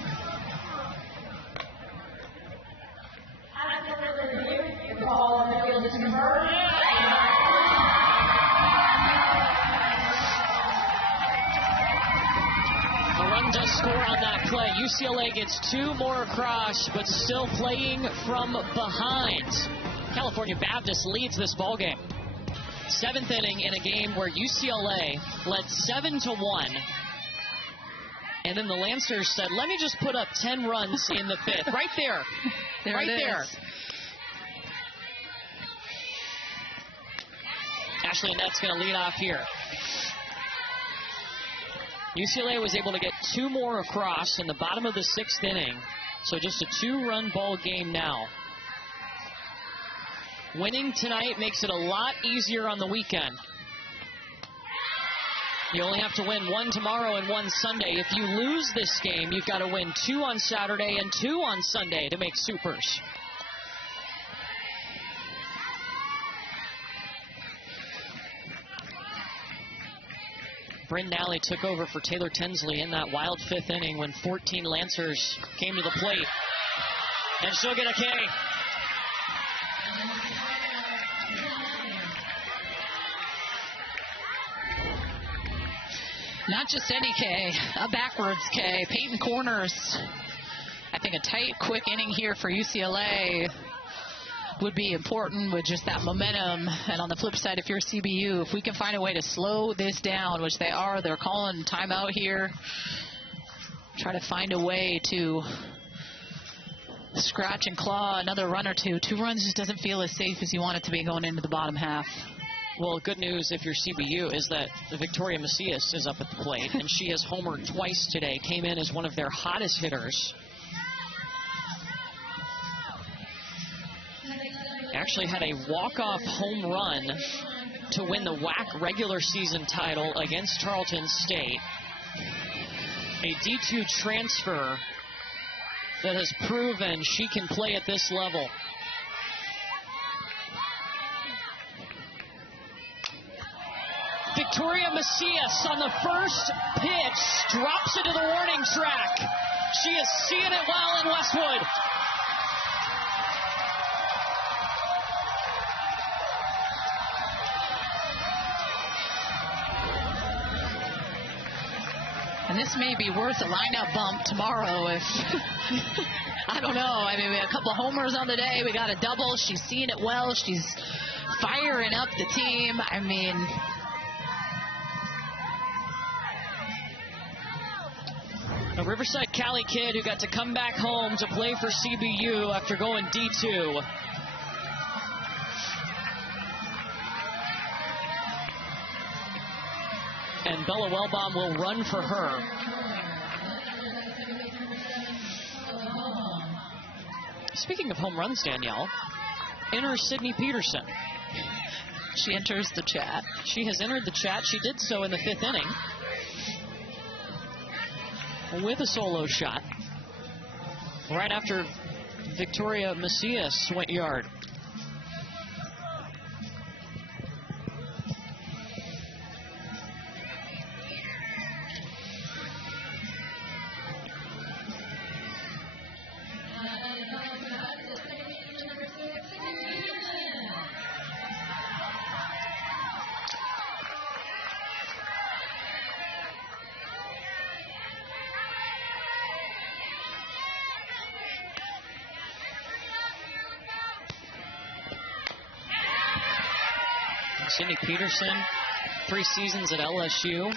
Does score on that play. UCLA gets 2 more across, but still playing from behind. California Baptist leads this ball game. 7th inning in a game where UCLA led 7-1. And then the Lancers said, let me just put up 10 runs in the 5th. Right there. Right there. Ashley Annette's going to lead off here. UCLA was able to get 2 more across in the bottom of the 6th inning. So just a 2-run ball game now. Winning tonight makes it a lot easier on the weekend. You only have to win 1 tomorrow and 1 Sunday. If you lose this game, you've got to win 2 on Saturday and 2 on Sunday to make supers. Bryn Nally took over for Taylor Tinsley in that wild 5th inning when 14 Lancers came to the plate. And she'll get a K. Not just any K, a backwards K. Peyton Corners. I think a tight, quick inning here for UCLA would be important with just that momentum. And on the flip side, if you're CBU, if we can find a way to slow this down, which they are, they're calling timeout here. Try to find a way to scratch and claw another run or two. 2 runs just doesn't feel as safe as you want it to be going into the bottom half. Well, good news if you're CBU is that Victoria Macias is up at the plate, and she has homered twice today, came in as one of their hottest hitters. Actually had a walk-off home run to win the WAC regular season title against Tarleton State. A D2 transfer that has proven she can play at this level. Victoria Macias on the first pitch drops into the warning track. She is seeing it well in Westwood. And this may be worth a lineup bump tomorrow if, I don't know. I mean, we had a couple homers on the day. We got a double. She's seeing it well. She's firing up the team. I mean, a Riverside Cali kid who got to come back home to play for CBU after going D2. And Bella Wellbaum will run for her. Speaking of home runs, Danielle, enter Sydney Peterson. she enters the chat. She has entered the chat. She did so in the 5th inning with a solo shot right after Victoria Macias went yard. Sydney Peterson, 3 seasons at LSU,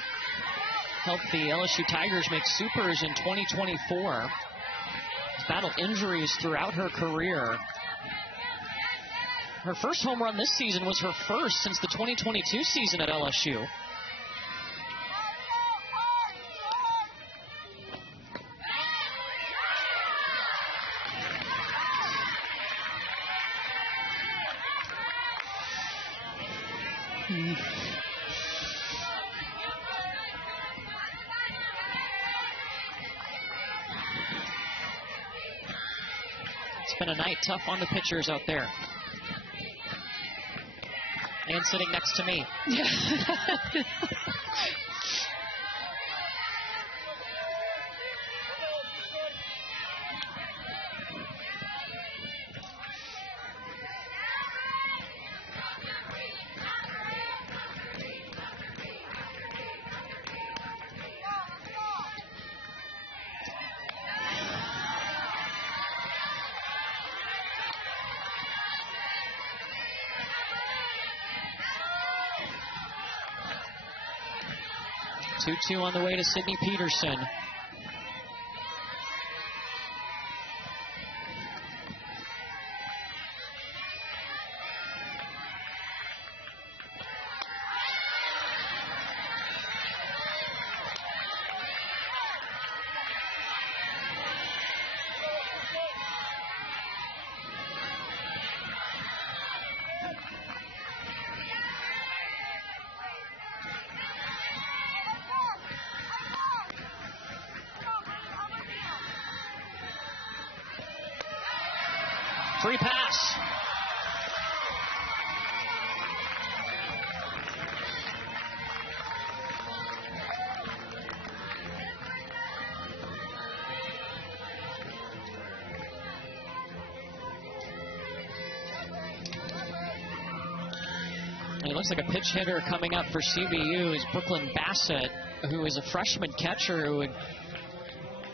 helped the LSU Tigers make supers in 2024. Battled injuries throughout her career. Her first home run this season was her first since the 2022 season at LSU. been a night tough on the pitchers out there. And sitting next to me. Yeah. 2-2 on the way to Sydney Peterson. Free pass. It looks like a pitch hitter coming up for CBU is Brooklyn Bassett, who is a freshman catcher who had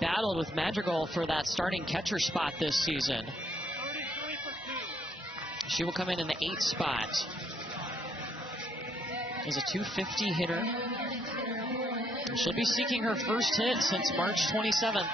battled with Madrigal for that starting catcher spot this season. She will come in the 8th spot. Is a .250 hitter. And she'll be seeking her first hit since March 27th.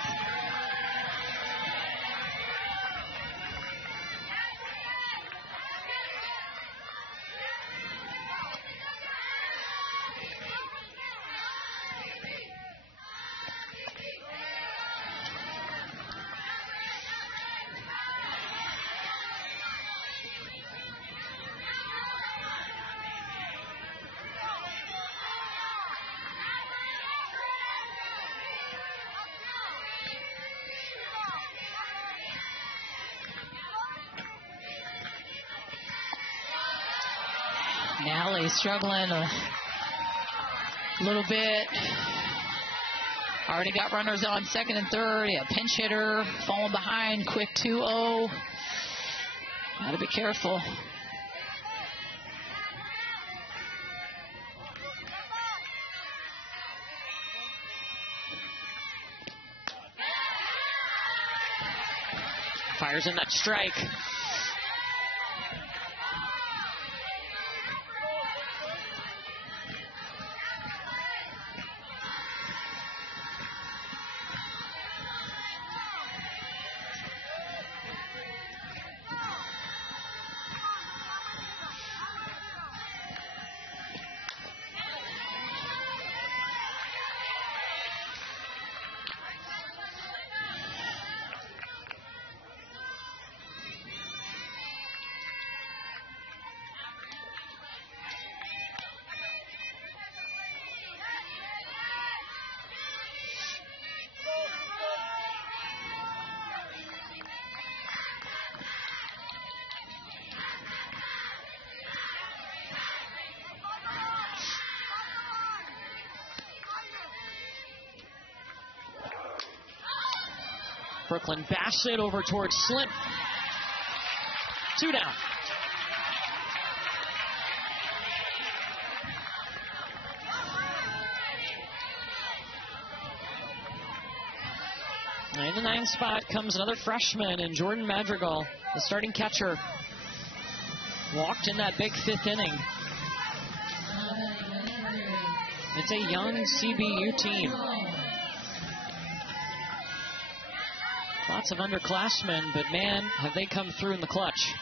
Nally struggling a little bit. Already got runners on second and third. Yeah, pinch hitter falling behind. Quick 2-0. Gotta be careful. Fires in that strike. Brooklyn Bassett over towards Slint. 2 down. In the 9th spot comes another freshman in Jordan Madrigal, the starting catcher. Walked in that big 5th inning. It's a young CBU team. Lots of underclassmen, but man, have they come through in the clutch.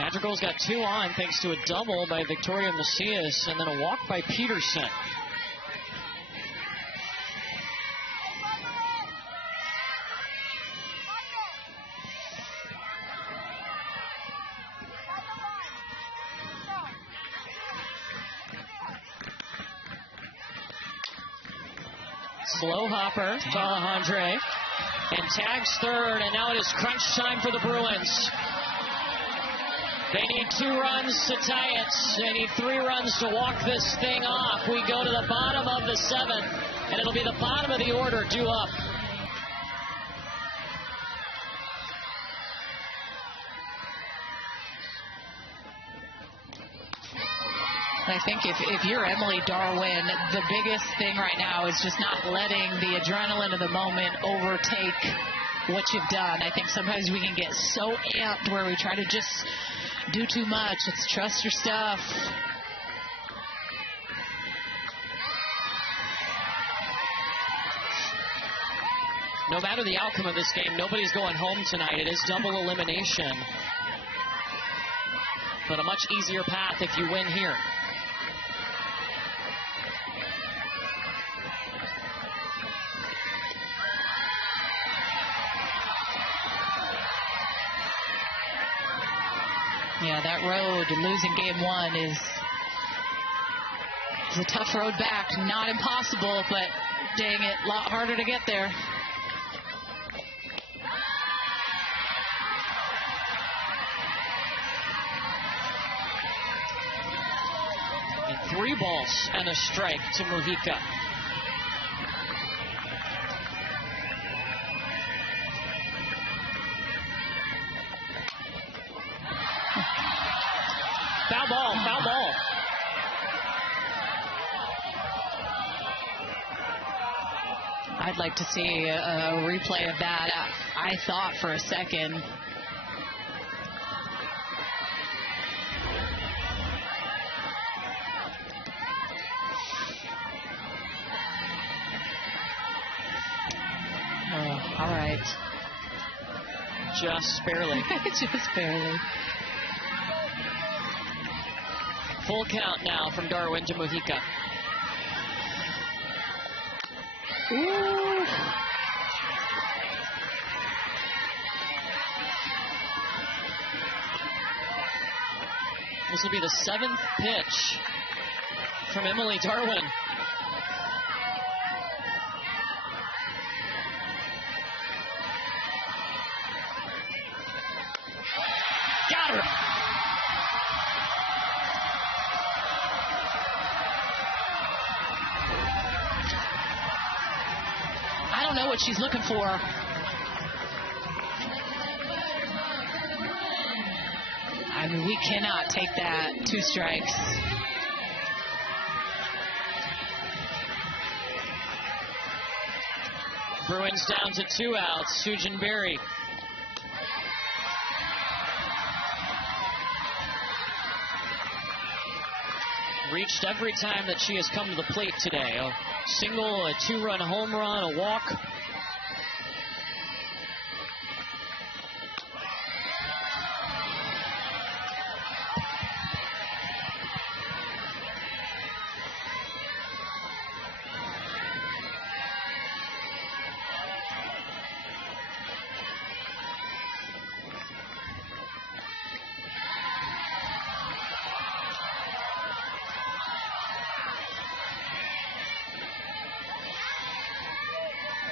Madrigal's got 2 on thanks to a double by Victoria Macias and then a walk by Peterson. Slow hopper to Alejandre. And tags third, and now it is crunch time for the Bruins. They need 2 runs to tie it. They need 3 runs to walk this thing off. We go to the bottom of the 7th, and it'll be the bottom of the order due up. I think if you're Emily Darwin, the biggest thing right now is just not letting the adrenaline of the moment overtake what you've done. I think sometimes we can get so amped where we try to just do too much. It's trust your stuff. No matter the outcome of this game, nobody's going home tonight. It is double elimination. But a much easier path if you win here. Yeah, that road, losing game 1 is a tough road back. Not impossible, but dang it, a lot harder to get there. And 3 balls and a strike to Mujica. Foul ball, foul ball. I'd like to see a replay of that. I thought for a second. Oh, all right. Just barely. Just barely. Full count now from Darwin to Mujica. Ooh. This will be the 7th pitch from Emily Darwin. Got her. I don't know what she's looking for. I mean, we cannot take that. 2 strikes. Bruins down to 2 outs. Sujin Berry. Reached every time that she has come to the plate today. A single, a 2-run home run, a walk.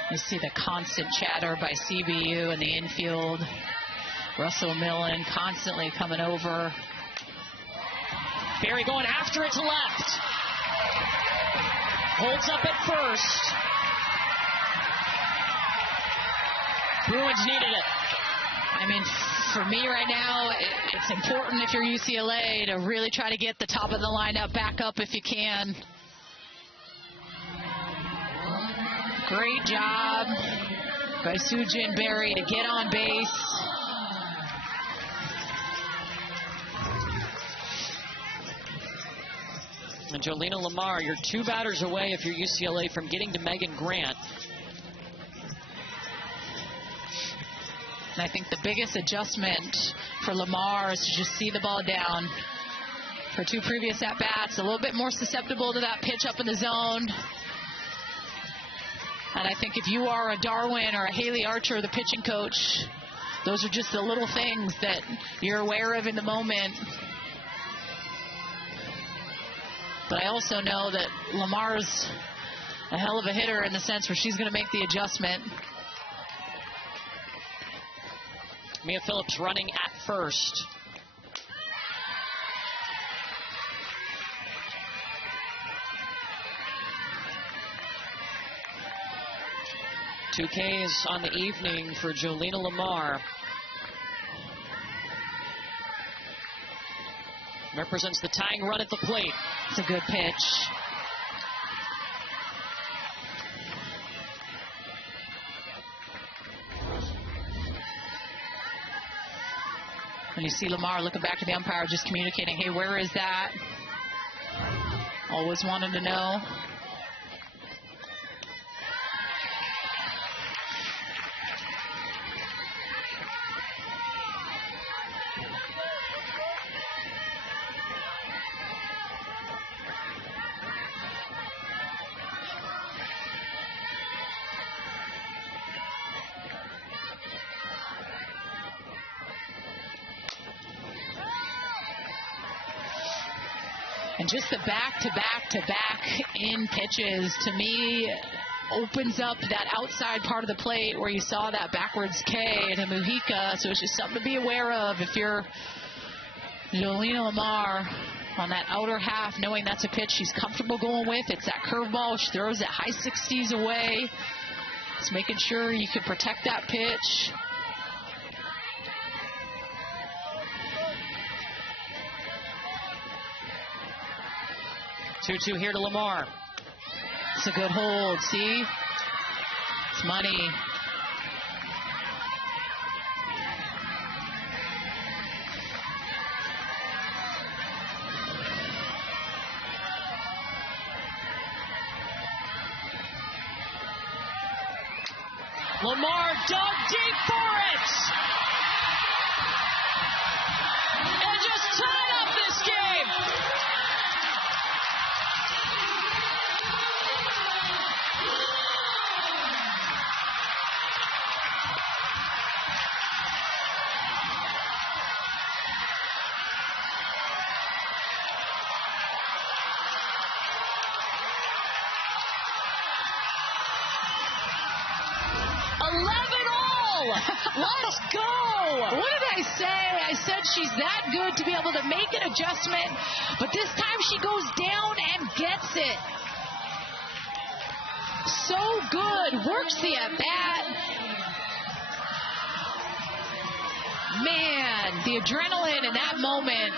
You see the constant chatter by CBU in the infield. Russell Millen constantly coming over. Berry going after it to left. Holds up at first. Bruins needed it. I mean, for me right now, it's important if you're UCLA to really try to get the top of the lineup back up if you can. Great job by Sujin Berry to get on base. And Jolena Lamar, you're 2 batters away if you're UCLA from getting to Megan Grant. And I think the biggest adjustment for Lamar is to just see the ball down. Her 2 previous at-bats, a little bit more susceptible to that pitch up in the zone. And I think if you are a Darwin or a Haley Archer, the pitching coach, those are just the little things that you're aware of in the moment. But I also know that Lamar's a hell of a hitter in the sense where she's going to make the adjustment. Mia Phillips running at first. Two Ks on the evening for Jolena Lamar. Represents the tying run at the plate. It's a good pitch. And you see Lamar looking back to the umpire, just communicating, hey, where is that? Always wanted to know. And just the back-to-back-to-back in pitches, to me, opens up that outside part of the plate where you saw that backwards K and a Mujica. So it's just something to be aware of if you're Jolena Lamar on that outer half, knowing that's a pitch she's comfortable going with. It's that curveball. She throws that high 60s away. It's making sure you can protect that pitch. Two here to Lamar. It's a good hold, see? It's money. Lamar dug deep for it! And just tied up this game! 11-all! Let's go! What did I say? I said she's that good to be able to make an adjustment, but this time she goes down and gets it. So good. Works the at-bat. Man, the adrenaline in that moment,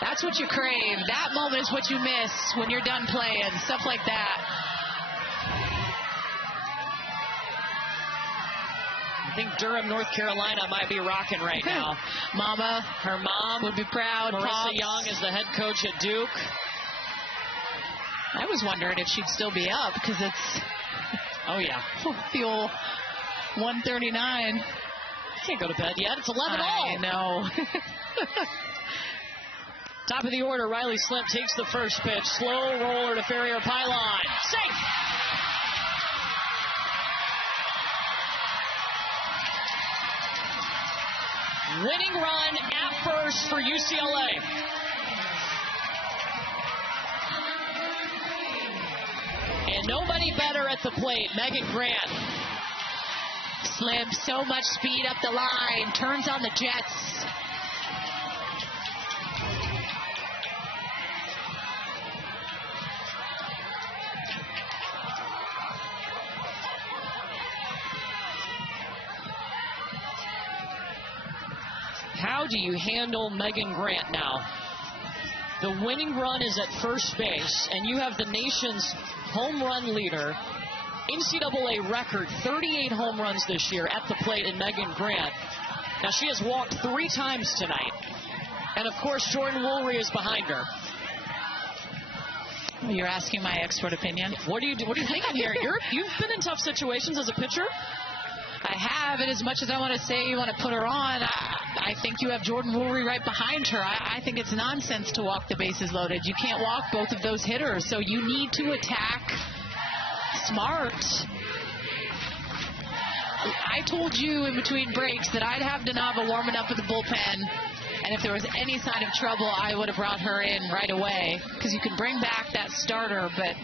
that's what you crave. That moment is what you miss when you're done playing. Stuff like that. I think Durham, North Carolina might be rocking right now. Mama, her mom would be proud. Marissa Pops. Young is the head coach at Duke. I was wondering if she'd still be up because it's oh yeah, the old 139. Can't go to bed yet. It's 11-all. I know. Top of the order, Riley Slimp takes the first pitch. Slow roller to Ferrier pylon. Safe. Winning run at first for UCLA. And nobody better at the plate, Megan Grant. Slim, so much speed up the line, turns on the jets. How do you handle Megan Grant now? The winning run is at first base, and you have the nation's home run leader, NCAA record, 38 home runs this year at the plate in Megan Grant. Now, she has walked 3 times tonight. And, of course, Jordan Woolry is behind her. You're asking my expert opinion. What do you think here? You've been in tough situations as a pitcher. I have, and as much as I want to say you want to put her on, I think you have Jordan Woolry right behind her. I think it's nonsense to walk the bases loaded. You can't walk both of those hitters, so you need to attack smart. I told you in between breaks that I'd have Danava warming up with the bullpen, and if there was any sign of trouble, I would have brought her in right away, because you can bring back that starter, but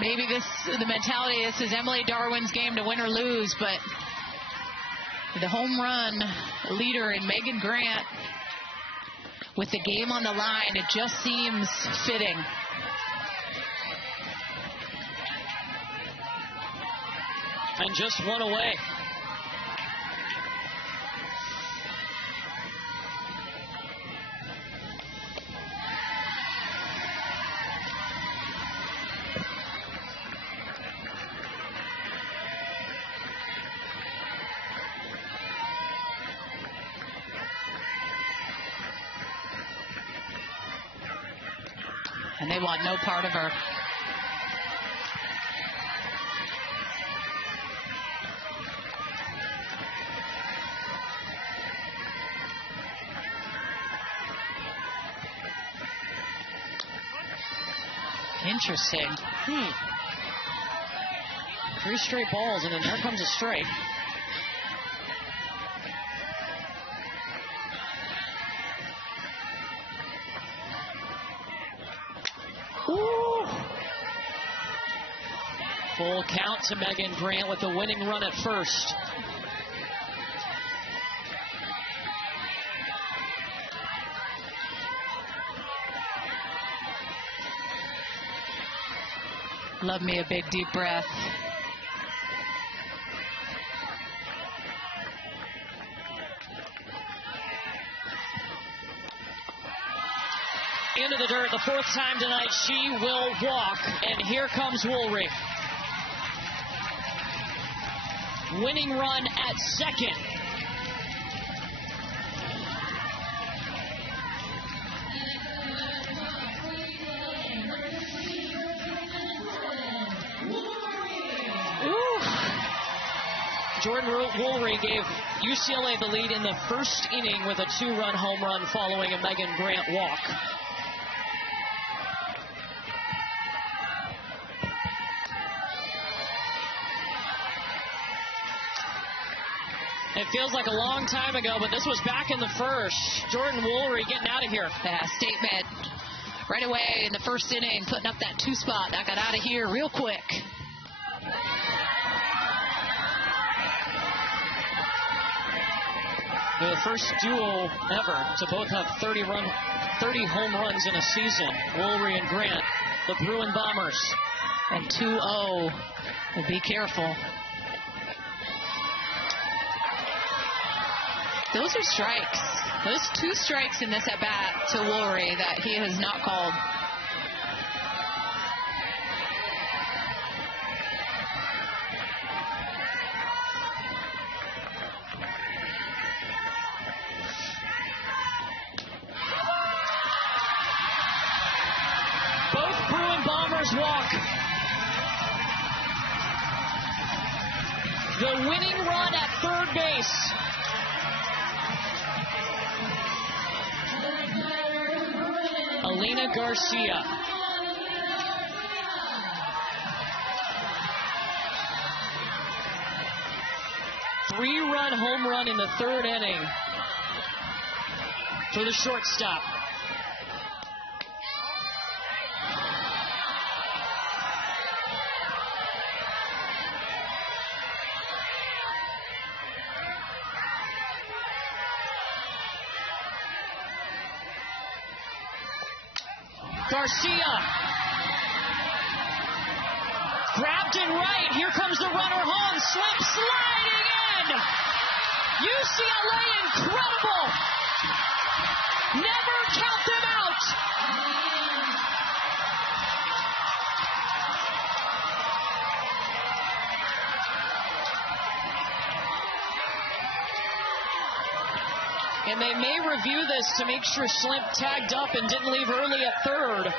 Maybe the mentality, this is Emily Darwin's game to win or lose, but the home run leader in Megan Grant with the game on the line, it just seems fitting. And just one away. And they want no part of her. Interesting. 3 straight balls, and then there comes a strike. Ooh. Full count to Megan Grant with the winning run at first. Love me a big deep breath. Into the dirt the 4th time tonight. She will walk, and here comes Woolry. Winning run at second. Jordan Woolry gave UCLA the lead in the first inning with a 2-run home run following a Megan Grant walk. It feels like a long time ago, but this was back in the first. Jordan Woolry getting out of here. Yeah, Stalemate right away in the first inning, putting up that 2 spot. That got out of here real quick. They're the first duo ever to both have 30 home runs in a season. Woolry and Grant, the Bruin Bombers. And 2-0. Be careful. Those are strikes. Those 2 strikes in this at-bat to Woolry that he has not called. Both Bruin Bombers walk. The winning run at third base. Alina Garcia. Three-run home run in the 3rd inning for the shortstop. Garcia grabbed in right. Here comes the runner home. Slip sliding in. UCLA incredible. Never count them out. And they may review this to make sure Slimp tagged up and didn't leave early at third.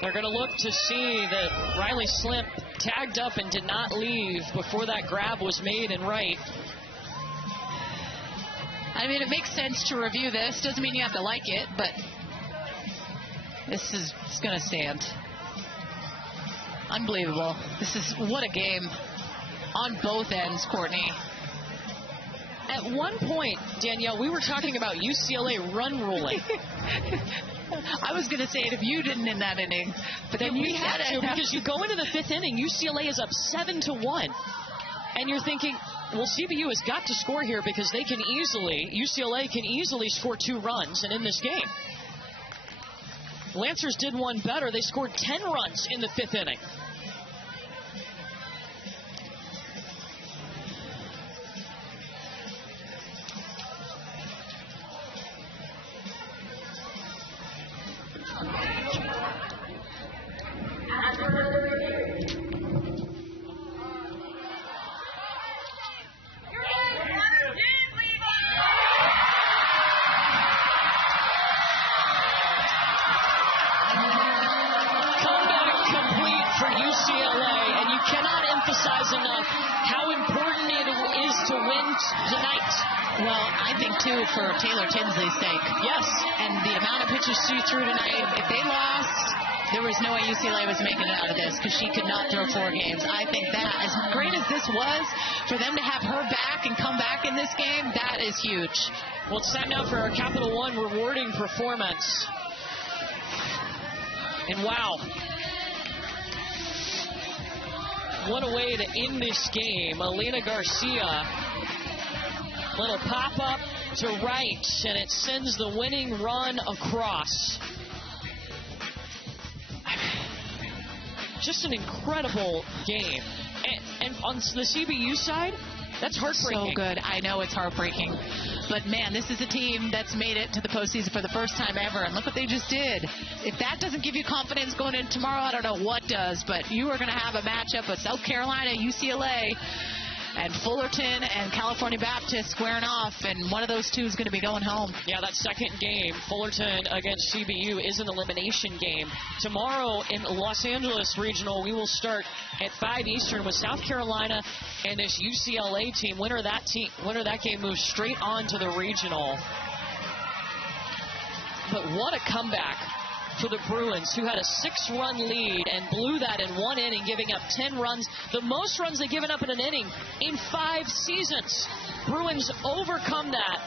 They're going to look to see that Riley Slimp tagged up and did not leave before that grab was made in right. I mean, it makes sense to review this. Doesn't mean you have to like it, but This is going to stand. Unbelievable. What a game on both ends, Courtney. At one point, Danielle, we were talking about UCLA run ruling. I was going to say it if you didn't in that inning, but then we had to, because you go into the 5th inning, UCLA is up 7-1, and you're thinking, well, CBU has got to score here because UCLA can easily score 2 runs and in this game. Lancers did one better. They scored 10 runs in the 5th inning. For Taylor Tinsley's sake. Yes. And the amount of pitches she threw tonight, if they lost, there was no way UCLA was making it out of this because she could not throw 4 games. I think that, as great as this was, for them to have her back and come back in this game, that is huge. Well, it's time now for our Capital One rewarding performance. And wow. What a way to end this game. Elena Garcia, little pop-up to right, and it sends the winning run across. Just an incredible game. And on the CBU side, that's heartbreaking. So good. I know it's heartbreaking. But, man, this is a team that's made it to the postseason for the first time ever, and look what they just did. If that doesn't give you confidence going into tomorrow, I don't know what does, but you are going to have a matchup of South Carolina, UCLA, and Fullerton and California Baptist squaring off, and one of those two is going to be going home. Yeah, that second game, Fullerton against CBU, is an elimination game. Tomorrow in Los Angeles Regional, we will start at 5 Eastern with South Carolina and this UCLA team. Winner of that game moves straight on to the regional. But what a comeback for the Bruins, who had a 6-run lead and blew that in 1 inning, giving up 10 runs, the most runs they've given up in an inning in 5 seasons. Bruins overcome that.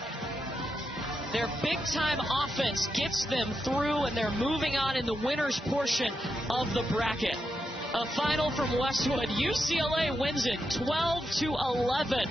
Their big-time offense gets them through, and they're moving on in the winner's portion of the bracket. A final from Westwood. UCLA wins it 12-11.